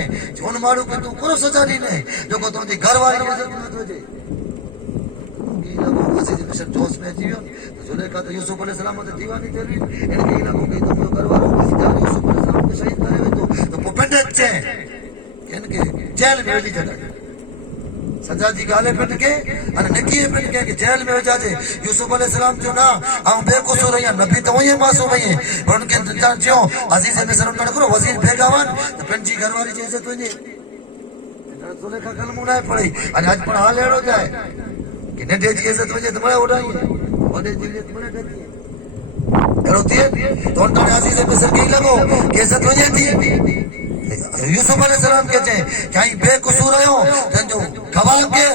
उन मारू के तू करो सजा दी ने जो को तुंदी घर वाली इज्जत न तुझे की लगो अजीज मिस्र जोश में जीव ज़ुलेखा तो यूसुफ अलैहिस्सलाम ते दीवानी तेरी इनके इलाको के तुम जो घर वालो यूसुफ अलैहिस्सलाम के शहीद करे वे तो पोपेटे चे इनके जेल में वेली जड़ा सजा जी गाले पिट के अने नकी पिट के जेल में वजा जे यूसुफ अलैहिस्सलाम जो ना हम बेकसूर या नबी तो ये मासूम है पर उनके जो अजीज मिस्र उन्होंने करो वजीर बेगावन तो पंजी घरवाली जी इज्जत वने ज़ुलेखा कलम उड़ाए पड़ी अने आज पर हाल एड़ो जाए کہ ننڈے جی عزت وجے تو بڑے اڑائی ہے وڈے جی عزت بڑے ڈتی ہے اڑو تھی تو ان عزیز مصر کی لگو کہ عزت وجے تھی یوسف علیہ السلام کے چیں کہیں بے قصور ہو جن جو گواہ کے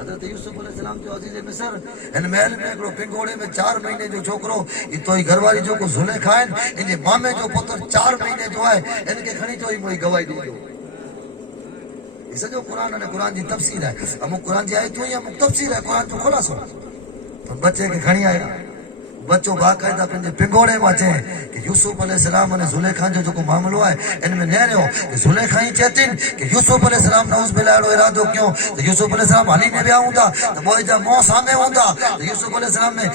حضرت یوسف علیہ السلام جو عزیز مصر ان محل میں ایکڑو پنگوڑے میں 4 مہینے جو چھوکرو یہ تو ہی گھر والی جو کو زلیخا ہے ان جے مامے جو پتر 4 مہینے جو ہے ان کے کھڑی تو ہی موئی گواہی دی جو یہ سجو قرآن ہے قرآن جی تفسیر ہے ہم قرآن جی آیتوں ہی ہم تفسیر ہے قرآن جو خلاصو تو بچے کے کھڑی آیا بچوں باقاعدہ پنجے پنگوڑے میں چیں کہ یوسف علیہ السلام نے زلیخا جو کو معاملو ہے ان میں نہریو کہ زلیخا ہی چیتن کہ یوسف علیہ السلام نعوذ باللہ ارادو کیوں تو یوسف علیہ السلام حالی میں بیا ہوں تھا تو وہ جا موہ سامنے ہوں تھا تو یوسف علیہ السلام نے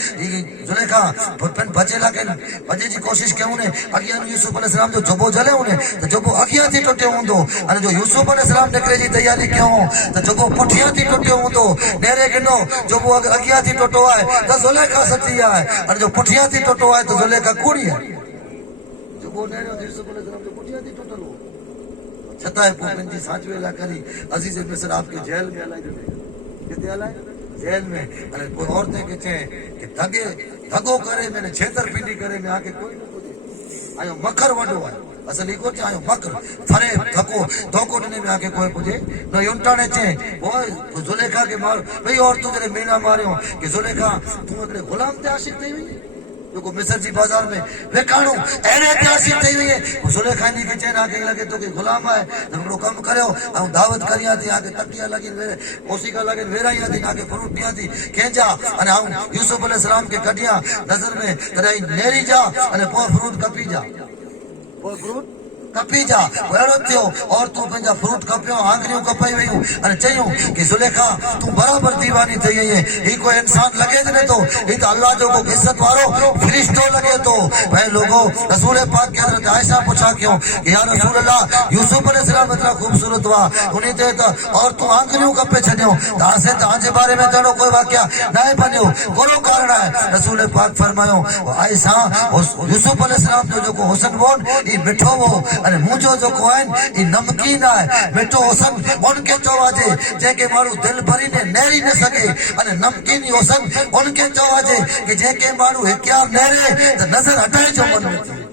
زلیخا پن بچے لگن بچے جی کوشش کیا انہیں اگیا یوسف علیہ السلام جو جبو جلے انہیں تو جبو اگیا تھی ٹوٹے ہوں دو اور جو یوسف علیہ السلام نکرے جی تیاری کیوں تو جبو پٹھیاں تھی ٹوٹے ہوں دو نہرے گنو جبو اگر اگیا تھی ٹوٹو آئے تو زلیخا سچی آئے اور جو پٹھیاں تھی ٹوٹو آئے تو زلیخا کوڑی ہے جو وہ نہرے یوسف علیہ السلام جو پٹھیاں تھی ٹوٹو لو چھتائے پوپن جی سانچ ویلا کری عزیز مصر آپ کے جیل میں علائی دیتے کتے علائی جیل میں کوئی عورتیں کے چہیں کہ دھگو کرے میں نے چھیتر پیٹی کرے میں آکے کوئی نہ پوچھے آئیو مکر وڈو آئے اصل ہی کو چاہیو مکر فرے دھوکو ڈنے میں آکے کوئی پوچھے نہ یونٹانے چہیں وہ زلیخا کے مار بھئی اور تو جنہیں مینا مارے ہوں کہ زلیخا تم اکڑے غلام تے عاشق تھی ہوئی جو کو مصر جی بازار میں ویکانو اینے تے عاشق تھی ہوئی ہے وہ زلیخا جی کے چین آکے لگے تو کہ غلام آئے تو کم کرے ہو ہم دعوت کریا تھی آکے تکیا لگی موسیقہ لگے ویرائی تھی آکے فروٹ پیا تھی کھینچا اور ہم یوسف علیہ السلام کے کٹیا نظر میں کرائی نیری جا اور پو فروٹ کپی جا پو فروٹ کپی جا ویڑو تھیو اور تو پنجا فروٹ کپیو آنگریوں کپائی ویوں اور چاہیوں کہ زلیخا تو برابر دیوانی تھی ہے ہی کوئی انسان لگے جنے تو ہی تو اللہ جو کو عزت وارو فرشتو لگے تو بھائی لوگوں رسول پاک کے حضرت عائشہ پوچھا کیوں کہ یا رسول اللہ یوسف علیہ السلام اتنا خوبصورت ہوا انہیں تے تو اور تو آنگریوں کپے چھڑیوں تاں سے تو آنجے بارے میں کہڑو کوئی واقعہ نہ بنیو کولو کارن ہے رسول پاک فرمایو عائشہ یوسف علیہ السلام جو کو حسن وون یہ مٹھو وہ ارے مجھو جو کوئن یہ نمکین ہے مٹھو حسن ان کے چواجے جے کے مارو دل بھری نے نیری نہ سکے ارے نمکینی حسن ان کے چواجے کہ جے کے مارو حکیام نیرے تو نظر ہٹائے جو من میں تھی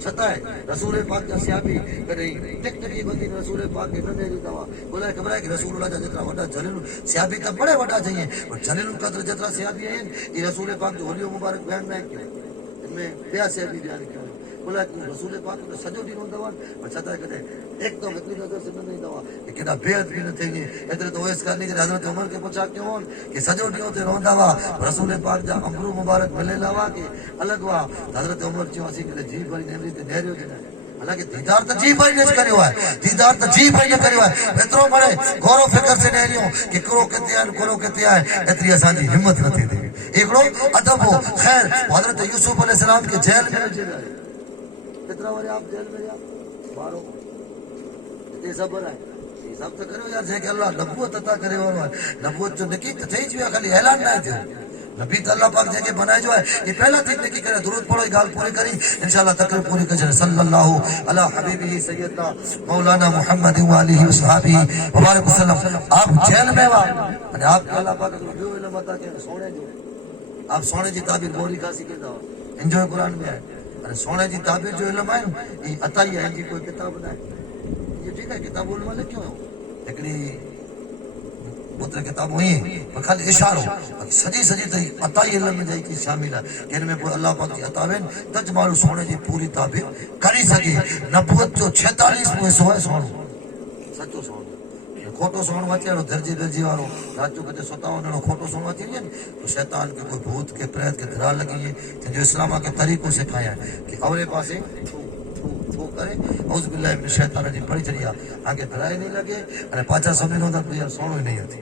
چھتا ہے رسول پاک کا صحابی کرے ٹک ٹک یہ بندی رسول پاک کے ننے دی دوا بولا خبر ہے کہ رسول اللہ جتنا وڈا جلیل صحابی کا بڑے وڈا چاہیے اور جلیل القدر جتنا صحابی ہیں یہ رسول پاک جو ولی مبارک بیان نہ کیوں ان میں بیا صحابی بیان کیوں بولا رسول پاک نے سجو دی نو دوا اور چھتا ہے کہ ایک تو اتنی نظر سے نہیں دوا لیکن بیعت بھی نہ تھی اتنے تو اس کرنی کہ حضرت عمر کے پوچھا کیوں کہ سجو ڈیو تے روندا وا رسول پاک جا امرو مبارک ملے لاوا کہ الگ وا حضرت عمر چوں اسی کہ جی بھری نے تے نیریو دے حالانکہ دیدار تو جی بھائی نے کریو ہے دیدار تو جی بھائی نے کریو ہے اترو بڑے غور و فکر سے نیریو کہ کرو کتے ہیں اتری اسان جی ہمت نہ تھی ایکڑو ادب ہو خیر حضرت یوسف علیہ السلام کے جیل میں کتنا بارے آپ جیل میں جا بارو اتنے صبر ہے یہ سب تو کرو یار جے کہ اللہ نبوت عطا کرے ہو نبوت جو نکی تھے جو خالی اعلان نہ تھے نبی تو اللہ پاک جگہ بنائے جو ہے یہ پہلا تھی نکی کرے درود پڑھو گال پوری کری انشاءاللہ تقریر پوری کر صلی اللہ علی حبیبہ سیدنا مولانا محمد و آلہ و صحابہ وبارک وسلم آپ جیل میں وا اور آپ کے اللہ پاک جو علم عطا کہ سونے جو آپ سونے جی تعبیر بوری کا سکے دا انجوائے قرآن میں ہے اور سونے جی تعبیر جو علم ہے یہ عطا ہی ہے جی کوئی کتاب نہ ہے یہ ٹھیک ہے کتاب علم والے کیوں ہو لیکن پتر کتاب ہوئی پر خالی اشارو سجی تو عطائی علم میں جائی کی شامل ہے کہ ان میں کوئی اللہ پاک کی عطاوین تج مارو سونے جی پوری تعبیر کری سکے نبوت جو 46 میں سو ہے سونو سچو سونو کھوٹو سونو بچے رو درجی وارو راجو کتے سوتاو نو کھوٹو سونو بچے نہیں تو شیطان کے کوئی بھوت کے پریت کے دھرا لگی ہے جو اسلامہ کے طریقوں سے کھایا ہے کہ اولے پاسے وہ کرے اعوذ باللہ من الشیطان الرجیم پڑھی چلیا آگے دھرائے نہیں لگے اور پاچا سمجھ ہوتا تو یار سونو ہی نہیں ہوتی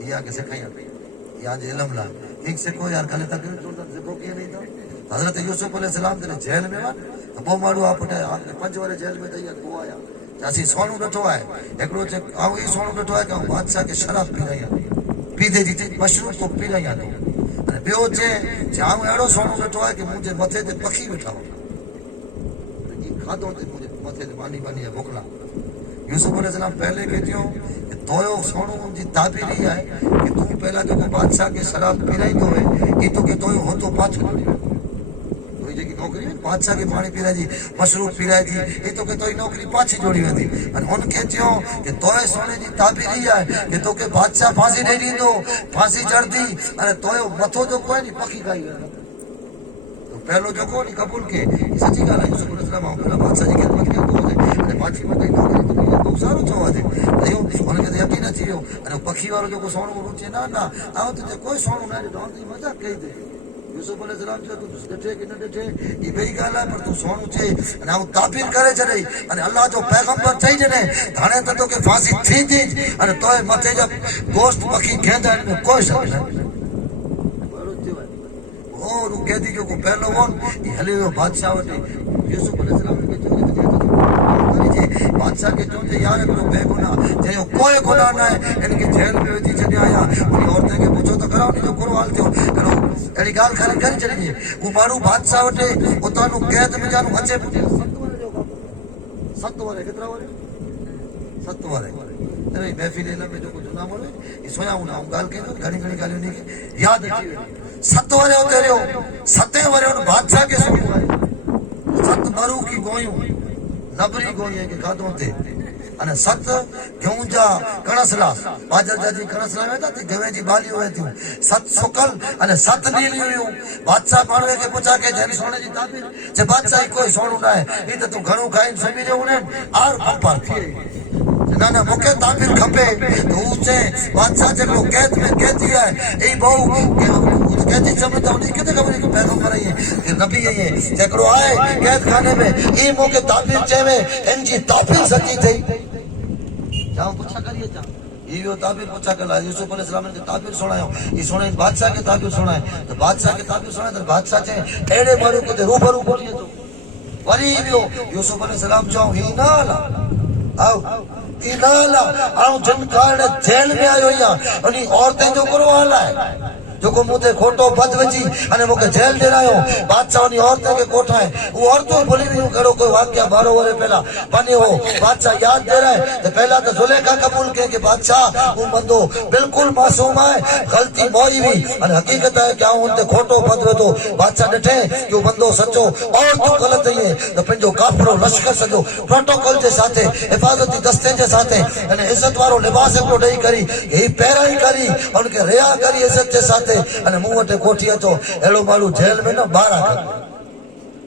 یہ آگے سکھائی آتی یہ آج علم لا ایک سے کوئی یار کھلے تک چھوڑتا سکھو کیا نہیں تھا حضرت یوسف علیہ السلام تیرے جیل میں وان وہ مارو آپ اٹھائے آپ نے 5 والے جیل میں دیا وہ آیا چاسی سونو ڈٹھو ہے ایکڑو چے آؤ ہی سونو ڈٹھو ہے کہ بادشاہ کے شراب پی رہی آتی پی دے جی مشروب کو پی رہی آتی بیو چے آؤ ایڑو سونو ڈٹھو ہے کہ مجھے متھے تے پکھی بٹھا ہو کھادو تے مجھے متھے تے پانی ہے بکلا یوسف علیہ السلام پہلے کہتے ہوں کہ तो सोनू जी ताबीरी है कि तू पहला जो बादशाह के शराब पीराईंदो है ये तो के तो हो तो पाछो तो ये की नौकरी है बादशाह के पानी पीराई जी मशरूब पीराई जी ये तो के तो नौकरी पाछी जोड़ी वेंदी अन उनके थियो कि तोए सोने जी ताबीरी है कि तो के बादशाह फांसी दे दींदो फांसी चढ़दी अने तोए मथो जो कोई नहीं पखी खाई वेंदो तो पहलो जो को नहीं कबूल के सच्ची गाल है यूसुफ अलैहिस्सलाम पहला बादशाह जी के मत के तो अने पाछी मत नौकरी तो सारो छवा दे अयो उनके तो यकीन थी वियो अने पखी वालो जो सोनू रुचे ना ना आओ तो कोई सोनू ना ॾिठो तो मजाक कई दे यूसुफ अलैहिस्सलाम जो तू ॾिठे कि न ॾिठे ई बई ॻाल्हि आहे पर तू सोनू चे अने आउं ताबीर करे छॾई अने अल्लाह जो पैगंबर चई जॾहिं हाणे त तोखे फांसी थींदी अने तोए मथे जा गोश्त पखी खेंदा आहिनि कोई शक न और कैदी जो को पहलो वन हले वो बादशाह वटे यूसुफ अलैहिस्सलाम के चोरी बादशाह के चोंजे यार को बेगुना जो कोई गुनाह ना है इनके जेल में विझी छॾे आया उन औरत के पूछो तो कराओ जो करो हाल थियो अड़ी गाल खाली कर छॾी वो मारू बादशाह वटे उतानु कैद में जानू अचे 7 वारे केतरा वारे 7 वारे अरे महफिल में जो कुछ ना बोले ये सोया ना गाल के घणी घणी गालियों नहीं याद अची वे 7 वारे होते रहो 7 वारे उन बादशाह के सोनू है 7 मरू की गोयूं नबरी गोई के खादो थे अने 7 गेहूं जा कणसला बाजर जा जी कणसला वेता ते गवे जी बालियो वेतियूं 7 सुकल अने 7 नीलियूं हुयूं बादशाह मानवे के पूछा के जन सोने जी ताबीर जे बादशाह कोई सोनू ना है ई त तू घणो खाइन सुमी रे उने आर पंपर थी ना ना मुके ताबीर खपे तो उसे बादशाह जको कैद में कैदी है ए बहु कैदी समझता उन्हें किते खबर के पैगंबर है ये नबी है ये जकड़ो आए कैद खाने में ई मुके ताबीर चेवे इनजी ताबीर सच्ची थई जाओ पूछा करिए जा यो ताबीर पूछा कला यूसुफ अलैहिस्सलाम ने ताबीर सुनायो ये सुने बादशाह के ताबीर सुनाए तो बादशाह के ताबीर सुनाए तो बादशाह चे एड़े मारू को रूबरू पहुंचे तो वरी वियो यूसुफ अलैहिस्सलाम जो ही ना आओ इनाला आउ जन कारण जेल में आयो या अनि औरतें जो करो हाल है जो को मुते खोटो बद वजी अने मोके जेल देरायो बादशाह नी औरतें के कोठा है वो औरतों बोली भी करो कोई वाकया 12 वरे पहला बने हो बादशाह याद दे रहा है तो पहला तो जुलेखा कबूल के कि बादशाह वो बंदो बिल्कुल मासूम है गलती मोई भी अने हकीकत है क्या उनते खोटो बद वतो बादशाह डठे कि वो बंदो सच्चो और तो गलत है तो पंजो काफरो लश्कर सजो प्रोटोकॉल के साथे हिफाजती दस्ते के साथे अने इज्जत वारो लिबास को दई करी ही पैरा ही करी उनके रिया करी इज्जत के साथे अने मुंह वटे कोठी तो एड़ो मालू जेल में न 12 कर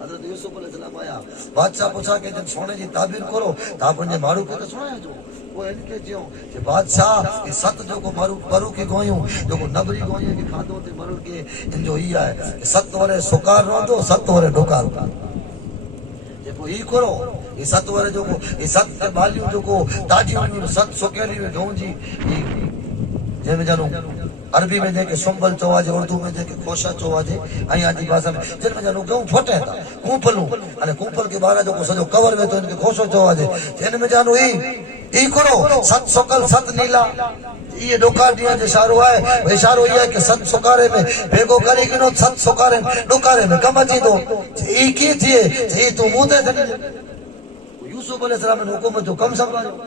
हजरत यूसुफ अलैहिस्सलाम आया बादशाह पूछा के जन सोने जी ताबीर करो तापन जे मारू के सुनाया जो वो इनके जियो जे बादशाह ये 7 जो को मारू बरू के गोयूं जो को नबरी गोई के खादो ते मरू के इन जो ही है 7 वरे सुकार रोंदो 7 वरे डोकार जे को ही करो ये 7 वरे जो को ये 7 के बालियों जो को ताजी 7 सुकेली में गऊं जी जे में जानो अरबी में जेके सुंबल चवाजे उर्दू में जेके खोशा चवाजे आई आदि भाषा में जिन में जानो गऊं फटे था कूपलू अने कूपल के बारे जो को सजो कवर में तो इनके खोशो चवाजे जिन में जानो ई करो 7 सुकल 7 नीला ये डोकार दिया जे इशारो है इशारो ये है कि 7 सुकारे में भेगो करी किनो 7 सुकारे डोकारे में कम अची दो ई की थिए ई तू मुदे थे यूसुफ अलैहिस्सलाम ने हुकूमत जो कम संभालो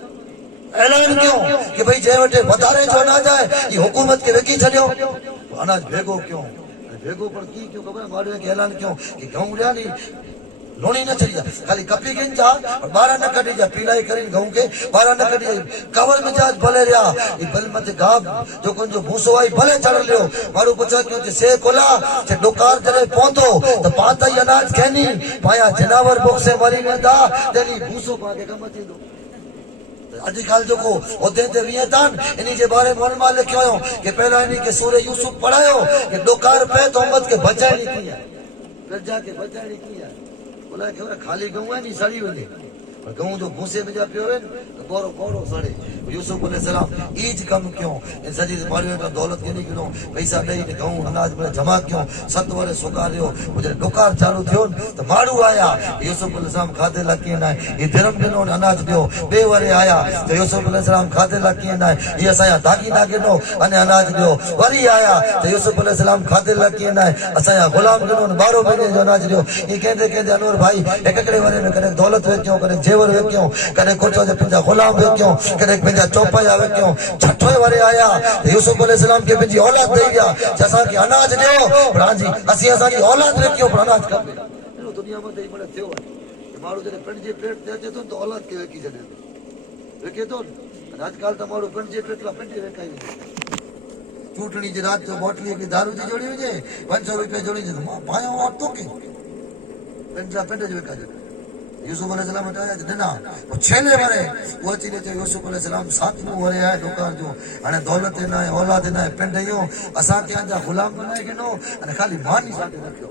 ऐलान क्यों कि भाई जे वटे वधारे जो अनाज है ये हुकूमत के रखी छड़ियो अनाज भेगो क्यों भेगो पर की क्यों खबर मारे के ऐलान क्यों कि गऊं लिया नहीं लोणी न चली जा खाली कपी गिन जा और 12 न कटी जा पीलाई करी गऊं के 12 न कटी कवर में जाज भले रिया ये बल मत गाब जो कोन जो भूसो आई भले चढ़ लियो मारू पूछा क्यों जे से कोला जे डोकार जरे पहुंचो तो पाता अनाज कहनी पाया जनावर बोक्से मरी वेंदा तेरी भूसो पाके कम थी दो अजकल जो को ओदे ते वियतान इनी जे बारे में माल लिखयो कि पहला इनी के सूरह यूसुफ पढ़ायो कि डोकार पे तो उम्मत के बचाई नहीं किया फिर जाके बचाई नहीं किया बोला कि खाली गऊं है नहीं सड़ी वेंदे पर गऊं जो भूसे में जा पियो है तो गोरो गोरो सड़े यूसुफ अलैहिस्सलाम ईज कम क्यों इन सजी मारियो तो दौलत के नहीं क्यों पैसा दई के गऊं अनाज में जमा क्यों 7 वरे सुकारियो मुझे डोकार चालू थियो तो मारू आया यूसुफ अलैहिस्सलाम खाते लकी ना ये धर्म दिनो अनाज दियो बे वरे आया तो यूसुफ अलैहिस्सलाम खाते लकी ना ये असाया दागी ना गिनो अने अनाज दियो वरी आया तो यूसुफ अलैहिस्सलाम खाते लकी ना असाया गुलाम गिनो 12 महीने जो अनाज दियो ये कहते अनवर भाई एकड़े वरे में कने दौलत वेचो कने जेवर वेचो कने कोचो जे पंजा गुलाम वेचो कने पंहिंजा चौपाया वेकियो छठे वारे आया यूसुफ अलैहिस्सलाम खे पंहिंजी औलाद ॾेई विया असांखे अनाज ॾियो पर हाजी असीं असांजी औलाद रखियो पर अनाज खपे दुनिया में तो बड़े थियो आहे माण्हू जॾहिं पंहिंजे पेट ते अचे थो त औलाद खे वेकी छॾे थो वेके थो अॼुकल्ह त माण्हू पंहिंजे पेट लाइ पंहिंजे वेकाई चूंटणी जी राति जो बोटली हिकिड़ी दारू जी जोड़ी हुजे 500 रुपया जोड़ी हुजे त मां पायो वरितो के पंहिंजा पेट जो वेका छॾे यूसुफ अलैहिस्सलाम हटाया ॾिना छेले वारे वो अची चयो यूसुफ अलैहिस्सलाम सातमो वरे आहे दुकान जो हाणे दौलत न आहे औलाद न आहे पिंड इहो असांखे अञा गुलाम बनाए गिनो अने खाली मानी साटे रखियो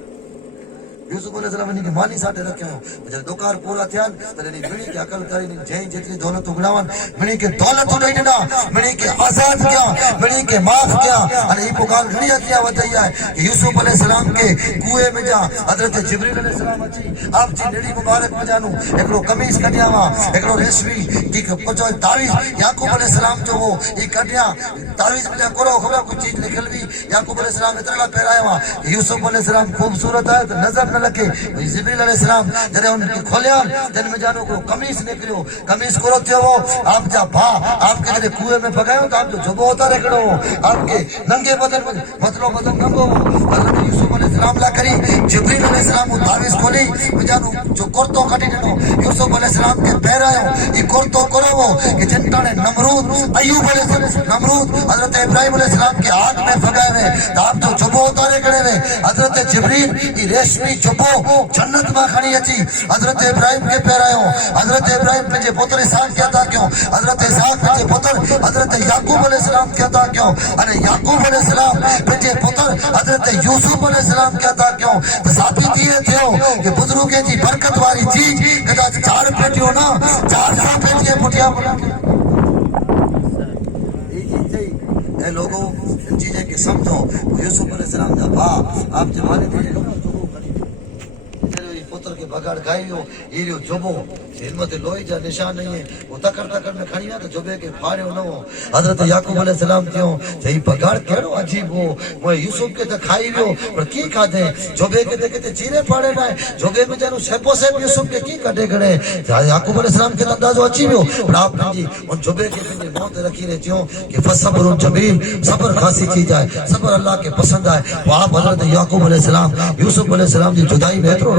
यूसुफ अलैहिस्सलाम इनके मानी साटे रखियो जब दुकान पूरा थियन तॾहिं मिणी के अकल करे जंहिं जेतिरी दौलत घुरावन मिणी के दौलत ॾेई ॾिना मिणी के आज़ाद किया मिणी के माफ़ किया अने ई पुकार घणी अॻियां वधई आहे कि यूसुफ अलैहिस्सलाम के कुएं में जा हज़रत जिब्रील अलैहिस्सलाम अची आप जी नेड़ी मुबारक वजानू एकड़ो कमीज कढिया वा एकड़ो रेशमी की कुछ तावीज़ याकूब अलैहिस्सलाम जो वो ई कढिया तावीज़ में कोरो खबर कुछ चीज लिखल हुई याकूब अलैहिस्सलाम इतना पहिराया वा यूसुफ अलैहिस्सलाम खूबसूरत है तो नजर लगे जिब्रील अलैहिस्सलाम जरे उनके खोलिया जन में जानो को कमीज निकलियो कमीज कोरो थियो वो आप जा भा आपके जरे कुएं में भगायो तो आप जो जुबो होता रखड़ो आपके नंगे बदन मतलब बदन नंगो हजरत यूसुफ अलैहिस्सलाम ला करी जिब्रील अलैहिस्सलाम को तावीज खोली जानो जो कुर्तो कटी नो यूसुफ अलैहिस्सलाम के पहरायो ई कुर्तो करो कि जनताने नमरूद अय्यूब अलैहिस्सलाम नमरूद हजरत इब्राहिम अलैहिस्सलाम के हाथ में भगावे तो आप जो जुबो होता रखड़े हजरत जिब्रील ई रेशमी जुबो जन्नत में खणी अची हजरत इब्राहिम के पहरायो हजरत इब्राहिम पंहिंजे पुत्र इसहाक के अता कयो हजरत इसहाक पंहिंजे पुत्र हजरत याकूब अलैहिस्सलाम के अता कयो अने याकूब अलैहिस्सलाम पंहिंजे पुत्र हजरत यूसुफ अलैहिस्सलाम के अता कयो तो साबित ये थियो कि बुजुर्गों की बरकत वाली चीज कदाच 4 पेटियों ना 400 पेटियां पुठिया ये चीज सही ए लोगों चीजें के समझो यूसुफ अलैहिस्सलाम का भा आप जमाने में पुत्र के बगाड़ खाइयो हीरो जोबो इनमें तो लोही जा निशान नहीं है वो तकर में खड़ी तो जोबे के फाड़े न हो हजरत याकूब अलैहिस्सलाम थियो सही बगाड़ केड़ो अजीब हो वो यूसुफ के तो खाई वियो पर की खाधे जोबे के ते चीरे फाड़े ना जोबे में जानो सेपो से यूसुफ के की कटे गणे याकूब अलैहिस्सलाम के अंदाजो अची वियो पर आप जी उन जोबे के पंहिंजे मौत रखी रे थियो कि फसब्रुन जमील सब्र खासी चीज है सब्र अल्लाह के पसंद है वो आप हजरत याकूब अलैहिस्सलाम यूसुफ अलैहिस्सलाम की जुदाई में एतरो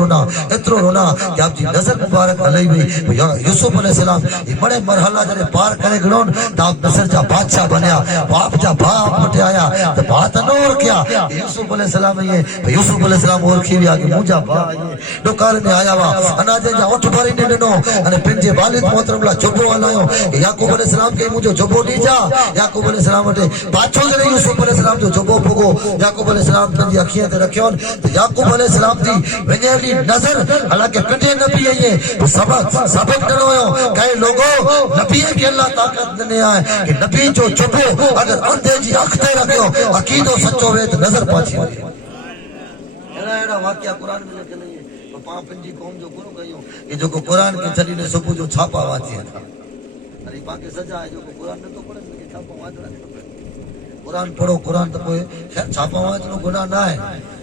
रोना कि आप जी नजर मुबारक हलई हुई यूसुफ अलैहिस्सलाम ये बड़े मरहला जरे पार करे गणोन तो आप मिस्र जा बादशाह बनया बाप जा बाप मटे आया तो बात नूर किया यूसुफ अलैहिस्सलाम ये यूसुफ अलैहिस्सलाम और खी गया कि मुजा बा ये दुकान में आया वा अनाज जा ओठ भरी ने नो अने पंजे वालिद मोहतरम ला जुबो हलायो याकूब अलैहिस्सलाम के मुजो जुबो दी जा याकूब अलैहिस्सलाम मटे पाछो जरे यूसुफ अलैहिस्सलाम जो जुबो पुगो याकूब अलैहिस्सलाम पंजी अखियां ते रखियोन तो याकूब अलैहिस्सलाम जी वेनेली नजर हालांकि कटे नबी है तो सबक डरो कई लोगों नबी के अल्लाह ताकत ने है कि नबी जो चुपो अगर अंधे जी अख ते रखियो अकीदो सच्चो वे तो नजर पाछी एड़ा वाकया कुरान में लिखल है तो पापन जी कौम जो गुरु गयो ये जो कुरान के छड़ी ने सुबह जो छापा वाची था अरे बाकी सजा है जो कुरान में तो पढ़े के छापा वाचना कुरान पढ़ो कुरान तो कोई खैर छापा वाचनो गुनाह ना है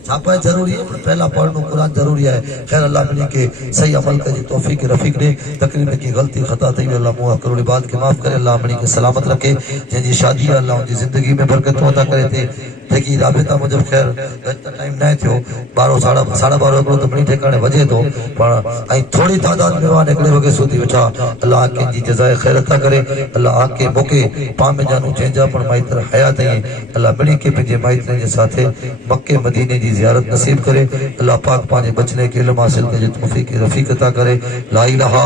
छापा जरूरी है पहला पढ़नो कुरान जरूरी है खैर अल्लाह मिली के सही अमल करे तौफीक रफीक दे तकरीर की गलती खता थई अल्लाह मुआ करोड़ बात के माफ करे अल्लाह मिली के सलामत रखे जंजी शादी अल्लाह उनकी जिंदगी में बरकत अता करे थे देखी राबता मुजब खैर टाइम न थियो 12 साढ़ा 12 तो बड़ी ठिकाने वजे तो पर आई थोड़ी तादाद में वहां निकले वगे सुधी वठा अल्लाह के जी जज़ाए खैर अता करे अल्लाह आके मौके पामे जानू चेंजा पर माइतर हयात है अल्लाह मिली के पंजे माइतर के साथे मक्के मदीने की ज़ियारत नसीब करे अल्लाह पाक पाने बचने के इल्म हासिल करे तौफीक रफीक अता करे ला इलाहा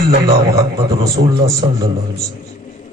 इल्लल्लाह मुहम्मद रसूलुल्लाह सल्लल्लाहु अलैहि वसल्लम।